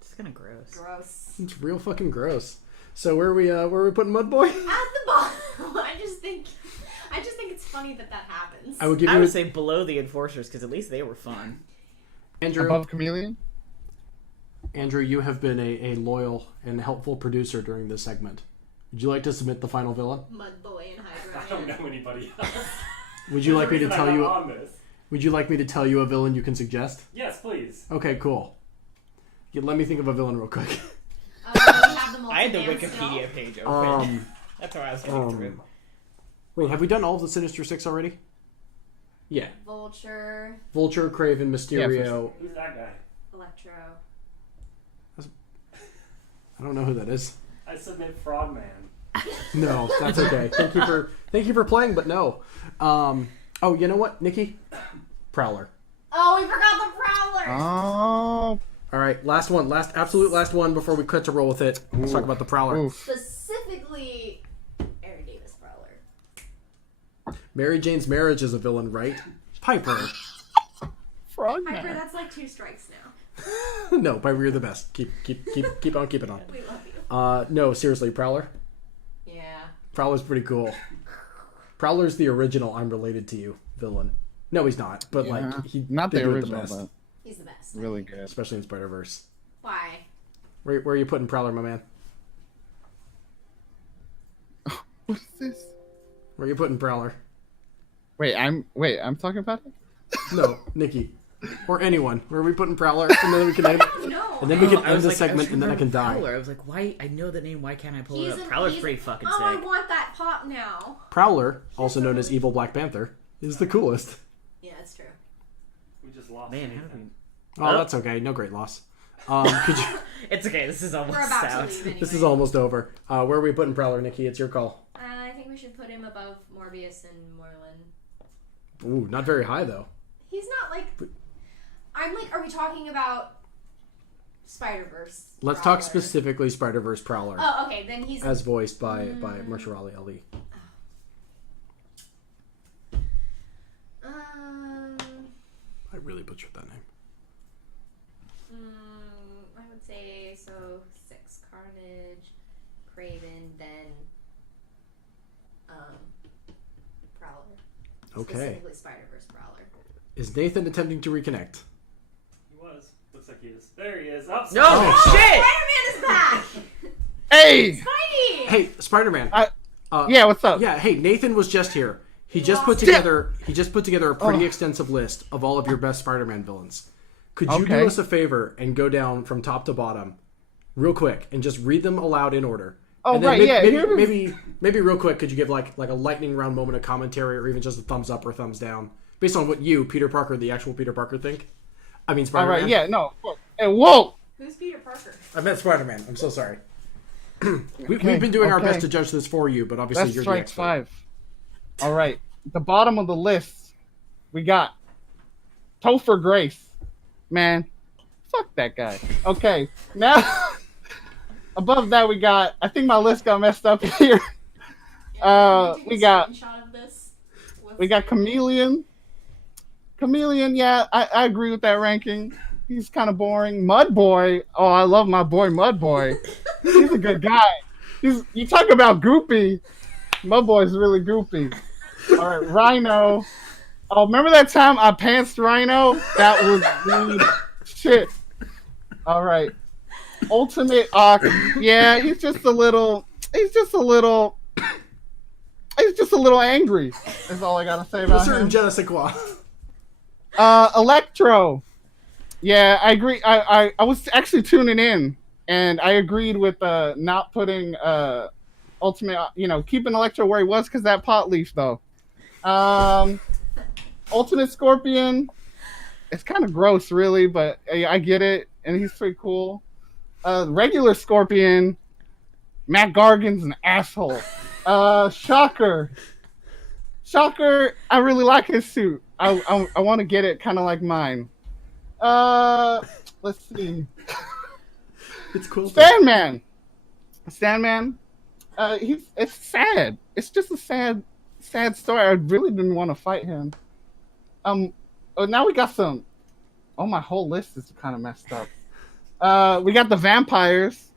It's kind of gross. gross. It's real fucking gross. So where are we putting Mud Boy? At the bottom, I just think I just think it's funny that happens. I would give I you would say below the Enforcers because at least they were fun. Andrew. Above Chameleon? Andrew, you have been a loyal and helpful producer during this segment. Would you like to submit the final villain? Mudboy and Hydra. I don't know anybody else. Would you like me to There's a tell reason you? I'm on this. Would you like me to tell you a villain you can suggest? Yes, please. Okay, cool. Yeah, let me think of a villain real quick. We have the I had the multiverse Wikipedia still. page open. Um, That's how I was getting through. wait, have we done all of the Sinister Six already? Yeah. Vulture, Vulture, Craven, Mysterio. Who's that guy? Electro. I don't know who that is. I submit Frogman. No, that's okay. Thank you for playing, but no. Oh, you know what, Nikki? Prowler. Oh, we forgot the Prowler! Oh. All right, last one, absolute last one before we cut to roll with it. Let's talk about the Prowler. Oof. Specifically, Aaron Davis Prowler. Mary Jane's Marriage is a villain, right? Piper. Frogman. Piper, that's like 2 strikes now. No, Piper, you're the best. Keep on keeping on. We love you. No, seriously, Prowler. Yeah. Prowler's pretty cool. Prowler's the original I'm related to you villain. No, he's not, but Yeah. like he Not they the do it original, best, but He's the best. really good. especially in Spider-Verse. Why? Where are you putting Prowler, my man? What's this? Where are you putting Prowler? Wait, I'm talking about it? No, Nikki. Or anyone. Where are we putting Prowler? And then we can end, No. and then we can I was end the like- segment, was and then I can remembering die. Prowler. I was like, why? I know the name. Why can't I pull it up? an- Prowler's he's- pretty fucking Oh, I sick. want that pop now. Prowler, also known as Evil Black Panther, is the coolest. Yeah, it's true. We just lost. Man, how Nathan. did Oh, Oh. that's okay. No great loss. Could you? It's okay. This is almost We're about to out. leave anyway. This is almost over. Where are we putting Prowler, Nikki? It's your call. I think we should put him above Morbius and Moreland. Ooh, not very high though. He's not like. I'm like, are we talking about Spider-Verse? Let's Prowler? talk specifically Spider-Verse Prowler, Oh, okay. Then he's. as voiced by Mahershala Ali. I really butchered that name. I would say so. 6 Carnage, Craven, then Prowler. Okay. Specifically Spider-Verse Prowler. Is Nathan attempting to reconnect? He was. Looks like he is. There he is. Oh, No Oh. shit. Spider-Man is back. Hey! Spidey. Hey, Spider-Man. Yeah, what's up? Yeah. Hey, Nathan was just here. He just put lost together. He just put together a pretty Oh. extensive list of all of your best Spider-Man villains. Could you Okay. do us a favor and go down from top to bottom, real quick, and just read them aloud in order? Oh, and then right, maybe, yeah, Maybe, here it is. maybe real quick, could you give like a lightning round moment of commentary, or even just a thumbs up or thumbs down, based on what you, Peter Parker, the actual Peter Parker, think? I mean, All Spider-Man. right, yeah, no. Hey, whoa! Who's Peter Parker? I meant Spider-Man. I'm so sorry. We've Okay, been doing our okay. best to judge this for you, but obviously That's you're the strike expert. 5. All right. At the bottom of the list, we got Topher Grace. Man, fuck that guy. Okay, now above that we got. I think my list got messed up here. We got Chameleon. Chameleon, yeah, I agree with that ranking. He's kind of boring. Mud Boy. Oh, I love my boy Mud Boy. He's a good guy. You talk about goopy. Mud Boy's really goopy. All right, Rhino. Oh, remember that time I pantsed Rhino? That was the shit. All right. Ultimate Ock. Yeah, he's just a little angry. That's all I gotta say A about certain him. je ne sais quoi. Electro. Yeah, I agree. I was actually tuning in, and I agreed with not putting Ultimate, keeping Electro where he was because that pot leaf though. Ultimate Scorpion. It's kind of gross, really, but I get it, and he's pretty cool. Regular Scorpion. Matt Gargan's an asshole. Shocker. Shocker. I really like his suit. I want to get it kind of like mine. Let's see. It's cool. Sandman. It's sad. It's just a sad story. I really didn't want to fight him. Now we got some. Oh, my whole list is kind of messed up. We got the vampires.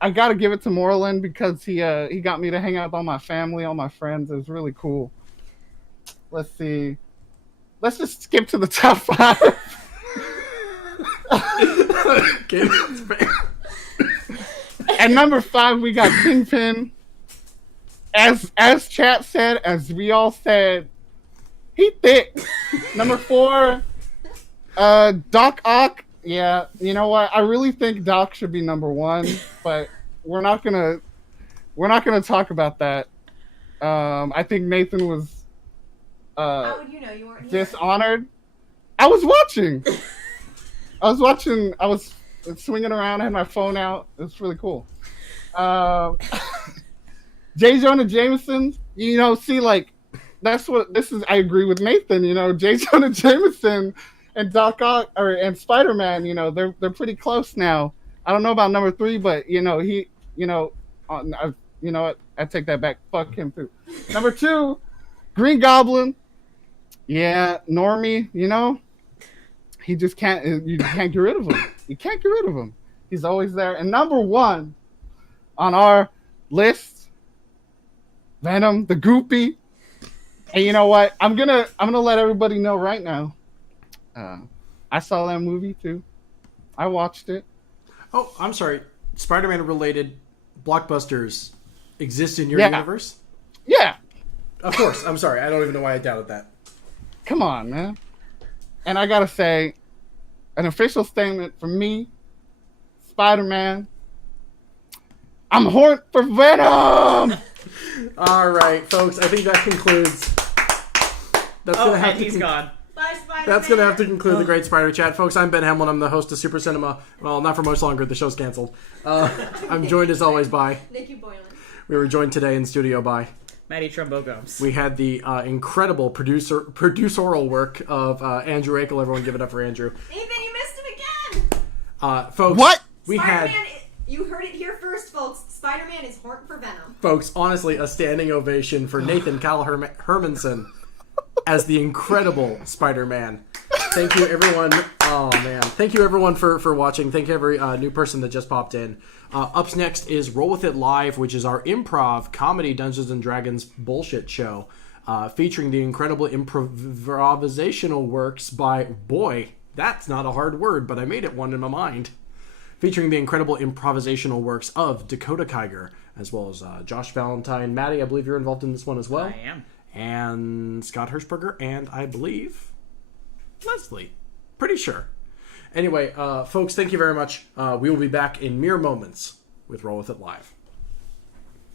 I gotta give it to Moreland because he got me to hang out with all my family, all my friends. It was really cool. Let's see. Let's just skip to the top 5. Okay, that's fair. At number 5, we got Kingpin. As chat said, as we all said, he thick. Number 4, Doc Ock. Yeah, you know what? I really think Doc should be number 1, but we're not gonna talk about that. I think Nathan was How would you know you weren't here? dishonored. I was watching. I was swinging around. I had my phone out. It was really cool. J. Jonah Jameson. You know, see, like that's what this is. I agree with Nathan. You know, J. Jonah Jameson and Doc Ock and Spider-Man. You know, they're pretty close now. I don't know about number 3, but you know he. You know, you know what? I take that back. Fuck him too. Number 2, Green Goblin. Yeah, Normie. You know. He just can't. You can't get rid of him. You can't get rid of him. He's always there. And number 1 on our list, Venom, the Goopy. And you know what? I'm gonna let everybody know right now. I saw that movie too. I watched it. Oh, I'm sorry. Spider-Man related blockbusters exist in your universe? Yeah. Of course. I'm sorry. I don't even know why I doubted that. Come on, man. And I gotta say, an official statement from me, Spider-Man. I'm horned for Venom. All right, folks. I think that concludes. That's gonna have and to he's gone. Bye, Spider-Man. That's going to have to conclude the Great Spider Chat. Folks, I'm Ben Hamlin. I'm the host of Super Cinema. Well, not for much longer. The show's canceled. I'm joined, as always, by... Nikki Boylan. We were joined today in studio by... Matty Trumbo Gomes. We had the incredible producerial work of Andrew Akel. Everyone give it up for Andrew. Nathan, you missed him again! Folks, What? We had... You heard it here first, folks. Spider-Man is horned for Venom. Folks, honestly, a standing ovation for Nathan Hermanson as the incredible Spider-Man. Thank you, everyone. Oh, man. Thank you, everyone, for watching. Thank you, every new person that just popped in. Up next is Roll With It Live, which is our improv comedy Dungeons & Dragons bullshit show, featuring the incredible improvisational works by... Boy, that's not a hard word, but I made it one in my mind. Featuring the incredible improvisational works of Dakota Kiger, as well as Josh Valentine. Matty, I believe you're involved in this one as well. I am. And Scott Hirschberger, and I believe Leslie. Pretty sure. Anyway, folks, thank you very much. We will be back in mere moments with Roll With It Live.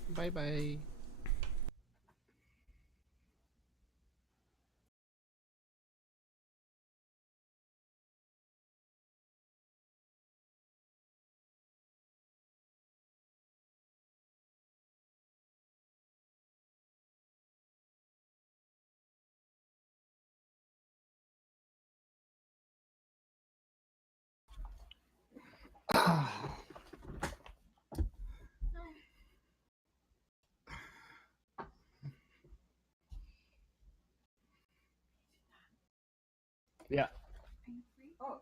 Bye-bye. Yeah. Oh.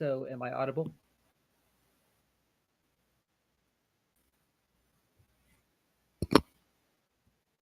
So am I audible?